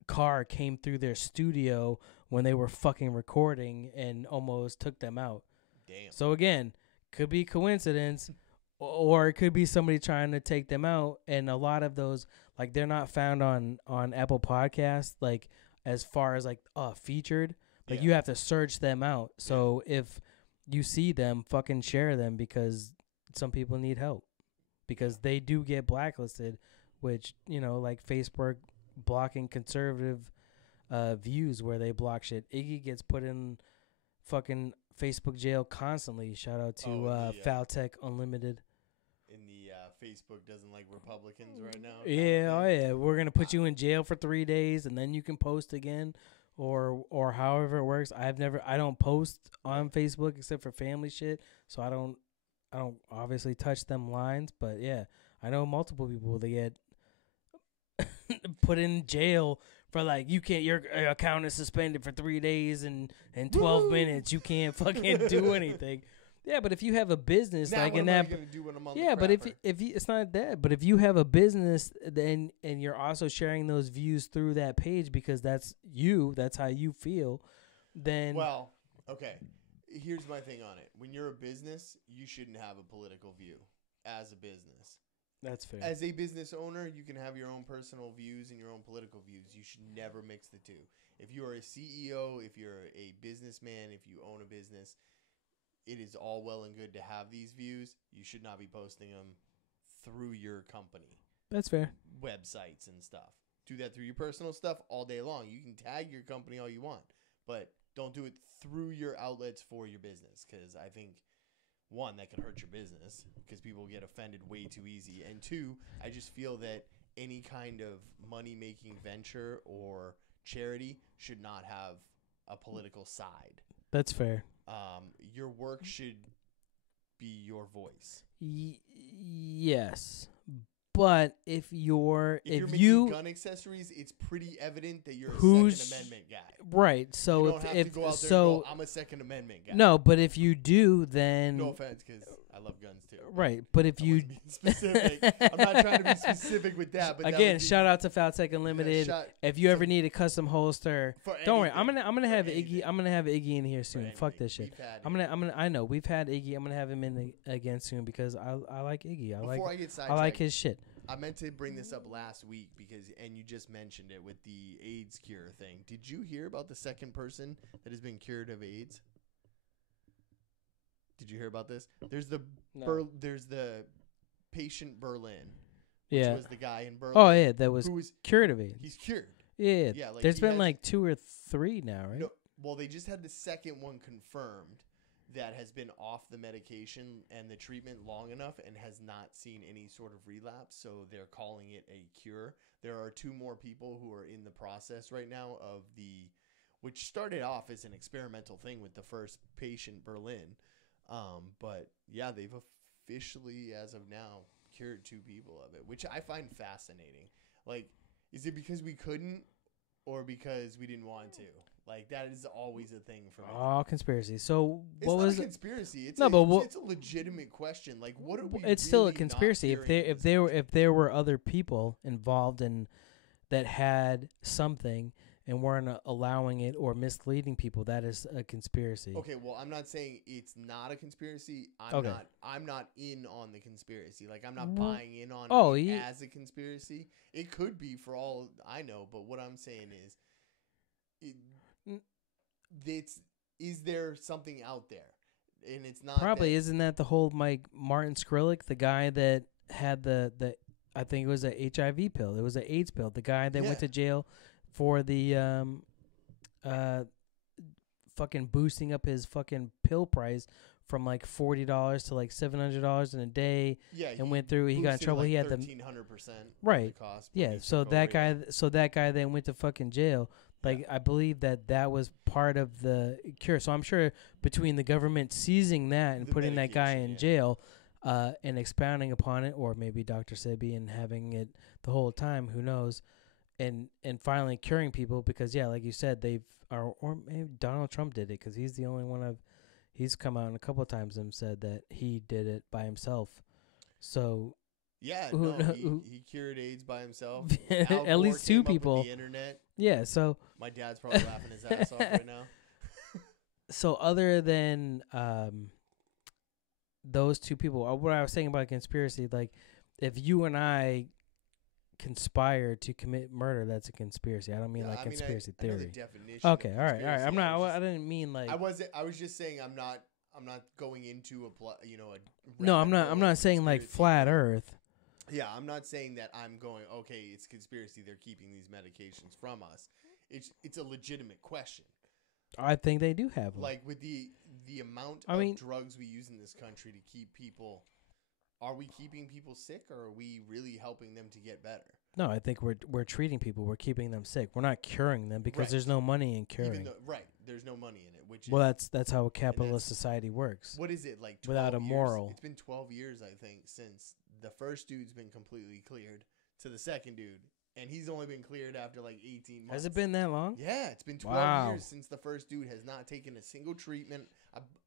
car came through their studio when they were fucking recording and almost took them out. Damn. So, again, could be coincidence. Or it could be somebody trying to take them out, and a lot of those, like, they're not found on Apple Podcasts, like, as far as, like, featured. Like, you have to search them out. So if you see them, fucking share them, because some people need help. Because they do get blacklisted, which, you know, like Facebook blocking conservative views where they block shit. Iggy gets put in fucking Facebook jail constantly. Shout out to Faltech Unlimited. In the Facebook doesn't like Republicans right now. Yeah, we're gonna put you in jail for 3 days, and then you can post again, or however it works. I don't post on Facebook except for family shit, so I don't obviously touch them lines. But yeah, I know multiple people that get put in jail for, like, you can't, your account is suspended for 3 days and 12 minutes. You can't fucking do anything. Yeah, but if you have a business, now like, what in am I that, gonna do when I'm on yeah, the but crapper? if you, it's not that, but if you have a business, then and you're also sharing those views through that page because that's how you feel, then Well, okay. Here's my thing on it. When you're a business, you shouldn't have a political view as a business. that's fair. As a business owner, you can have your own personal views and your own political views. You should never mix the two. If you are a CEO, if you're a businessman, if you own a business, it is all well and good to have these views. You should not be posting them through your company That's fair. websites and stuff. Do that through your personal stuff all day long. You can tag your company all you want, but don't do it through your outlets for your business, because I think, one, that can hurt your business because people get offended way too easy, and two, I just feel that any kind of money-making venture or charity should not have a political side. That's fair. Your work should be your voice. Yes, but if you're making gun accessories, it's pretty evident that you're a Who's- Second Amendment guy. right, so You don't have if to go out there so, and go, I'm a Second Amendment guy. no, but if you do, then No offense, because I love guns too. right. But if I you wasn't being specific, I'm not trying to be specific with that. But again, shout out to Faltech Unlimited. shout- If you ever some- need a custom holster, for don't worry. anything. I'm gonna have For Iggy. anything. I'm gonna have Iggy in here For soon. Fuck anything. this shit. We've had I'm it. gonna. I know we've had Iggy. I'm gonna have him in again soon because I like Iggy. I Before like I get I sidetracked, like his shit. I meant to bring this up last week and you just mentioned it with the AIDS cure thing. Did you hear about the second person that has been cured of AIDS? Did you hear about this? There's the there's the patient Berlin, which Yeah. was the guy in Berlin. Oh yeah, that was who was cured of AIDS. he's cured. Yeah. Yeah, like There's he been has- like 2 or 3 now, right? No, well, they just had the second one confirmed that has been off the medication and the treatment long enough and has not seen any sort of relapse, so they're calling it a cure. There are 2 more people who are in the process right now of which started off as an experimental thing with the first patient Berlin. But yeah, they've officially, as of now, cured 2 people of it, which I find fascinating. Like, is it because we couldn't or because we didn't want to? Like, that is always a thing for me. All conspiracy. So It's what not was a it? conspiracy. It's No, a, but it's, what- it's a legitimate question. Like, what are we? It's still a really not conspiracy. If hearing in this country? if there were other people involved in that had something and weren't allowing it or misleading people, that is a conspiracy. Okay, well, I'm not saying it's not a conspiracy. Okay. I'm not in on the conspiracy. Like, I'm not Wh- buying in on Oh, it you- as a conspiracy. It could be for all I know, but what I'm saying is, N- is there something out there? And it's not Probably that, isn't that the whole Martin Skrillex, the guy that had the I think it was a HIV pill. It was an AIDS pill. The guy that Yeah. went to jail for the fucking boosting up his fucking pill price from like $40 to like $700 in a day. Yeah, and went through. He got in trouble. He had the 1,300% right. cost. Yeah, so that guy then went to fucking jail. Like, I believe that was part of the cure. So I'm sure between the government seizing that and putting that guy in jail, and expounding upon it, or maybe Dr. Sebi and having it the whole time, who knows, and finally curing people, because like you said, or maybe Donald Trump did it, because he's the only one he's come out a couple of times and said that he did it by himself. So yeah, he cured AIDS by himself. At least 2 people. The internet. Yeah, so my dad's probably laughing his ass off right now. So other than those 2 people, what I was saying about conspiracy, like if you and I conspire to commit murder, that's a conspiracy. I don't mean conspiracy theory. I know the definition. Okay, all right. I'm not. I didn't mean like. I was just saying I'm not going into a. No, I'm not saying like flat Earth. Yeah, I'm not saying that I'm going. Okay, it's conspiracy. They're keeping these medications from us. It's a legitimate question. I think they do have them. Like with the amount of drugs we use in this country to keep people. Are we keeping people sick, or are we really helping them to get better? No, I think we're treating people. We're keeping them sick. We're not curing them, because there's no money in curing. There's no money in it. That's how a capitalist society works. What is it like? Without a moral. It's been 12 years, I think, since the first dude's been completely cleared to the second dude, and he's only been cleared after like 18 months. Has it been that long? Yeah, it's been 12 years since the first dude has not taken a single treatment.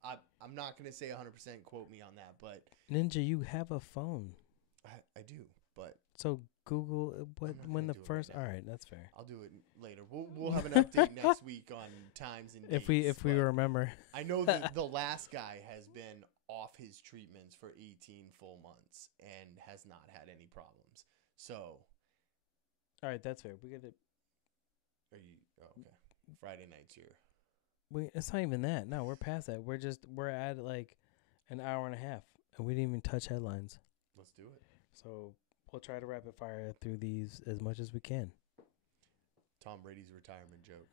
I'm not going to say 100% quote me on that, but... Ninja, you have a phone. I do, but... So Google when the first... All right, that's fair. I'll do it later. We'll have an update next week on times and dates. If we remember. I know that the last guy has been off his treatments for 18 full months and has not had any problems. So... All right, that's fair. We got to... Are you... Oh, okay. Friday nights here. It's not even that. No, we're past that. We're at like an hour and a half, and we didn't even touch headlines. Let's do it. So we'll try to rapid fire through these as much as we can. Tom Brady's retirement joke.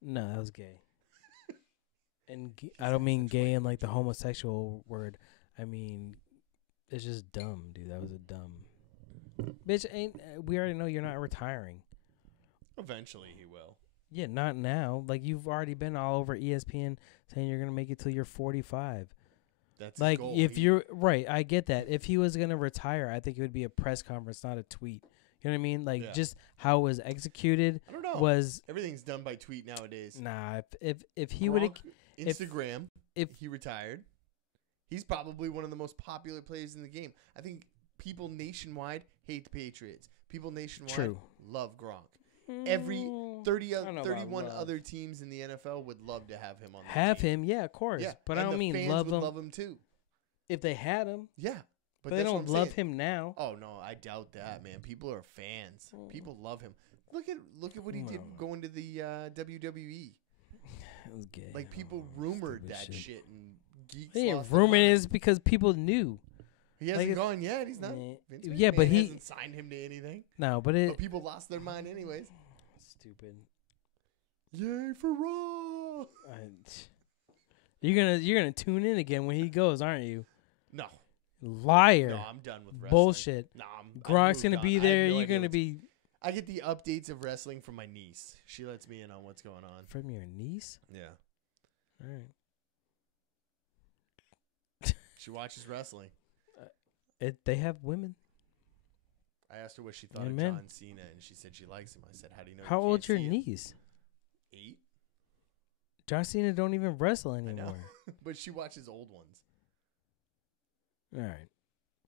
No, that was gay. And I don't mean gay in like the homosexual word. I mean, it's just dumb, dude. That was a dumb. Bitch, we already know you're not retiring. Eventually he will. Yeah, not now. Like, you've already been all over ESPN saying you're going to make it till you're 45. That's like, if you're right, I get that. If he was going to retire, I think it would be a press conference, not a tweet. You know what I mean? Like, just how it was executed. I don't know. Was everything's done by tweet nowadays? Nah, if he would Instagram, if he retired, he's probably one of the most popular players in the game. I think people nationwide hate the Patriots. People nationwide love Gronk. Every 31 other teams in the NFL would love to have him on their team. Yeah, of course. Yeah. But and I don't mean fans love would him. Love him too. If they had him. Yeah. But they don't love him now. Oh no, I doubt that, man. People are fans. People love him. Look at what he did going to the WWE. It was gay. Like, people rumored that shit and geeks. Yeah, rumored is because people knew. He hasn't gone yet. He's not. Yeah, but he hasn't signed him to anything. No, but people lost their mind anyways. Stupid. Yay for Raw! You're gonna tune in again when he goes, aren't you? No. Liar. No, I'm done with wrestling. Bullshit. No, Gronk's gonna be there. You're gonna be. I get the updates of wrestling from my niece. She lets me in on what's going on. From your niece? Yeah. All right. She watches wrestling. They have women. I asked her what she thought of John Cena, and she said she likes him. I said, "How do you know?" How old's your niece? 8. John Cena don't even wrestle anymore. I know. But she watches old ones. All right.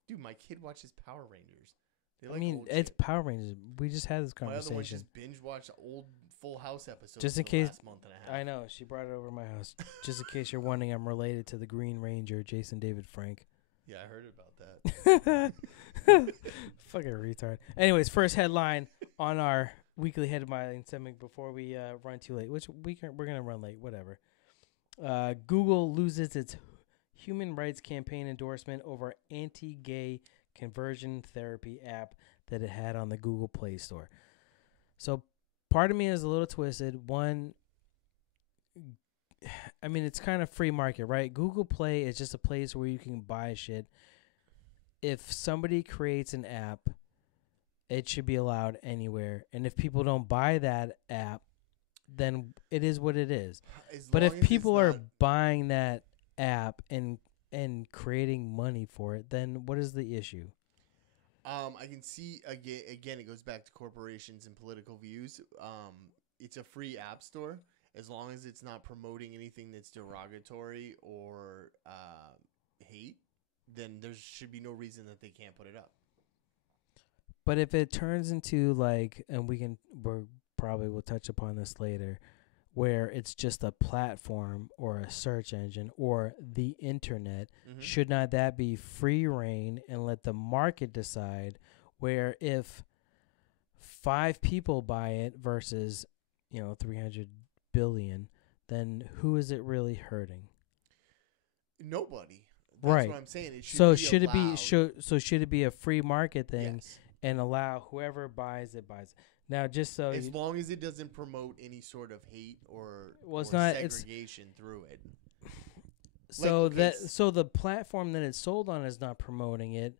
Dude, my kid watches Power Rangers. It's Power Rangers. We just had this conversation. My other one just binge watched old Full House episodes. Just in case, last month and a half. I know she brought it over to my house. Just in case you're wondering, I'm related to the Green Ranger, Jason David Frank. Yeah, I heard about that. Fucking retard. Anyways, first headline on our weekly headline segment before we run too late, which we're gonna run late. Whatever. Google loses its human rights campaign endorsement over anti-gay conversion therapy app that it had on the Google Play Store. So part of me is a little twisted. One, I mean, it's kind of free market, right? Google Play is just a place where you can buy shit. If somebody creates an app, it should be allowed anywhere. And if people don't buy that app, then it is what it is. But if people are buying that app and creating money for it, then what is the issue? I can see again. It goes back to corporations and political views. It's a free app store as long as it's not promoting anything that's derogatory or hate. Then there should be no reason that they can't put it up. But if it turns into like, and we'll touch upon this later, where it's just a platform or a search engine or the internet, should not that be free reign and let the market decide? Where if 5 people buy it versus 300 billion, then who is it really hurting? Nobody. That's right. what I'm saying. Should it be a free market thing? Yes. And allow whoever buys it. Now, just so as long as it doesn't promote any sort of hate or segregation through it. So the platform that it's sold on is not promoting it.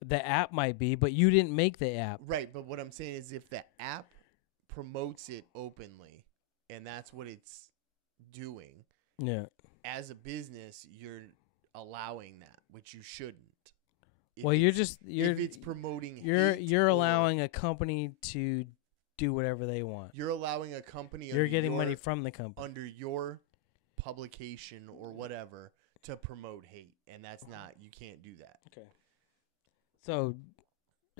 The app might be, but you didn't make the app. Right, but what I'm saying is if the app promotes it openly and that's what it's doing. Yeah. As a business, you're allowing that, which you shouldn't. If it's promoting you're allowing a company to do whatever they want. You're allowing a company. You're getting money from the company under your publication or whatever to promote hate, and that's not. You can't do that. Okay. So,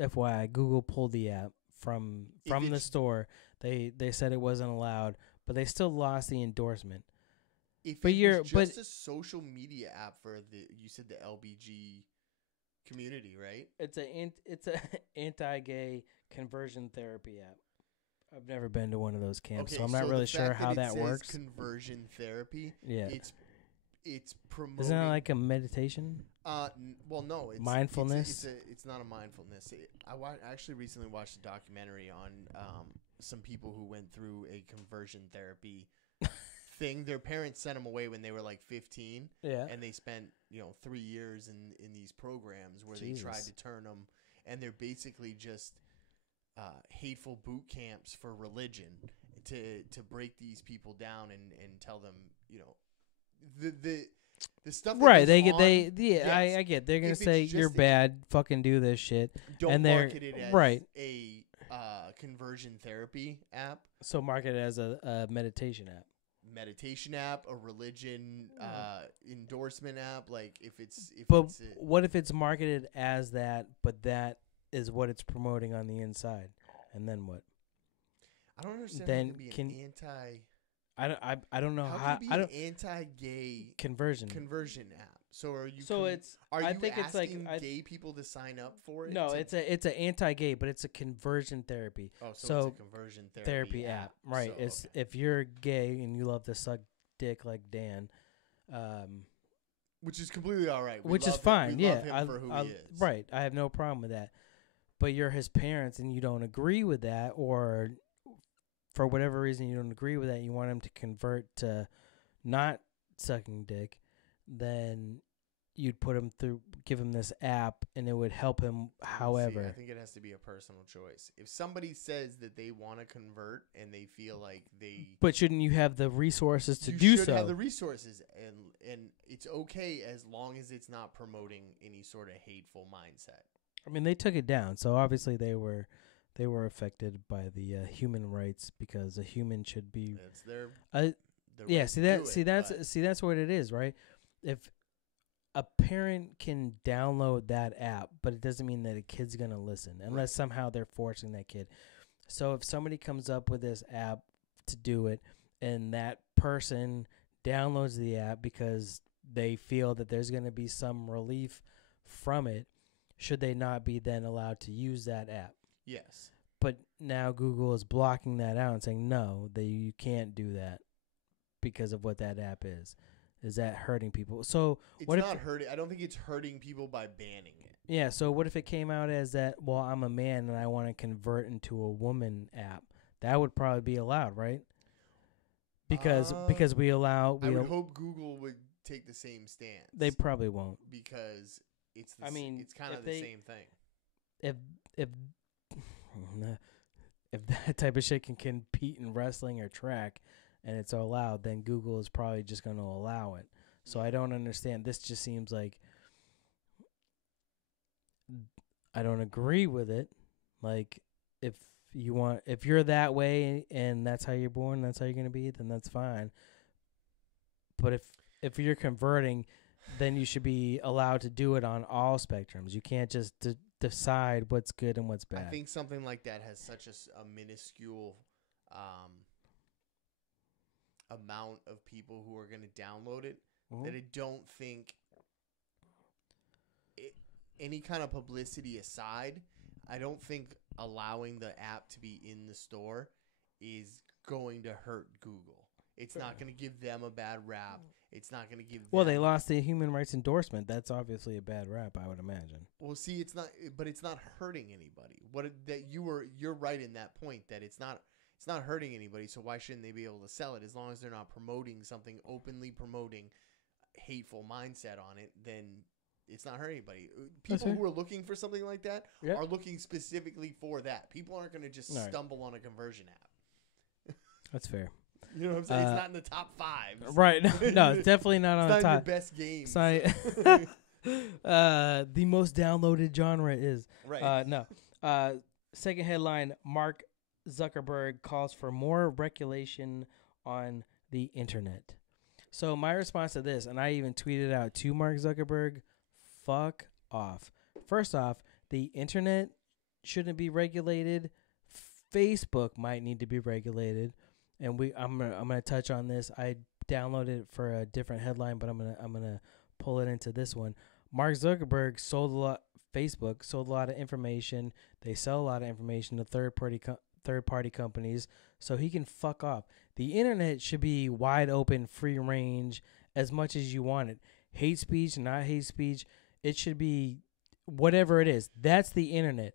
FYI, Google pulled the app from the store. They said it wasn't allowed, but they still lost the endorsement. If it was just a social media app for you said the LBG community, right? It's a anti-gay conversion therapy app. I've never been to one of those camps, so I'm not really sure how that works. Conversion therapy. Yeah. It's promoting. Isn't that like a meditation? Well, no. It's mindfulness. It's not a mindfulness. I actually recently watched a documentary on some people who went through a conversion therapy thing. Their parents sent them away when they were like 15. Yeah. And they spent 3 years in these programs where they tried to turn them, and they're basically just hateful boot camps for religion to break these people down and tell them the stuff that right. Yes. I get. They're gonna say you're bad. Fucking do this shit. Don't market it as a conversion therapy app. So market it as a meditation app. Meditation app, a religion endorsement app. Like what if it's marketed as that, but that is what it's promoting on the inside, and then what? I don't understand. Then how can be an I don't know how can it be an anti-gay conversion app. So are you? So I think asking it's like gay people to sign up for it? No, it's an anti-gay, but it's a conversion therapy. Oh, so it's a conversion therapy app. Right. So, it's if you're gay and you love to suck dick like Dan, which is completely all right. Which is fine. We love him for who he is. Right. I have no problem with that. But you're his parents and you don't agree with that, or for whatever reason you don't agree with that, you want him to convert to not sucking dick, then you'd give him this app, and it would help him. However, I think it has to be a personal choice. If somebody says that they want to convert and they feel like but shouldn't you have the resources to do so? You should have the resources, and it's okay as long as it's not promoting any sort of hateful mindset. I mean, they took it down, so obviously they were affected by the human rights, because a human should be. That's their. Yeah. See that's what it is, right? If a parent can download that app, but it doesn't mean that a kid's gonna listen unless somehow they're forcing that kid. So if somebody comes up with this app to do it, and that person downloads the app because they feel that there's gonna be some relief from it, should they not be then allowed to use that app? Yes. But now Google is blocking that out and saying, no, you can't do that because of what that app is. Is that hurting people? So it's what not hurting. I don't think it's hurting people by banning it. Yeah. So what if it came out as that, well, I'm a man and I want to convert into a woman app? That would probably be allowed, right? because we allow. I would hope Google would take the same stance. They probably won't, because it's. It's kind of the same thing. If if that type of shit can compete in wrestling or track, and it's allowed, then Google is probably just going to allow it. So I don't understand. This just seems like I don't agree with it. Like, if you're that way and that's how you're born, that's how you're going to be, then that's fine. But if you're converting, then you should be allowed to do it on all spectrums. You can't just decide what's good and what's bad. I think something like that has such a minuscule amount of people who are going to download it that I don't think any kind of publicity aside, I don't think allowing the app to be in the store is going to hurt Google. It's not going to give them a bad rap. It's not going to give them... Well, they lost the human rights endorsement. That's obviously a bad rap, I would imagine. Well, see, it's not, but it's not hurting anybody. You're right in that point that it's not hurting anybody. So why shouldn't they be able to sell it? As long as they're not promoting something, openly promoting hateful mindset on it, then it's not hurting anybody. People who are looking for something like that are looking specifically for that. People aren't going to just stumble on a conversion app. That's fair. You know what I'm saying? It's not in the top 5. Right. No, it's definitely not on the top. It's not your best game. The most downloaded genre is. Right. No. Second headline, Mark Zuckerberg calls for more regulation on the internet. So my response to this, and I even tweeted out to Mark Zuckerberg, fuck off. First off, the internet shouldn't be regulated. Facebook might need to be regulated. And I'm gonna touch on this. I downloaded it for a different headline, but I'm gonna pull it into this one. Mark Zuckerberg Facebook sold a lot of information. They sell a lot of information to third party companies, so he can fuck off. The internet should be wide open, free range, as much as you want it. Hate speech, not hate speech. It should be whatever it is. That's the internet.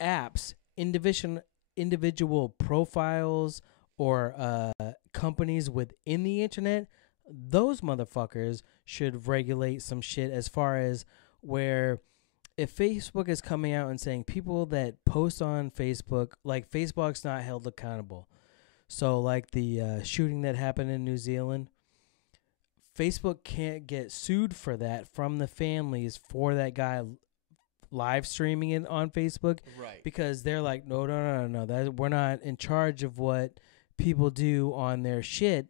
Apps, individual profiles, or companies within the internet, those motherfuckers should regulate some shit as far as where if Facebook is coming out and saying people that post on Facebook, like Facebook's not held accountable. So like the shooting that happened in New Zealand, Facebook can't get sued for that from the families for that guy live streaming it on Facebook. Right. Because they're like, no, that we're not in charge of what people do on their shit,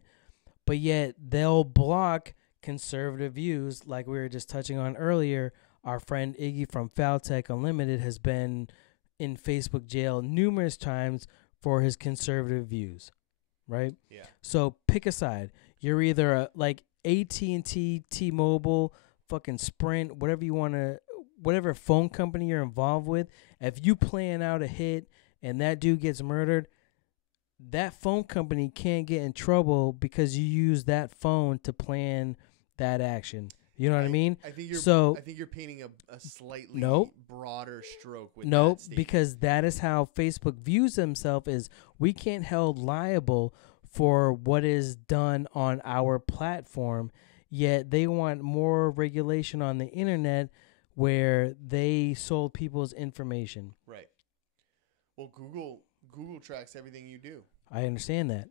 but yet they'll block conservative views. Like we were just touching on earlier, our friend Iggy from Foultech Unlimited has been in Facebook jail numerous times for his conservative views, right? Yeah. So pick a side. You're either like AT&T, T-Mobile, fucking Sprint, whatever phone company you're involved with. If you plan out a hit and that dude gets murdered, that phone company can't get in trouble because you use that phone to plan that action. You know what I mean? I think you're painting a slightly broader stroke with that statement. Because that is how Facebook views themselves is we can't held liable for what is done on our platform, yet they want more regulation on the internet where they sold people's information. Right. Well, Google tracks everything you do. I understand that.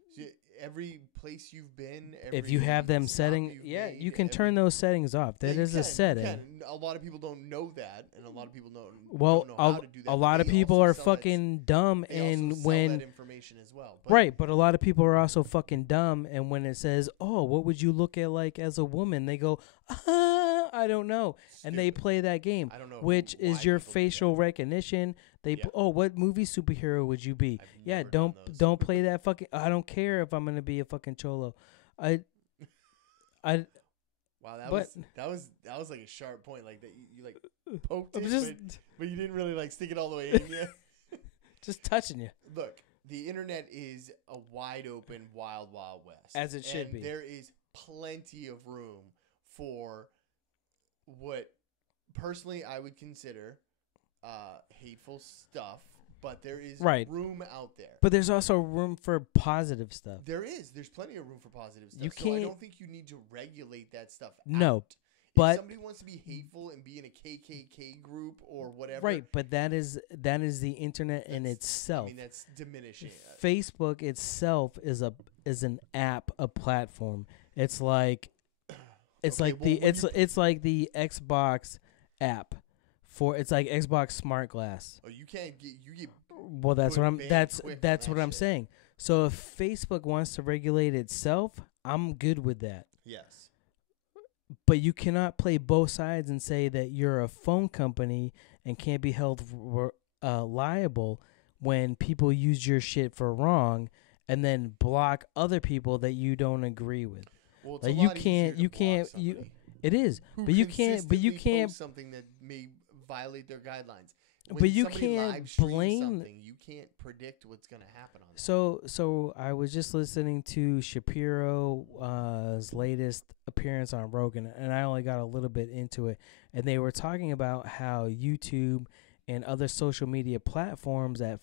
Every place you've been, if you have them setting, you can turn those settings off. That is a setting. A lot of people don't know that, and a lot of people don't know how to do that. A lot of people are fucking dumb, and when that information as well. But a lot of people are also fucking dumb, and when it says, "Oh, what would you look at like as a woman?" they go, "I don't know," and they play that game, I don't know which is your facial recognition. What movie superhero would you be? Yeah, don't play that fucking. I don't care if I'm gonna be a fucking cholo. Wow, that was like a sharp point, like that you like poked it, but you didn't really like stick it all the way in yet. Just touching you. Look, the internet is a wide open, wild, wild west, as it should be. There is plenty of room for what personally I would consider hateful stuff but there is Right. room out there. But there's also room for positive stuff. There's plenty of room for positive stuff. You So I can't- don't think you need to regulate that stuff No, out. but- if somebody wants to be hateful and be in a KKK group or whatever, Right, but that is the internet in itself. I mean, that's diminishing. Facebook itself is an app, a platform. It's like it's Okay, like well, it's like the Xbox app it's like Xbox Smart Glass. Oh, you can't get Well, that's put what I'm banned that's quick on that's that what I'm shit. saying. So if Facebook wants to regulate itself, I'm good with that. yes. But you cannot play both sides and say that you're a phone company and can't be held liable when people use your shit for wrong, and then block other people that you don't agree with. Well, it's Like, a you lot can't- easier to you block can't- somebody It is, who but you can't consistently posts something that may violate their guidelines. When But you somebody can't live streams blame- something. You can't predict what's going to happen on that. So I was just listening to Shapiro's latest appearance on Rogan, and I only got a little bit into it, and they were talking about how YouTube and other social media platforms that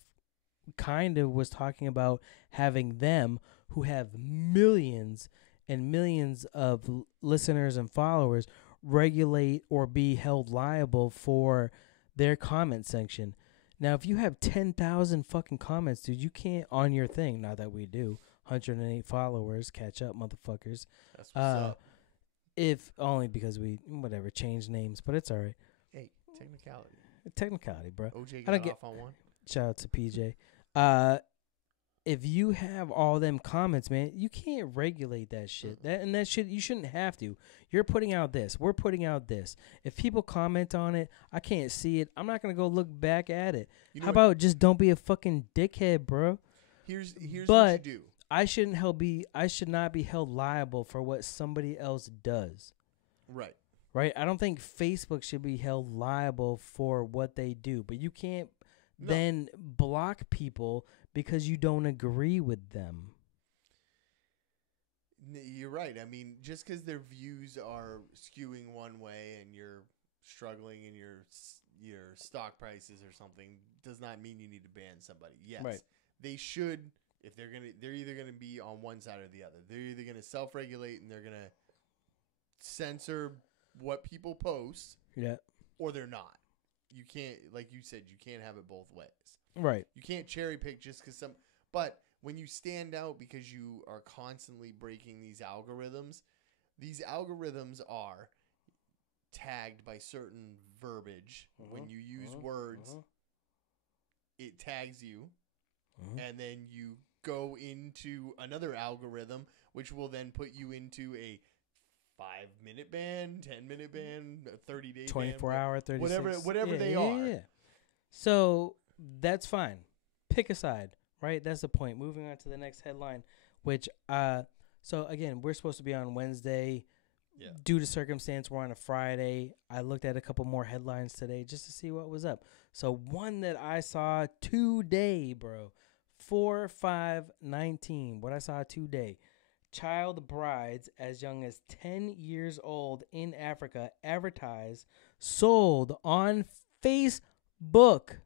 kind of was talking about having them who have millions and millions of listeners and followers regulate or be held liable for their comment section. Now, if you have 10,000 fucking comments, dude, you can't on your thing. Not that we do. 108 followers. Catch up, motherfuckers. That's what's up. If only because we, whatever, changed names, but it's all right. Hey, technicality. Technicality, bro. OJ I don't got get- off on one. Shout out to PJ. If you have all them comments, man, you can't regulate that shit. That shit, you shouldn't have to. You're putting out this. We're putting out this. If people comment on it, I can't see it. I'm not gonna go look back at it. You know How what? about just don't be a fucking dickhead, bro? Here's what but- you do. I should not be held liable for what somebody else does. Right. Right? I don't think Facebook should be held liable for what they do, but you can't No. then block people because you don't agree with them. You're right. I mean, just because their views are skewing one way and you're struggling in your stock prices or something does not mean you need to ban somebody. Yes, Right. they should. If they're either gonna be on one side or the other. They're either gonna self-regulate and they're gonna censor what people post, Yeah. or they're not. You can't, like you said, you can't have it both ways. Right. You can't cherry pick just because some. But when you stand out because you are constantly breaking these algorithms are tagged by certain verbiage. When you use words, it tags you, and then you go into another algorithm, which will then put you into a 5-minute ban, 10-minute ban, a 30-day 24 ban, hour, 36. whatever they are. Yeah. So that's fine. Pick a side, right? That's the point. Moving on to the next headline, which, so again, we're supposed to be on Wednesday. Yeah. Due to circumstance, we're on a Friday. I looked at a couple more headlines today just to see what was up. So one that I saw today, bro, 4/5/19. What I saw today. Child brides as young as 10 years old in Africa advertised, sold on Facebook.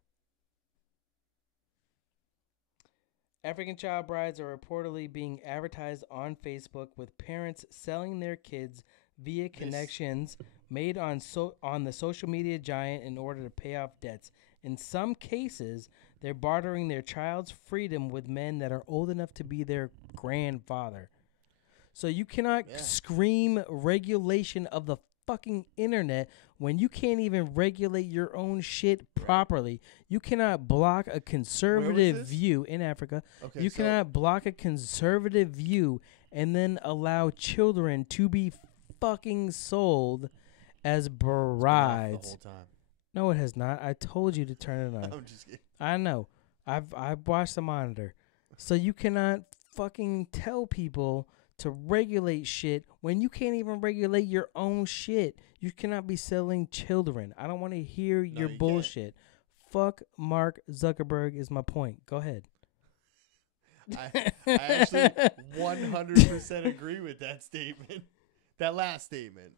African child brides are reportedly being advertised on Facebook, with parents selling their kids via connections made on the social media giant in order to pay off debts. In some cases, they're bartering their child's freedom with men that are old enough to be their grandfather. So you cannot scream regulation of the fucking internet when you can't even regulate your own shit properly. You cannot block a conservative view in Africa. Okay, You cannot block a conservative view and then allow children to be fucking sold as brides. The whole time. No, it has not. I told you to turn it on. I'm just kidding. I know. I've watched the monitor. So you cannot fucking tell people to regulate shit when you can't even regulate your own shit. You cannot be selling children. I don't want to hear your you bullshit. Fuck Mark Zuckerberg is my point. Go ahead. I actually 100% agree with that statement. That last statement.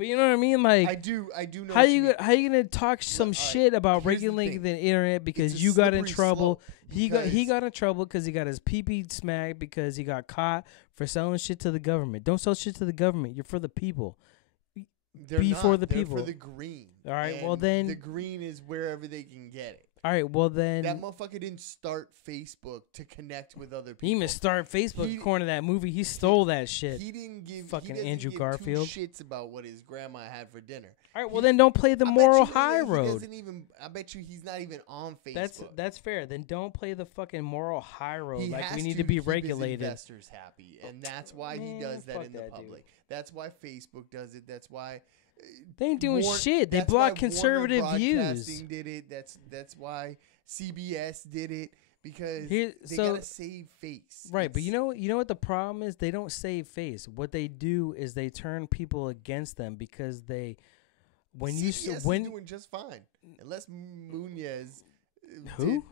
But you know what I mean? Like, I do know. how what you mean. how you gonna talk some shit about here's the regulating thing. the internet It's because a you got in slippery trouble? slope He because- got in trouble because he got his pee smacked because he got caught for selling shit to the government. Don't sell shit to the government. You're for the people. They're be not. for the They're people. for the green. All right, And well then- the green is wherever they can get it. All right, well then That motherfucker didn't start Facebook to connect with other people. he even started Facebook He- according to that movie. He stole that shit. He didn't give Fucking he doesn't Andrew give Garfield. two shits about what his grandma had for dinner. All right, well he- then don't play the I bet moral you high he road. doesn't even. I bet you he's not even on Facebook. That's fair. Then don't play the fucking moral high road. He like has we need to be keep his regulated. investors happy, and that's why he Man, does that fuck in the that dude. public. That's why Facebook does it. That's why They ain't doing Warner- shit. They that's why block conservative Warner views. Broadcasting did it. That's why CBS did it because Here- they so- gotta save face. Right, but It's- you know what the problem is? They don't save face. What they do is they turn people against them because they when you CBS s- when is doing just fine. Unless Munoz. who? did-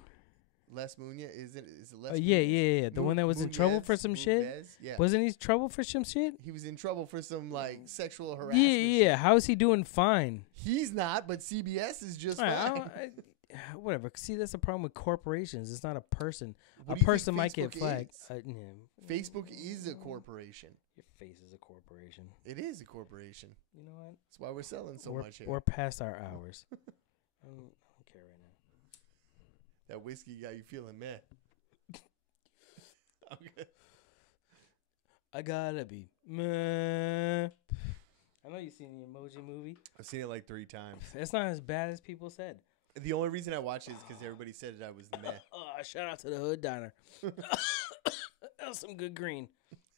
Les Munoz is it Les? Yeah, Munoz? yeah, yeah. The one that was in trouble for Munoz? some shit. Munoz? Yeah. Wasn't he in trouble for some shit? He was in trouble for some like sexual Yeah, harassment. yeah. How is he doing fine? He's not, but CBS is just All right, I fine. don't- whatever. See, that's the problem with corporations. It's not a person. What A do you think person might get Facebook flagged. is? Yeah. Facebook is a corporation. Your face is a corporation. It is a corporation. You know what? That's why we're selling so we're, much here. we're past our hours. I don't care right now. That whiskey got you feeling mad. Okay. I gotta be. Meh. I know you've seen the Emoji Movie. I've seen it like 3 times. It's not as bad as people said. The only reason I watched it is because everybody said that I was the man. Oh, shout out to the Hood Diner. That was some good green.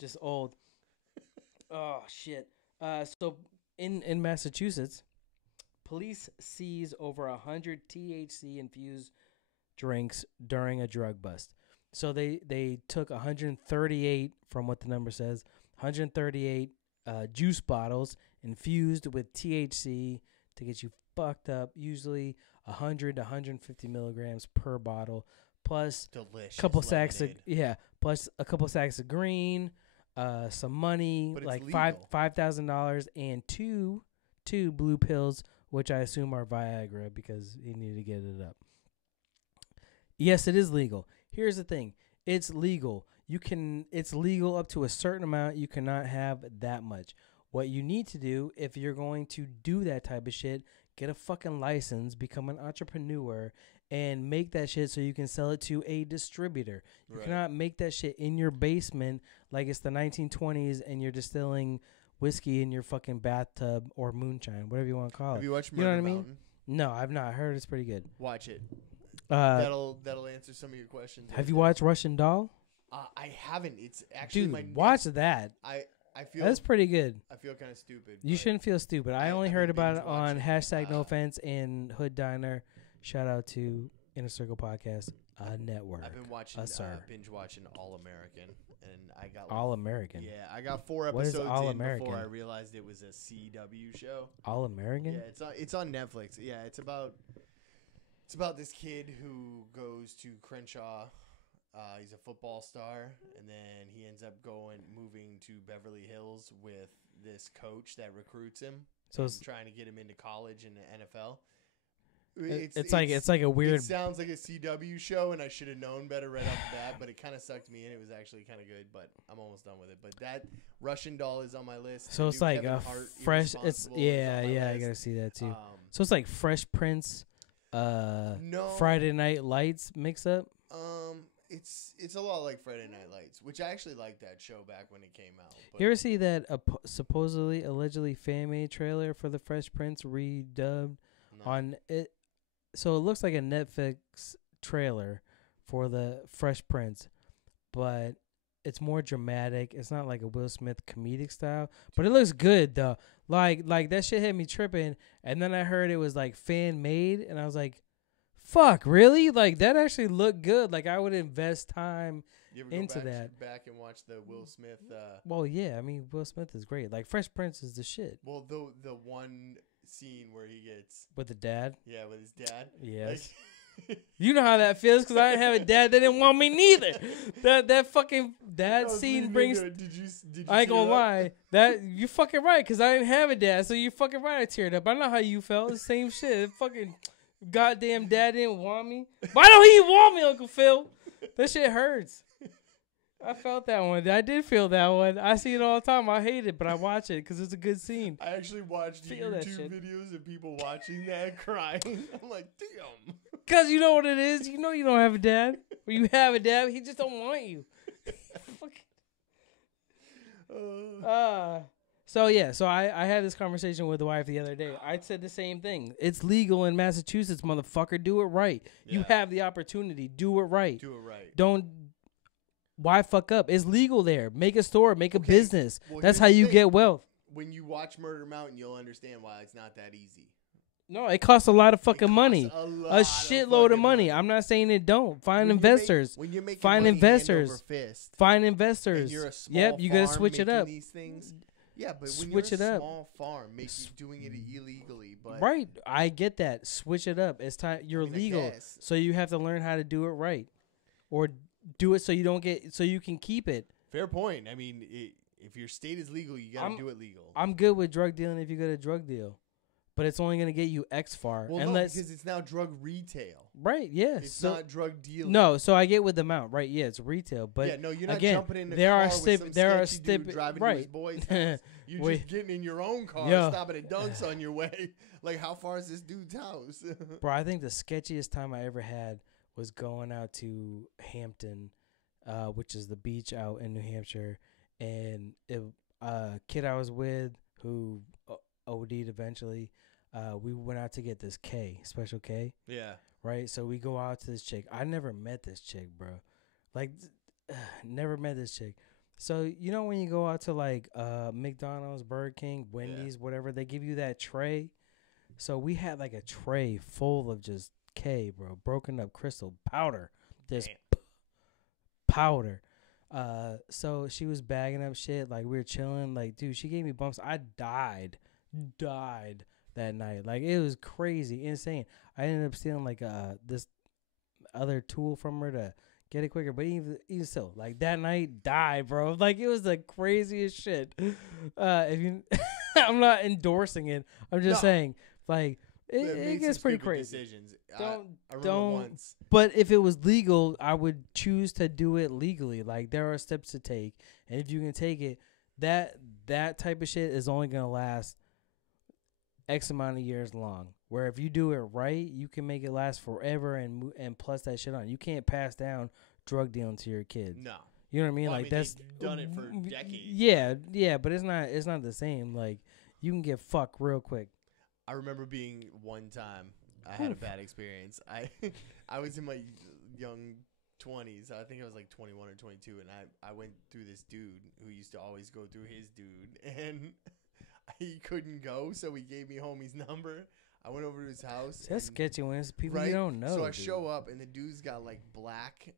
Just old. Oh shit. So in Massachusetts, police seize over 100 THC infused drinks during a drug bust. So they took 138, from what the number says, 138 juice bottles infused with THC to get you fucked up. Usually 100 to 150 milligrams per bottle, plus Delicious. couple sacks of lemonade. plus a couple sacks of green, some money, But it's like legal. $5,000, and two blue pills, which I assume are Viagra because he needed to get it up. Yes, it is legal. Here's the thing: it's legal. It's legal up to a certain amount. You cannot have that much. What you need to do if you're going to do that type of shit, get a fucking license, become an entrepreneur, and make that shit so you can sell it to a distributor. You Right. cannot make that shit in your basement like it's the 1920s and you're distilling whiskey in your fucking bathtub or moonshine, whatever you want to call Have it. you watched You know Murder what I mean? Mountain? No, I've not. I heard it's pretty good. Watch it. Have That'll answer some of your questions. you watched Russian Doll? I haven't. It's actually my Dude, watch that. I feel That's pretty good. I feel kind of stupid. You but shouldn't feel stupid. I I- only I've heard been about it binge on watching. hashtag No Offense and Hood Diner. Shout out to Inner Circle Podcast, a network. I've been watching sir. binge watching All American, and I got like, All American. Yeah, I got 4 What is episodes All in American? before I realized it was a CW show. All American? Yeah, it's on Netflix. Yeah, it's about this kid who goes to Crenshaw. He's a football star, and then he ends up moving to Beverly Hills with this coach that recruits him. So and it's, trying to get him into college and the NFL. it's like a weird. It sounds like a CW show, and I should have known better right off the bat, but it kind of sucked me in. It was actually kind of good, but I'm almost done with it. But that Russian Doll is on my list. So The it's new like Kevin a Hart, fresh. It's Irresponsible, is yeah, on my yeah. I list. gotta see that too. Um, So it's like Fresh Prince, no, Friday Night Lights mix up. it's a lot like Friday Night Lights, which I actually liked that show back when it came out. But You ever see that supposedly, allegedly fan-made trailer for the Fresh Prince redubbed no. on it? So it looks like a Netflix trailer for the Fresh Prince, but it's more dramatic. It's not like a Will Smith comedic style, but it looks good though. Like that shit had me tripping, and then I heard it was like fan-made, and I was like, "Fuck, really? Like that actually looked good. Like I would invest time." You ever into go that. back and watch the Will Smith? Well, yeah, I mean Will Smith is great. Like Fresh Prince is the shit Well, the one scene where he gets with the dad. with his dad. Yes. You know how that feels because I didn't have a dad that didn't want me neither. That fucking that scene brings. Did you I ain't tear gonna up? lie. That you fucking right because I didn't have a dad, so you fucking right. I teared up. I know how you felt. The same shit. Fucking goddamn dad didn't want me. Why don't he want me, Uncle Phil? That shit hurts. I felt that one. I did feel that one. I see it all the time. I hate it, but I watch it because it's a good scene. I actually watched Feel that YouTube shit. videos of people watching that crying. I'm like, damn. Because you know what it is. You know you don't have a dad. Or you have a dad, he just don't want you. So I had this conversation with the wife the other day. I said the same thing. It's legal in Massachusetts, motherfucker. Do it right. You have the opportunity. Do it right. Do it right. Don't. Why fuck up? It's legal there. Make a store. Make a business. Well, That's here's how the you thing. get wealth. When you watch Murder Mountain, you'll understand why it's not that easy. No, it costs a lot of fucking It money. costs A shitload of money. I'm not saying it don't. Find investors. When you're making Find money investors. hand over fist, Find and investors. you're a small Yep, you gotta farm switch it making up. These things. Yeah, but when Switch you're it a up. small farm, doing it illegally, but Right. I get that. Switch it up. It's time. You're I legal. guess. So you have to learn how to do it right. Or do it so you don't get, so you can keep it. Fair point. I mean, if your state is legal, you gotta do it legal. I'm good with drug dealing if you get a drug deal. But it's only going to get you X far. Well, unless, no, because it's now drug retail. right, yeah. It's not drug dealing. No, so I get with the amount. Right, yeah, it's retail. But yeah, no, you're not again, jumping in the there car are with stip- some there are sketchy stip- dude driving right. to his boy's house. You're Wait. just getting in your own car, Yo. stopping at Dunks on your way. Like, how far is this dude's house? Bro, I think the sketchiest time I ever had was going out to Hampton, which is the beach out in New Hampshire, and a kid I was with who OD'd eventually. We went out to get this Special K, Yeah. right? So we go out to this chick. I never met this chick, bro. Like, never met this chick. So, you know when you go out to, like, McDonald's, Burger King, Wendy's, whatever, they give you that tray? So we had, like, a tray full of just K, bro. Broken up crystal powder. Just powder. So she was bagging up shit. Like, we were chilling. Like, dude, she gave me bumps. I died that night. Like, it was crazy, insane. I ended up stealing, like, this other tool from her to get it quicker. But even still, like, that night, died, bro. Like, it was the craziest shit. If you, I'm not endorsing it. I'm just saying, like, it gets pretty crazy. Decisions. Don't I remember once. But if it was legal, I would choose to do it legally. Like, there are steps to take, and if you can take it, that type of shit is only gonna last X amount of years long. Where if you do it right, you can make it last forever and plus that shit on. You can't pass down drug dealing to your kids. No. You know what I mean? Well, like that's they've done it for decades. Yeah, but it's not the same. Like, you can get fucked real quick. I remember being one time I had a bad experience. I was in my young 20s. I think I was like 21 or 22, and I went through this dude who used to always go through his dude, and he couldn't go, so he gave me homie's number. I went over to his house. That's sketchy when it's people you don't know. So I dude. show up, and the dude's got like blacked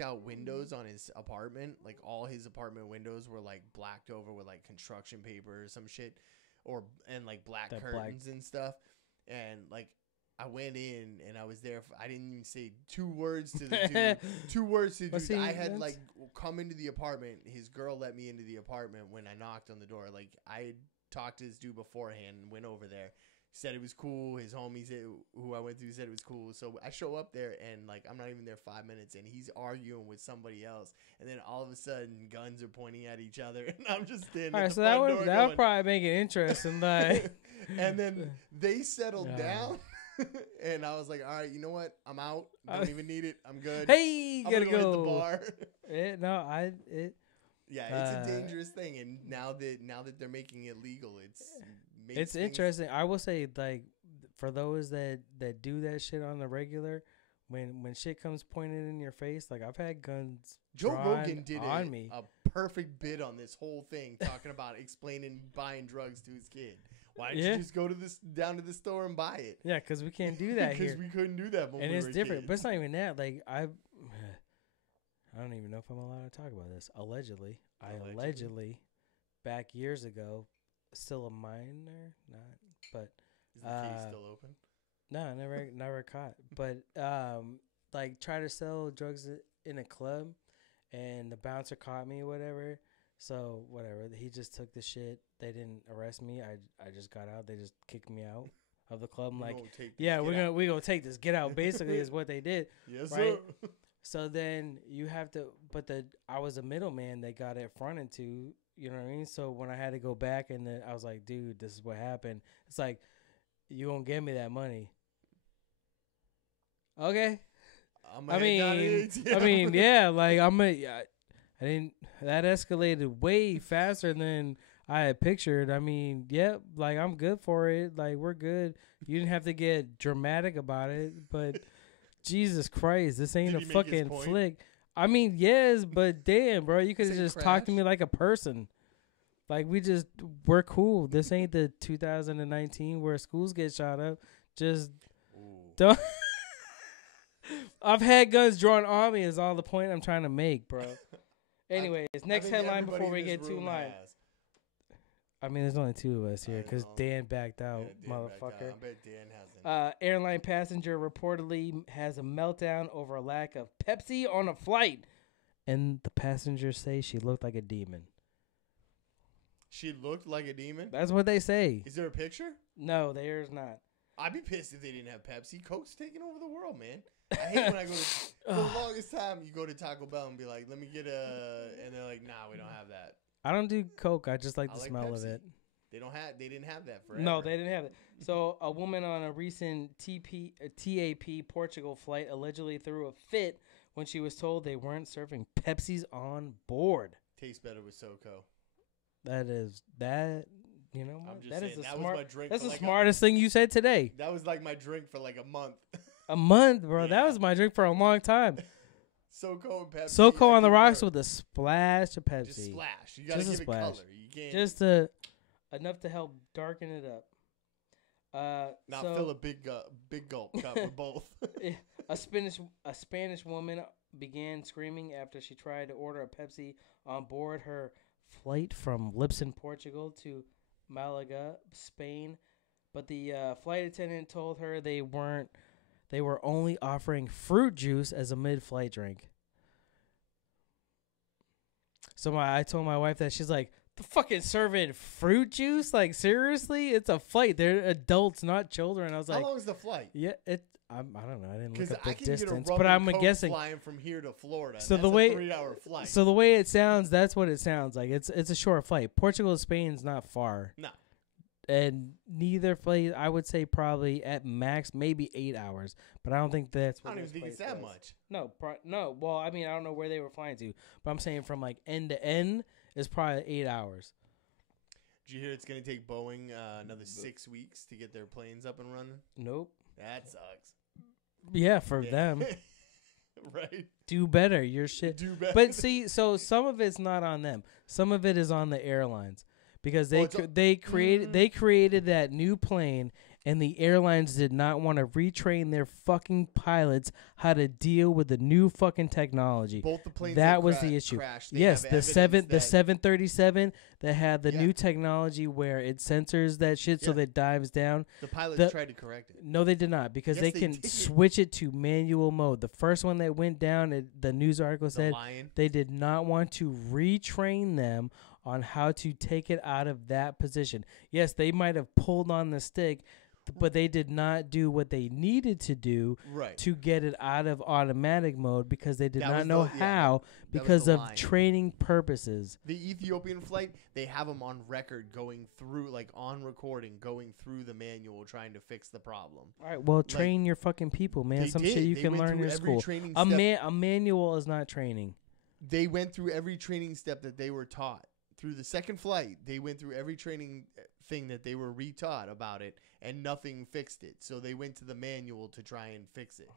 out windows on his apartment. Like, all his apartment windows were like blacked over with like construction paper or some shit, and like black curtains and stuff. And like, I went in and I was there. I didn't even say two words to the dude. Two words to the dude. See, I had like come into the apartment. His girl let me into the apartment when I knocked on the door. Like, I had talked to this dude beforehand and went over there. Said it was cool. His homies who I went through said it was cool. So I show up there and like, I'm not even there 5 minutes and he's arguing with somebody else. And then all of a sudden guns are pointing at each other and I'm just standing all right, at the so front door that would probably make it interesting. Like, and then they settled down. And I was like, all right, you know what? I'm out. Don't even need it. I'm good. Hey, I'm gotta gonna go. hit the bar. Yeah, it's a dangerous thing. And now that they're making it legal, it's interesting. I will say, like, for those that do that shit on the regular, when shit comes pointed in your face, like, I've had guns. Joe Rogan did on me. A perfect bit on this whole thing, talking about explaining buying drugs to his kid. Why don't you just go down to the store and buy it? Yeah, because we can't do that here. Because we couldn't do that when and we it's were different. kids. But it's not even that. Like, I don't even know if I'm allowed to talk about this. Allegedly, back years ago, still a minor, not, but is the case still open? No, never caught. But like try to sell drugs in a club, and the bouncer caught me or whatever. So whatever, he just took the shit. They didn't arrest me. I just got out. They just kicked me out of the club. I'm like, yeah, we're gonna take this. Get out. Basically, is what they did. Yes, right? sir. So then you have to, but I was a middleman that got it fronted to. You know what I mean? So when I had to go back, and then I was like, dude, this is what happened. It's like, you gonna give me that money? Okay. I mean, yeah, like I didn't. That escalated way faster than I had pictured. I mean, yep, like I'm good for it. Like we're good. You didn't have to get dramatic about it, but Jesus Christ, this ain't a fucking flick. I mean, yes, but damn, bro, you could have just talked to me like a person. Like we're cool. This ain't the 2019 where schools get shot up. Just don't. I've had guns drawn on me is all the point I'm trying to make, bro. Anyways, next headline before we get too long. I mean, there's only two of us here because Dan backed out, motherfucker. I bet Dan hasn't. Airline passenger reportedly has a meltdown over a lack of Pepsi on a flight. And the passengers say she looked like a demon. She looked like a demon? That's what they say. Is there a picture? No, there's not. I'd be pissed if they didn't have Pepsi. Coke's taking over the world, man. I hate when I go to, for the longest time, you go to Taco Bell and be like, let me get and they're like, nah, we don't have that. I don't do Coke. I just like the smell Pepsi. of it. They didn't have that forever. No, they didn't have it. So a woman on a recent TAP Portugal flight allegedly threw a fit when she was told they weren't serving Pepsis on board. Tastes better with SoCo. You know what? That is the smartest thing you said today. That was like my drink for like a month. A month, bro. Yeah. That was my drink for a long time. SoCo and Pepsi. SoCo on the rocks with a splash of Pepsi. Just splash. You gotta give it color. You can't just enough to help darken it up. Fill a big gulp cup with both. A Spanish woman began screaming after she tried to order a Pepsi on board her flight from Lisbon, Portugal to Malaga, Spain, but the flight attendant told her they were only offering fruit juice as a mid-flight drink. So I told my wife that. She's like, the fucking serving fruit juice? Like, seriously? It's a flight. They're adults, not children. I was like, how long is the flight? Yeah, I don't know. I didn't look up the distance, but I'm guessing flying from here to Florida. So that's the way, a 3-hour flight. So the way it sounds, that's what it sounds like. It's a short flight. Portugal to Spain's not far. No. And neither flight, I would say probably at max maybe 8 hours, but I don't think that's what I don't even think it's that much. No, no. Well, I mean, I don't know where they were flying to, but I'm saying from like end to end is probably 8 hours. Did you hear it's going to take Boeing another 6 weeks to get their planes up and running? Nope. That sucks. Yeah, for them. Right. Do better. Your shit. Do better. But see, so some of it's not on them. Some of it is on the airlines. Because they created that new plane, and the airlines did not want to retrain their fucking pilots how to deal with the new fucking technology. Both the planes that was the issue. Yes, the 737 that had the new technology where it censors that shit so that it dives down. The pilots tried to correct it. No, they did not, because they can switch it to manual mode. The first one that went down, the news article said they did not want to retrain them on how to take it out of that position. Yes, they might have pulled on the stick, but they did not do what they needed to do to get it out of automatic mode because they did not know how because of training purposes. The Ethiopian flight, they have them on record going through, like on recording, going through the manual trying to fix the problem. All right, well, train your fucking people, man. Some shit you can learn in school. A manual is not training. They went through every training step that they were taught. Through the second flight, they went through every training thing that they were retaught about it, and nothing fixed it. So they went to the manual to try and fix it.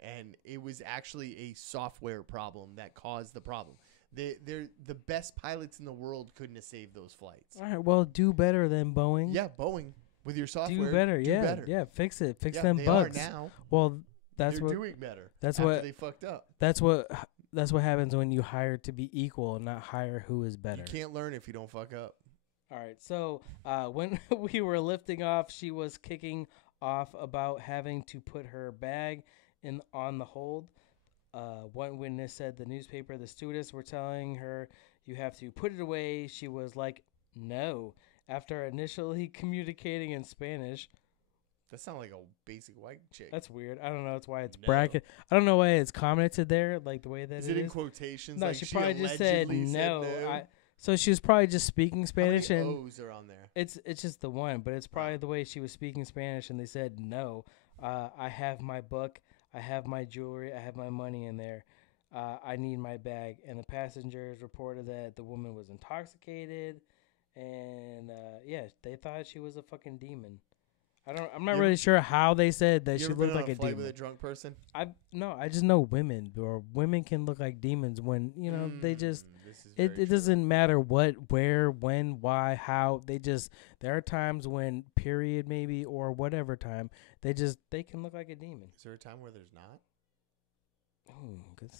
And it was actually a software problem that caused the problem. They're the best pilots in the world couldn't have saved those flights. All right, well, do better than Boeing. Yeah, Boeing. With your software, do better. Yeah, fix it. Fix them bugs. They are now. Well, they're doing better. That's after what they fucked up. That's what happens when you hire to be equal and not hire who is better. You can't learn if you don't fuck up. All right. So when we were lifting off, she was kicking off about having to put her bag in on the hold. One witness said the newspaper, the stewardess were telling her you have to put it away. She was like, no. After initially communicating in Spanish. That sounds like a basic white chick. That's weird. I don't know. That's why it's No. bracket. I don't know why it's commented there, like the way that Is it it in is. quotations? No, like she probably just said allegedly no. no? So she was probably just speaking Spanish, How many and O's are on there? it's just the one, but it's probably the way she was speaking Spanish, and they said no. I have my book, I have my jewelry, I have my money in there. I need my bag. And the passengers reported that the woman was intoxicated, and yeah, they thought she was a fucking demon. I'm not really sure how they said that You she ever been looked on like a flight demon. with a drunk person? I just know women, or women can look like demons when they just. This is It very true. doesn't matter what, where, when, why, how. There are times when, period, maybe, or whatever time, they can look like a demon. Is there a time where there's not? Good.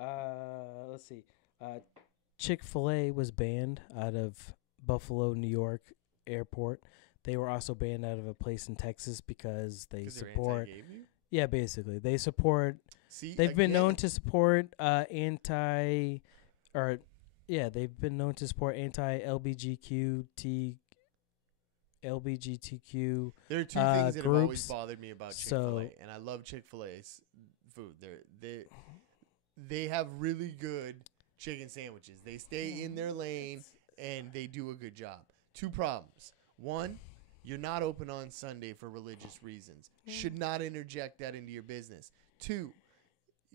I don't know. Let's see. Chick-fil-A was banned out of Buffalo, New York airport. They were also banned out of a place in Texas because they support. Yeah, basically, they support. See, They've been known to support they've been known to support LGBTQ. There are two things that have always groups. bothered me about Chick-fil-A, and I love Chick-fil-A's food. They have really good chicken sandwiches. They stay in their lane, and they do a good job. Two problems. One, you're not open on Sunday for religious reasons. Should not interject that into your business. Two,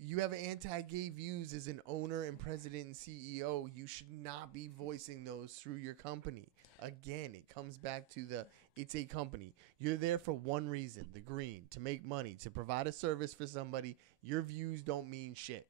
you have anti-gay views as an owner and president and CEO. You should not be voicing those through your company. Again, it comes back to it's a company. You're there for one reason, the green, to make money, to provide a service for somebody. Your views don't mean shit.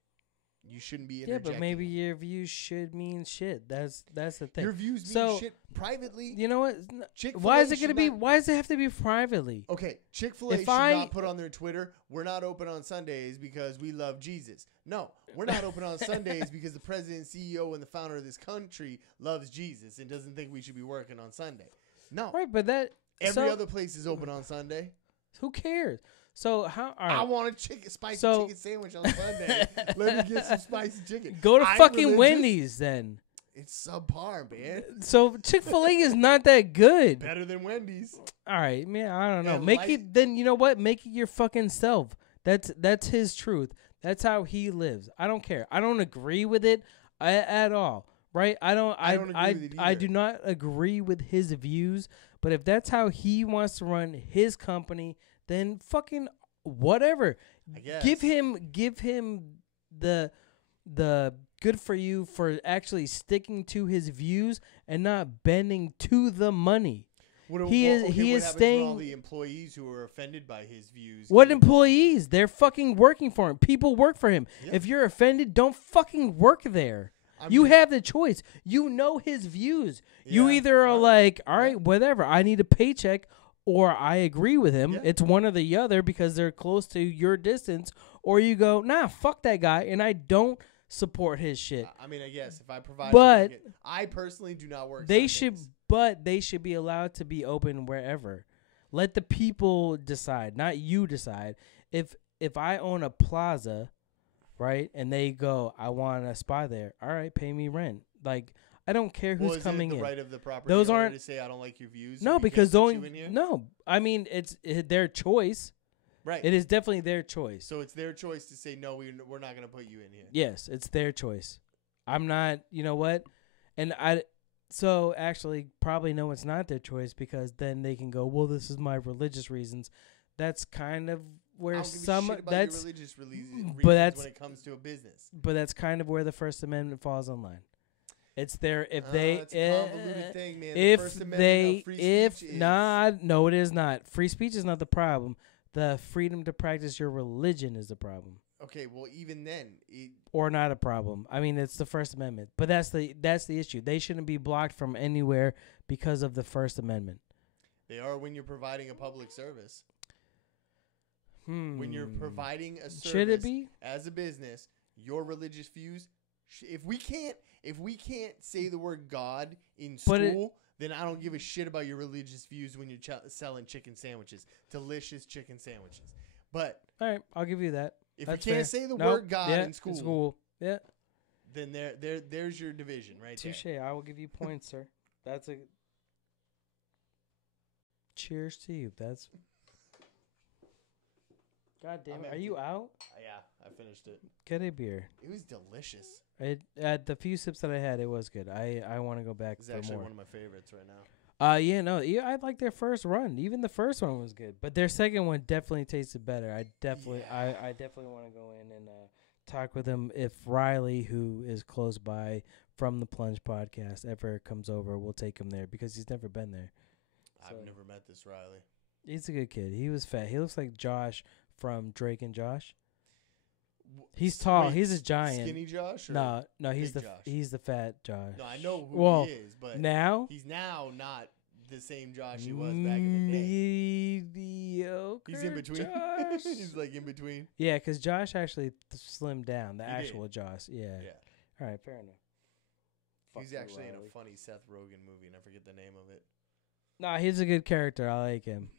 You shouldn't be interjecting. Yeah, but maybe your views should mean shit. That's the thing. Your views mean shit privately. You know what? Chick-fil-A Why is it gonna be? not- Why does it have to be privately? Okay, Chick-fil-A should not put on their Twitter, we're not open on Sundays because we love Jesus. No, we're not open on Sundays because the president, CEO, and the founder of this country loves Jesus and doesn't think we should be working on Sunday. No. Right, but Every other place is open on Sunday. Who cares? So how? All right. I want a spicy chicken sandwich on Sunday. Let me get some spicy chicken. Go to I'm fucking religious. Wendy's then. It's subpar, man. So Chick-fil-A is not that good. Better than Wendy's. All right, man. I don't know. And Make it then. You know what? Make it your fucking self. That's his truth. That's how he lives. I don't care. I don't agree with it at all. Right? I don't agree with it I do not agree with his views. But if that's how he wants to run his company, then fucking whatever. I guess. Give him the good for you for actually sticking to his views and not bending to the money. He is staying. All the employees who are offended by his views. What employees? They're fucking working for him. People work for him. Yeah. If you're offended, don't fucking work there. You have the choice. You know his views. Yeah. You either are like, all right, whatever. I need a paycheck, or I agree with him. Yeah. It's one or the other because they're close to your distance. Or you go, nah, fuck that guy, and I don't support his shit. I mean, I guess if I provide, But I personally do not work. They Sundays. they should be allowed to be open wherever. Let the people decide, not you decide. If I own a plaza, right, and they go, I want a spa there. All right, pay me rent. Like, I don't care who's coming in. Right of the property Those owner aren't to say I don't like your views. No, so because no. I mean it's their choice. Right. It is definitely their choice. So it's their choice to say no. We're not going to put you in here. Yes, it's their choice. I'm not. You know what? And So actually, probably no, it's not their choice because then they can go, well, this is my religious reasons. That's kind of where I don't give a shit about that's your religious reasons but that's when it comes to a business. But that's kind of where the First Amendment falls in line. It's their if they it's a convoluted thing, man. if The First Amendment they of free if speech is- no, it is not. Free speech is not the problem. The freedom to practice your religion is the problem. Okay, well, even then, Or not a problem. I mean, it's the First Amendment. But that's the issue. They shouldn't be blocked from anywhere because of the First Amendment. they are when you're providing a public service. When you're providing a service Should it be? as a business, your religious views If we can't say the word God in But school, then I don't give a shit about your religious views when you're selling chicken sandwiches, delicious chicken sandwiches. But All right, I'll give you that. if That's you can't fair. say the Nope, word God yeah, in school, yeah. then there's your division right Touche. there. I will give you points, sir. That's a cheers to you. That's God damn it. Are you out? Yeah, I finished it. Get a beer. It was delicious. At the few sips that I had, it was good. I want to go back It's for actually more. one of my favorites right now. I like their first run. Even the first one was good, but their second one definitely tasted better. I definitely want to go in and talk with him if Riley, who is close by from the Plunge podcast, ever comes over. We'll take him there because he's never been there. I've never met this Riley. He's a good kid. He was fat. He looks like Josh from Drake and Josh. He's tall. Wait, he's a giant. Skinny Josh? Or No, he's Big the Josh? he's the fat Josh. No, I know who he is, but now he's now not the same Josh he was back in the day. Mediocre. He's in between. Josh. He's like in between. Yeah, because Josh actually slimmed down. The He actual did. Josh. Yeah. Yeah. All right, fair enough. He's Fuck actually in Riley. a funny Seth Rogen movie, and I forget the name of it. Nah, he's a good character. I like him.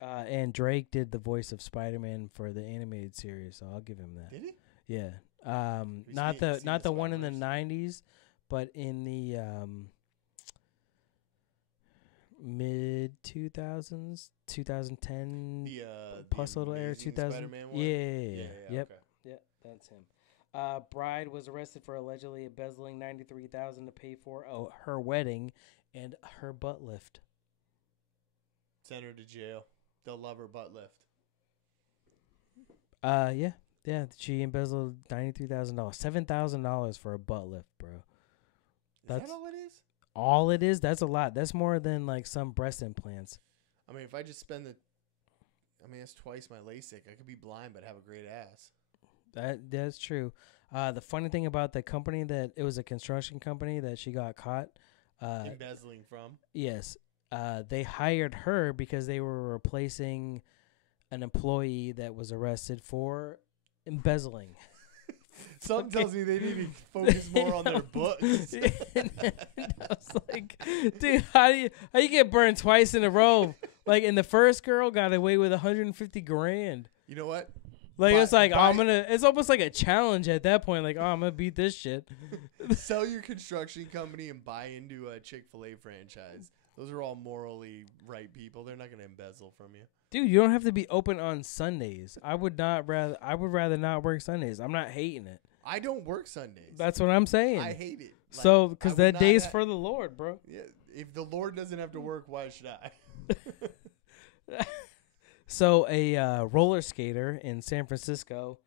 And Drake did the voice of Spider-Man for the animated series, so I'll give him that. Did he? Yeah. Have Not you the seen the one in the Spider-Verse? 90s, but in the mid 2000s, 2010 The plus the little era Amazing 2000. Spider-Man one? Yeah. Yep. Okay. Yep, that's him. Bride was arrested for allegedly embezzling $93,000 to pay for her wedding and her butt lift. Send her to jail. They'll love her butt lift. Yeah. She embezzled $93,000, $7,000 for a butt lift, bro. Is That's that all it is? all it is. That's a lot. That's more than like some breast implants. I mean, if I just spend that's twice my LASIK. I could be blind, but have a great ass. That's true. The funny thing about the company that it was a construction company that she got caught. Embezzling from. Yes. They hired her because they were replacing an employee that was arrested for embezzling. Something tells me they need to focus more on their books. And I was like, dude, how you get burned twice in a row? Like, and the first girl got away with $150,000. You know what? Like, it's like, buy- it's almost like a challenge at that point. Like, I'm going to beat this shit. Sell your construction company and buy into a Chick-fil-A franchise. Those are all morally right people. They're not going to embezzle from you. Dude, you don't have to be open on Sundays. I would rather not work Sundays. I'm not hating it. I don't work Sundays. That's what I'm saying. I hate it. Like, So, because I would that not day's ha- for the Lord, bro. Yeah, if the Lord doesn't have to work, why should I? So, a roller skater in San Francisco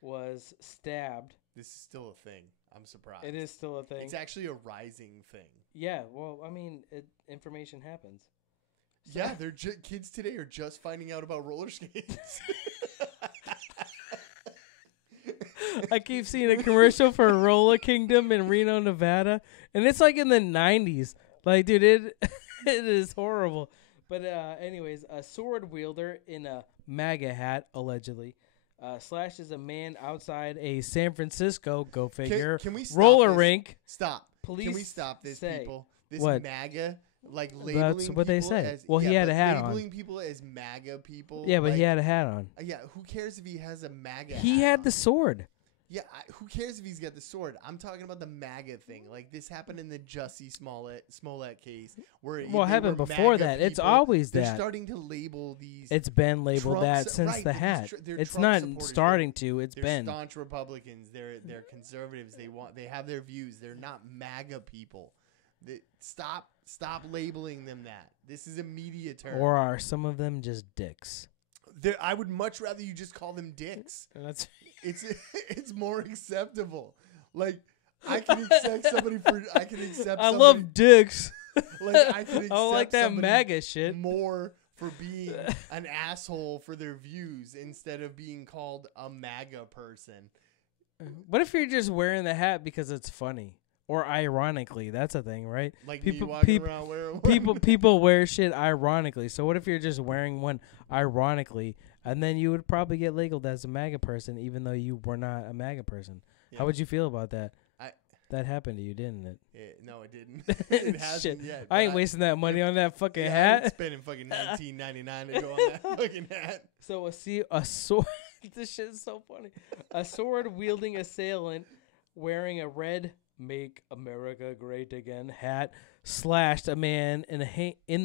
was stabbed. This is still a thing. I'm surprised. It is still a thing. It's actually a rising thing. Yeah, well, I mean, information happens. Yeah, kids today are just finding out about roller skates. I keep seeing a commercial for Roller Kingdom in Reno, Nevada, and it's like in the 90s. Like, dude, it is horrible. But anyways, a sword wielder in a MAGA hat, allegedly, slashes a man outside a San Francisco, go figure, Can we stop roller this? rink. Stop. Police Can we stop this, say- people? This What? MAGA, like labeling That's what they people say. as- Well, he had but a hat on. labeling people as MAGA people. Yeah, but like, he had a hat on. Yeah, who cares if he has a MAGA He hat had on? the sword. Yeah, who cares if he's got the sword? I'm talking about the MAGA thing. Like, this happened in the Jussie Smollett case. Where Well, it they happened were before MAGA that. It's people. always They're that. starting to label these. It's been labeled Trump that su- since right, the but these hat. they're It's Trump not supporters. starting to. It's They're been. staunch Republicans. They're conservatives. They have their views. They're not MAGA people. Stop labeling them that. This is a media term. Or are some of them just dicks? I would much rather you just call them dicks. That's It's more acceptable. Like, I can accept somebody for I can accept. I somebody, love dicks. Like, I can accept I don't like that somebody MAGA shit. more for being an asshole for their views instead of being called a MAGA person. What if you're just wearing the hat because it's funny? Or ironically, that's a thing, right? Like People- me walking peop- around wearing one. People wear shit ironically. So what if you're just wearing one ironically, and then you would probably get labeled as a MAGA person, even though you were not a MAGA person? Yeah. How would you feel about that? That happened to you, didn't it? No, it didn't. It hasn't Shit. yet. I ain't wasting that money on that fucking I ain't hat. spending fucking $19.99 to go on that fucking hat. So a sword. This shit is so funny. A sword wielding assailant wearing a red "Make America Great Again" hat slashed a man in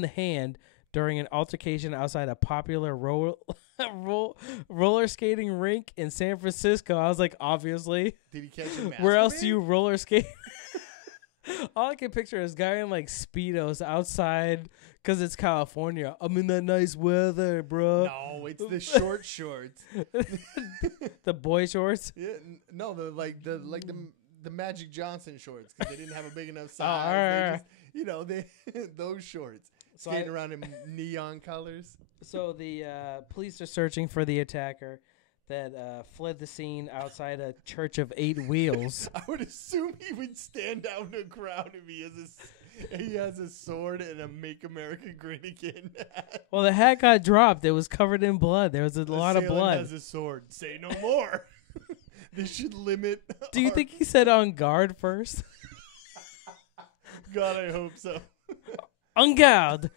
the hand during an altercation outside a popular roller skating rink in San Francisco. I was like, obviously. Did he catch him? Where else do you roller skate? All I can picture is guy in like Speedos outside because it's California. I'm in that nice weather, bro. No, it's the short shorts. The boy shorts. Yeah, no, the Magic Johnson shorts because they didn't have a big enough size. Alright. They just, they those shorts. So Skating around in neon colors. So the police are searching for the attacker that fled the scene outside a church of 8 wheels. I would assume he would stand out in a crowd if he has a sword and a "Make America Great Again" hat. Well, the hat got dropped. It was covered in blood. There was a lot of blood. Has a sword. Say no more. They should limit. Do you think he said "on guard" first? God, I hope so. On guard.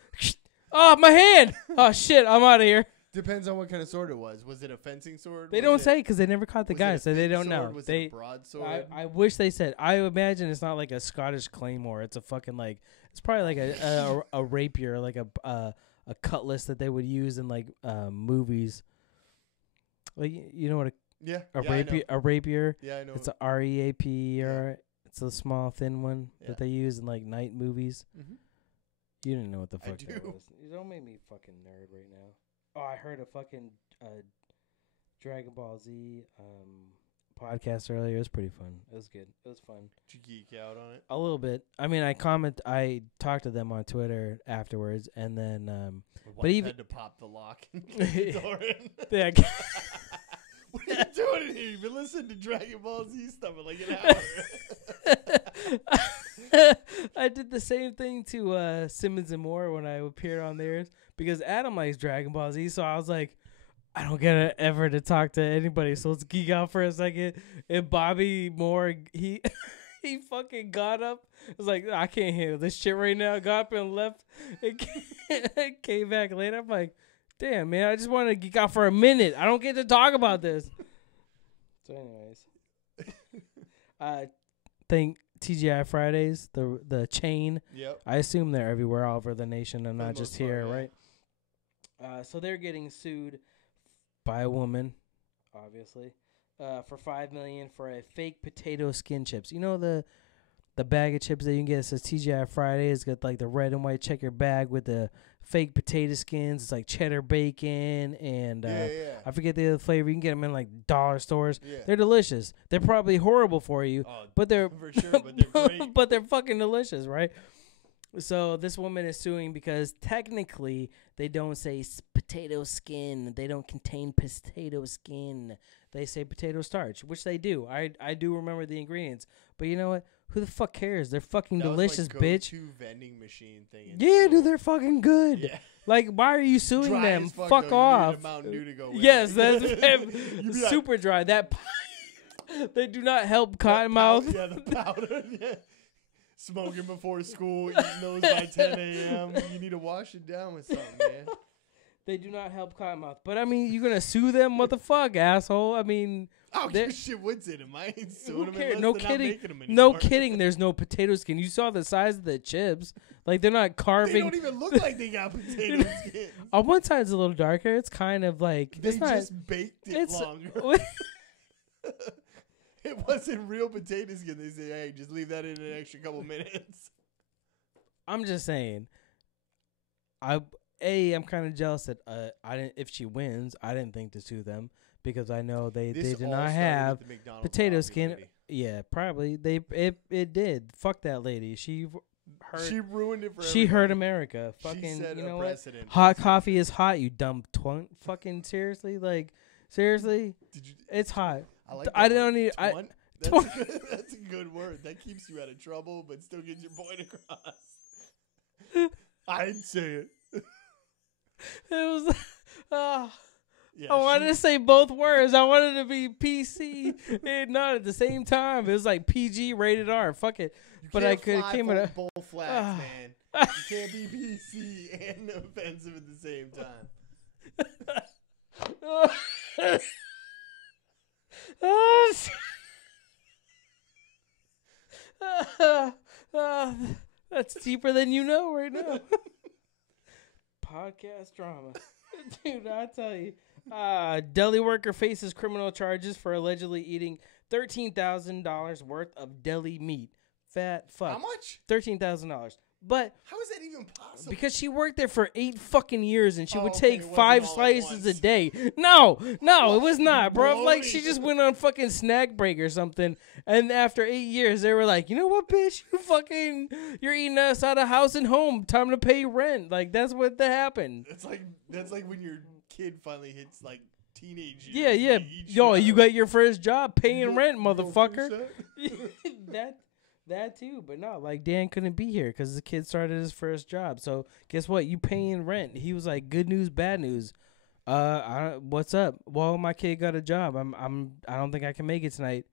Oh, my hand. Oh, shit. I'm out of here. Depends on what kind of sword it was. Was it a fencing sword? They don't say because they never caught the guy, so they don't sword? know. Was it a broadsword? I wish they said. I imagine it's not like a Scottish claymore. It's a fucking like. It's probably like a rapier, like a cutlass that they would use in like movies. Like you know what a rapier. Yeah, I know. It's a REAP. It's a small thin one that they use in like night movies. Mm-hmm. You didn't know what the fuck that was. You don't make me fucking nerd right now. Oh, I heard a fucking Dragon Ball Z podcast earlier. It was pretty fun. It was good. It was fun. Did you geek out on it? A little bit. I mean, I talked to them on Twitter afterwards, and then but even had to pop the lock and get the door in. Yeah. What are you doing in here? You've been listening to Dragon Ball Z stuff for like an hour. I did the same thing to Simmons and Moore when I appeared on theirs because Adam likes Dragon Ball Z, so I was like, I don't get it ever to talk to anybody, so let's geek out for a second. And Bobby Moore, he fucking got up. I was like, I can't handle this shit right now. Got up and left. It came back later. I'm like, damn, man, I just wanted to geek out for a minute. I don't get to talk about this. So anyways, think TGI Fridays, the chain. Yep. I assume they're everywhere all over the nation and not just here, yeah. right? So they're getting sued by a woman, obviously, for $5 million for a fake potato skin chips. You know the bag of chips that you can get. It says TGI Fridays. It's got like the red and white checker bag with the fake potato skins. It's like cheddar bacon and I forget the other flavor. You can get them in like dollar stores. Yeah. They're delicious. They're probably horrible for you, but they're for sure. But they're great. but they're fucking delicious, right? So this woman is suing because technically they don't say potato skin. They don't contain potato skin. They say potato starch, which they do. I do remember the ingredients. But you know what? Who the fuck cares? They're fucking delicious, was like bitch. go-to vending machine thing. Yeah, dude, they're fucking good. Yeah. Like, why are you suing Dry them? as fuck, Fuck though. off. You need a Mountain Dew to go with Yes, it. that's super dry. That they do not help cottonmouth. Yeah, the powder. Yeah. Smoking before school, eating those by 10 a.m. You need to wash it down with something, man. They do not help cottonmouth. But, I mean, you're going to sue them? What the fuck, asshole? I mean... I don't give a shit what's in them. I ain't suing them unless No they're kidding. not making them No anymore. kidding. There's no potato skin. You saw the size of the chips. Like, they're not carving... They don't even look like they got potato skins. On one side, it's a little darker. It's kind of like... They it's not, just baked it longer. It wasn't real potato skin. They say, hey, just leave that in an extra couple minutes. I'm just saying. I'm kind of jealous that I didn't. If she wins, I didn't think to sue them because I know they did not have potato skin. Lady. Yeah, probably it did. Fuck that lady. She ruined it for She hurt America. Fucking, she set you know a what? precedent. Hot coffee is hot. You dumb twunk. Fucking seriously, like seriously, it's hot. I like. I don't need. That's a good word. That keeps you out of trouble, but still gets your point across. I'd say it. It was. Yeah, I wanted to say both words. I wanted to be PC and not at the same time. It was like PG rated R. Fuck it. But I could came with a both flags, man. You can't be PC and offensive at the same time. That's deeper than you know right now. Podcast drama. Dude, I tell you. Deli worker faces criminal charges for allegedly eating $13,000 worth of deli meat. Fat fuck. How much? $13,000. But how is that even possible? Because she worked there for 8 fucking years and she would take it 5 wasn't all at slices a once. day. No, it was not, bro. Like she Bloating. just went on fucking snack break or something. And after 8 years, they were like, you know what, bitch? You're eating us out of house and home. Time to pay rent. Like that's what that happened. That's like when your kid finally hits like teenage years. Yeah. They eat Yo, out. you got your first job paying You rent, go motherfucker. finish that? That too, but no, like Dan couldn't be here because the kid started his first job. So guess what? You paying rent. He was like, good news, bad news. What's up? Well, my kid got a job. I don't think I can make it tonight.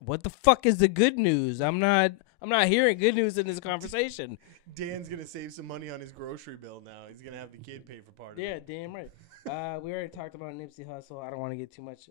What the fuck is the good news? I'm not hearing good news in this conversation. Dan's gonna save some money on his grocery bill now. He's gonna have the kid pay for part of it. Yeah, damn right. We already talked about Nipsey Hussle. I don't want to get too much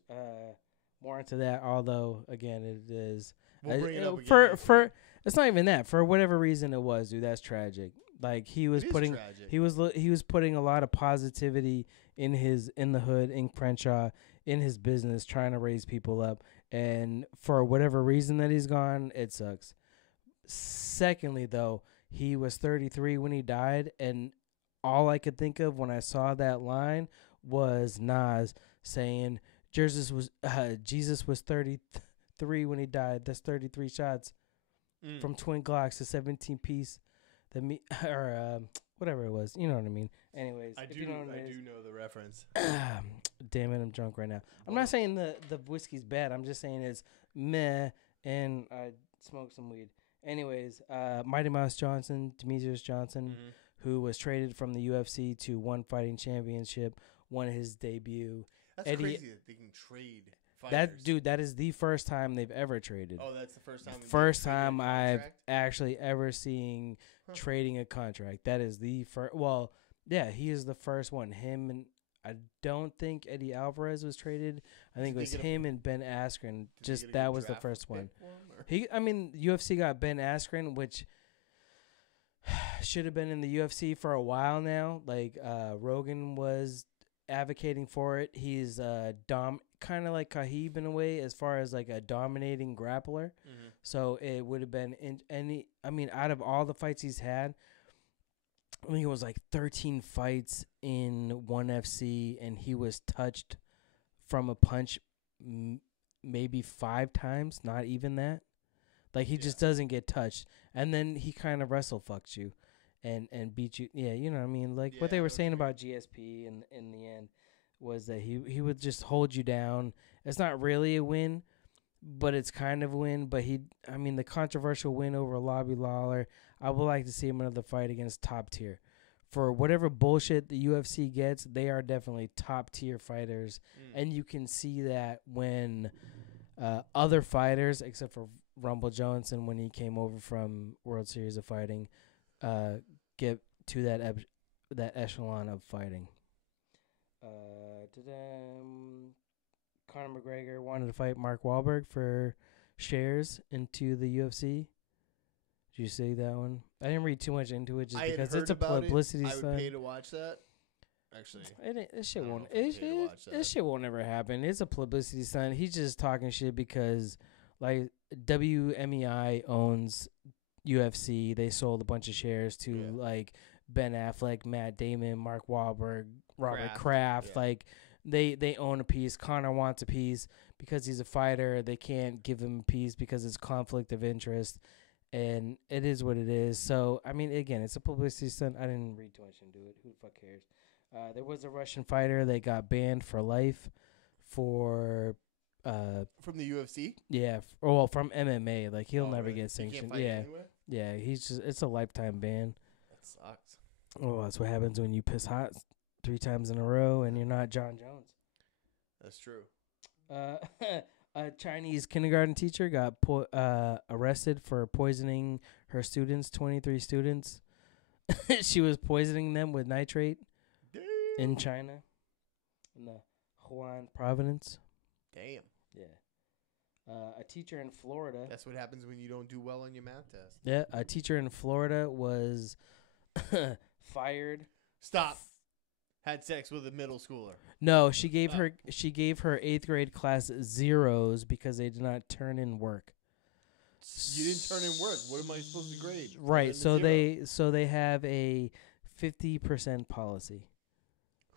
more into that. Although, again, it is. We'll bring it up again for it's not even that. For whatever reason it was, dude, that's tragic. Like he was It is putting tragic. he was putting a lot of positivity in the hood, in Crenshaw, in his business, trying to raise people up. And for whatever reason that he's gone, it sucks. Secondly, though, he was 33 when he died, and all I could think of when I saw that line was Nas saying Jesus was 33 when he died. That's 33 shots from twin Glocks to 17 piece. Or whatever it was. You know what I mean. Anyways, I do know the reference. Damn it, I'm drunk right now. I'm not saying the whiskey's bad. I'm just saying it's meh, and I smoked some weed. Anyways, Mighty Mouse Johnson, Demetrius Johnson, who was traded from the UFC to One Fighting Championship, won his debut. That's Eddie- crazy that they can trade fighters. That is the first time they've ever traded. Oh, that's the first time. First time I've actually ever seen trading a contract. That is the first. Well, yeah, he is the first one. Him and I don't think Eddie Alvarez was traded. I think it was him and Ben Askren. Just that was the first one. UFC got Ben Askren, which should have been in the UFC for a while now. Like Rogan was advocating for it. He's kind of like Khabib in a way, as far as like a dominating grappler. So it would have been out of all the fights he's had, I think it was like 13 fights in ONE FC, and he was touched from a punch maybe 5 times, not even that. Like he just doesn't get touched, and then he kind of wrestle fucks you and beat you. Yeah, you know what I mean? Like what they were saying about GSP in the end was that he would just hold you down. It's not really a win, but it's kind of a win. But the controversial win over Lobby Lawler, I would like to see him another fight against top tier. For whatever bullshit the UFC gets, they are definitely top tier fighters. And you can see that when other fighters, except for Rumble Johnson when he came over from World Series of Fighting, get to that echelon of fighting. Conor McGregor wanted to fight Mark Wahlberg for shares into the UFC. Did you see that one? I didn't read too much into it just because it's a publicity stunt. I would pay to watch that. Actually, this shit won't ever happen. It's a publicity stunt. He's just talking shit because like WMEI owns UFC. They sold a bunch of shares to like Ben Affleck, Matt Damon, Mark Wahlberg, Robert Kraft. Yeah. Like they own a piece. Conor wants a piece because he's a fighter. They can't give him a piece because it's conflict of interest. And it is what it is. So, again, it's a publicity stunt. I didn't read too much into it. Who the fuck cares? There was a Russian fighter that got banned for life for... from the UFC? Yeah. From MMA. Like, he'll never get sanctioned. Yeah, he's just... It's a lifetime ban. That sucks. Oh, that's what happens when you piss hot 3 times in a row, and you're not John Jones. That's true. A Chinese kindergarten teacher got arrested for poisoning her students, 23 students. She was poisoning them with nitrate in China, in the Hunan province. Damn. Yeah. A teacher in Florida. That's what happens when you don't do well on your math test. Yeah, a teacher in Florida was fired. Stop. Had sex with a middle schooler. No, she gave her 8th grade class zeros because they did not turn in work. You didn't turn in work. What am I supposed to grade? Right. So they have a 50% policy.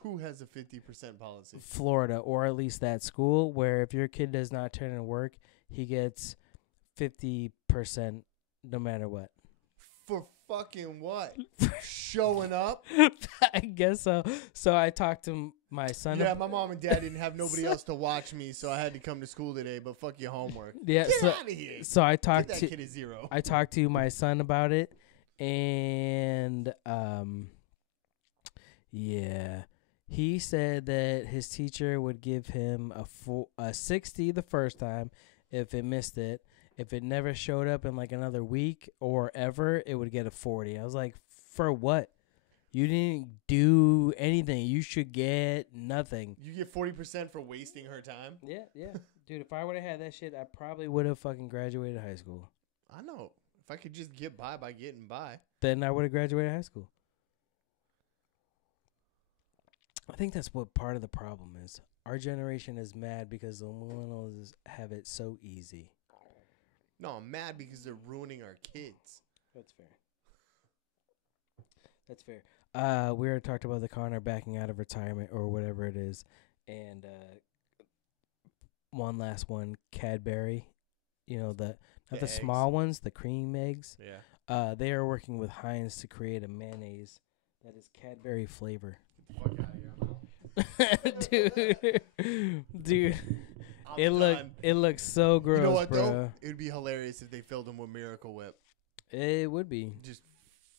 Who has a 50% policy? Florida, or at least that school, where if your kid does not turn in work, he gets 50% no matter what. For fucking what? Showing up? I guess so. So I talked to my son. Yeah, my mom and dad didn't have nobody else to watch me, so I had to come to school today. But fuck your homework. Yeah, Get out of here. So I talked Get that kid a 0. I talked to my son about it, and yeah, he said that his teacher would give him a 60 the first time if it missed it. If it never showed up in like another week or ever, it would get a 40. I was like, for what? You didn't do anything. You should get nothing. You get 40% for wasting her time? Yeah. Dude, if I would have had that shit, I probably would have fucking graduated high school. I know. If I could just get by getting by. Then I would have graduated high school. I think that's what part of the problem is. Our generation is mad because the millennials have it so easy. No, I'm mad because they're ruining our kids. That's fair. We already talked about the Connor backing out of retirement or whatever it is. And one last one, Cadbury. You know, not the small ones, the cream eggs. Yeah. They are working with Heinz to create a mayonnaise that is Cadbury flavor. Get the fuck out of here. Dude. It looks so gross, You know what, bro. though? It would be hilarious if they filled them with Miracle Whip. It would be. Just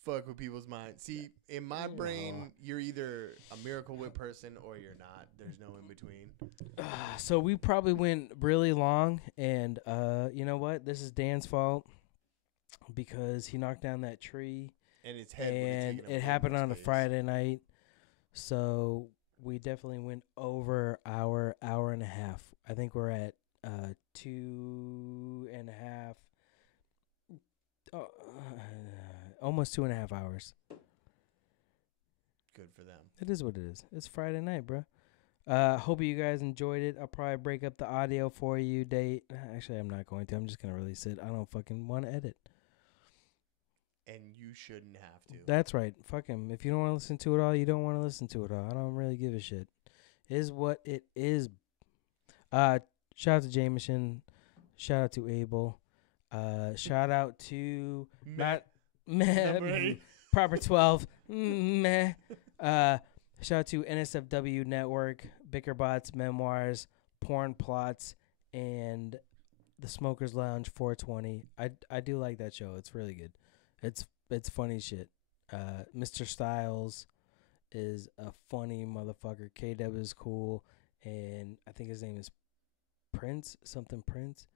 fuck with people's minds. See, in my brain, you're either a Miracle Whip person or you're not. There's no in between. So we probably went really long, and you know what? This is Dan's fault because he knocked down that tree, and his head. And it happened on a Friday night, so we definitely went over hour and a half. I think we're at 2.5, almost 2.5 hours. Good for them. It is what it is. It's Friday night, bro. Hope you guys enjoyed it. I'll probably break up the audio for you. Actually, I'm not going to. I'm just going to release it. I don't fucking want to edit. And you shouldn't have to. That's right. Fuck him. If you don't want to listen to it all, you don't want to listen to it all. I don't really give a shit. It is what it is. Shout out to Jameson. Shout out to Abel. Shout out to Proper 12. Shout out to NSFW Network, Bickerbots, Memoirs, Porn Plots, and the Smokers Lounge 420. I do like that show. It's really good. It's funny shit. Mr. Styles is a funny motherfucker. K-Dub is cool, and I think his name is Prince. Prince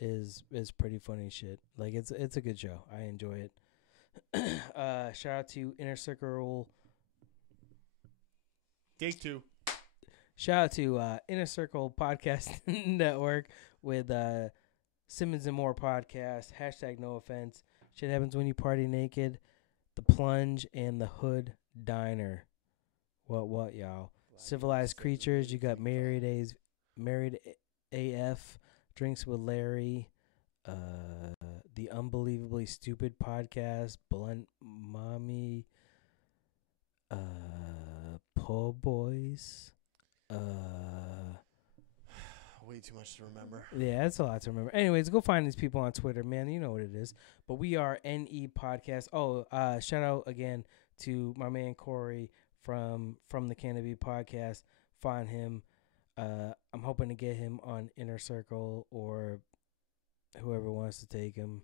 is pretty funny shit. Like it's a good show. I enjoy it. Shout out to Inner Circle. Take 2. Shout out to Inner Circle Podcast Network with Simmons and More Podcast. # No Offense. Shit Happens When You Party Naked. The Plunge and the Hood Diner. What, y'all? Civilized Creatures. You got Married AF. Drinks with Larry. The Unbelievably Stupid Podcast. Blunt Mommy. Po Boys. Way too much to remember. Yeah, that's a lot to remember. Anyways, go find these people on Twitter, man. You know what it is. But we are NE Podcast. Oh, shout out again to my man Corey from the Canopy Podcast. Find him. I'm hoping to get him on Inner Circle or whoever wants to take him.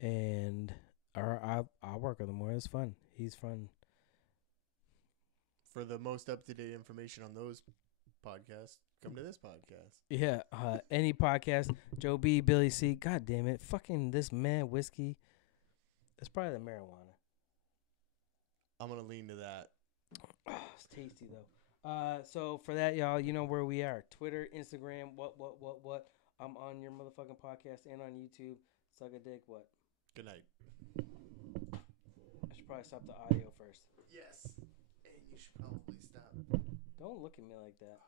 And I'll work with him more. It's fun. He's fun. For the most up-to-date information on those podcasts, come to this podcast. Yeah, any podcast. Joe B, Billy C. God damn it. Fucking this man whiskey. It's probably the marijuana. I'm going to lean to that. It's tasty, though. So for that, y'all, you know where we are. Twitter, Instagram, what. I'm on your motherfucking podcast and on YouTube. Suck a dick, what? Good night. I should probably stop the audio first. Yes. And you should probably stop. Don't look at me like that.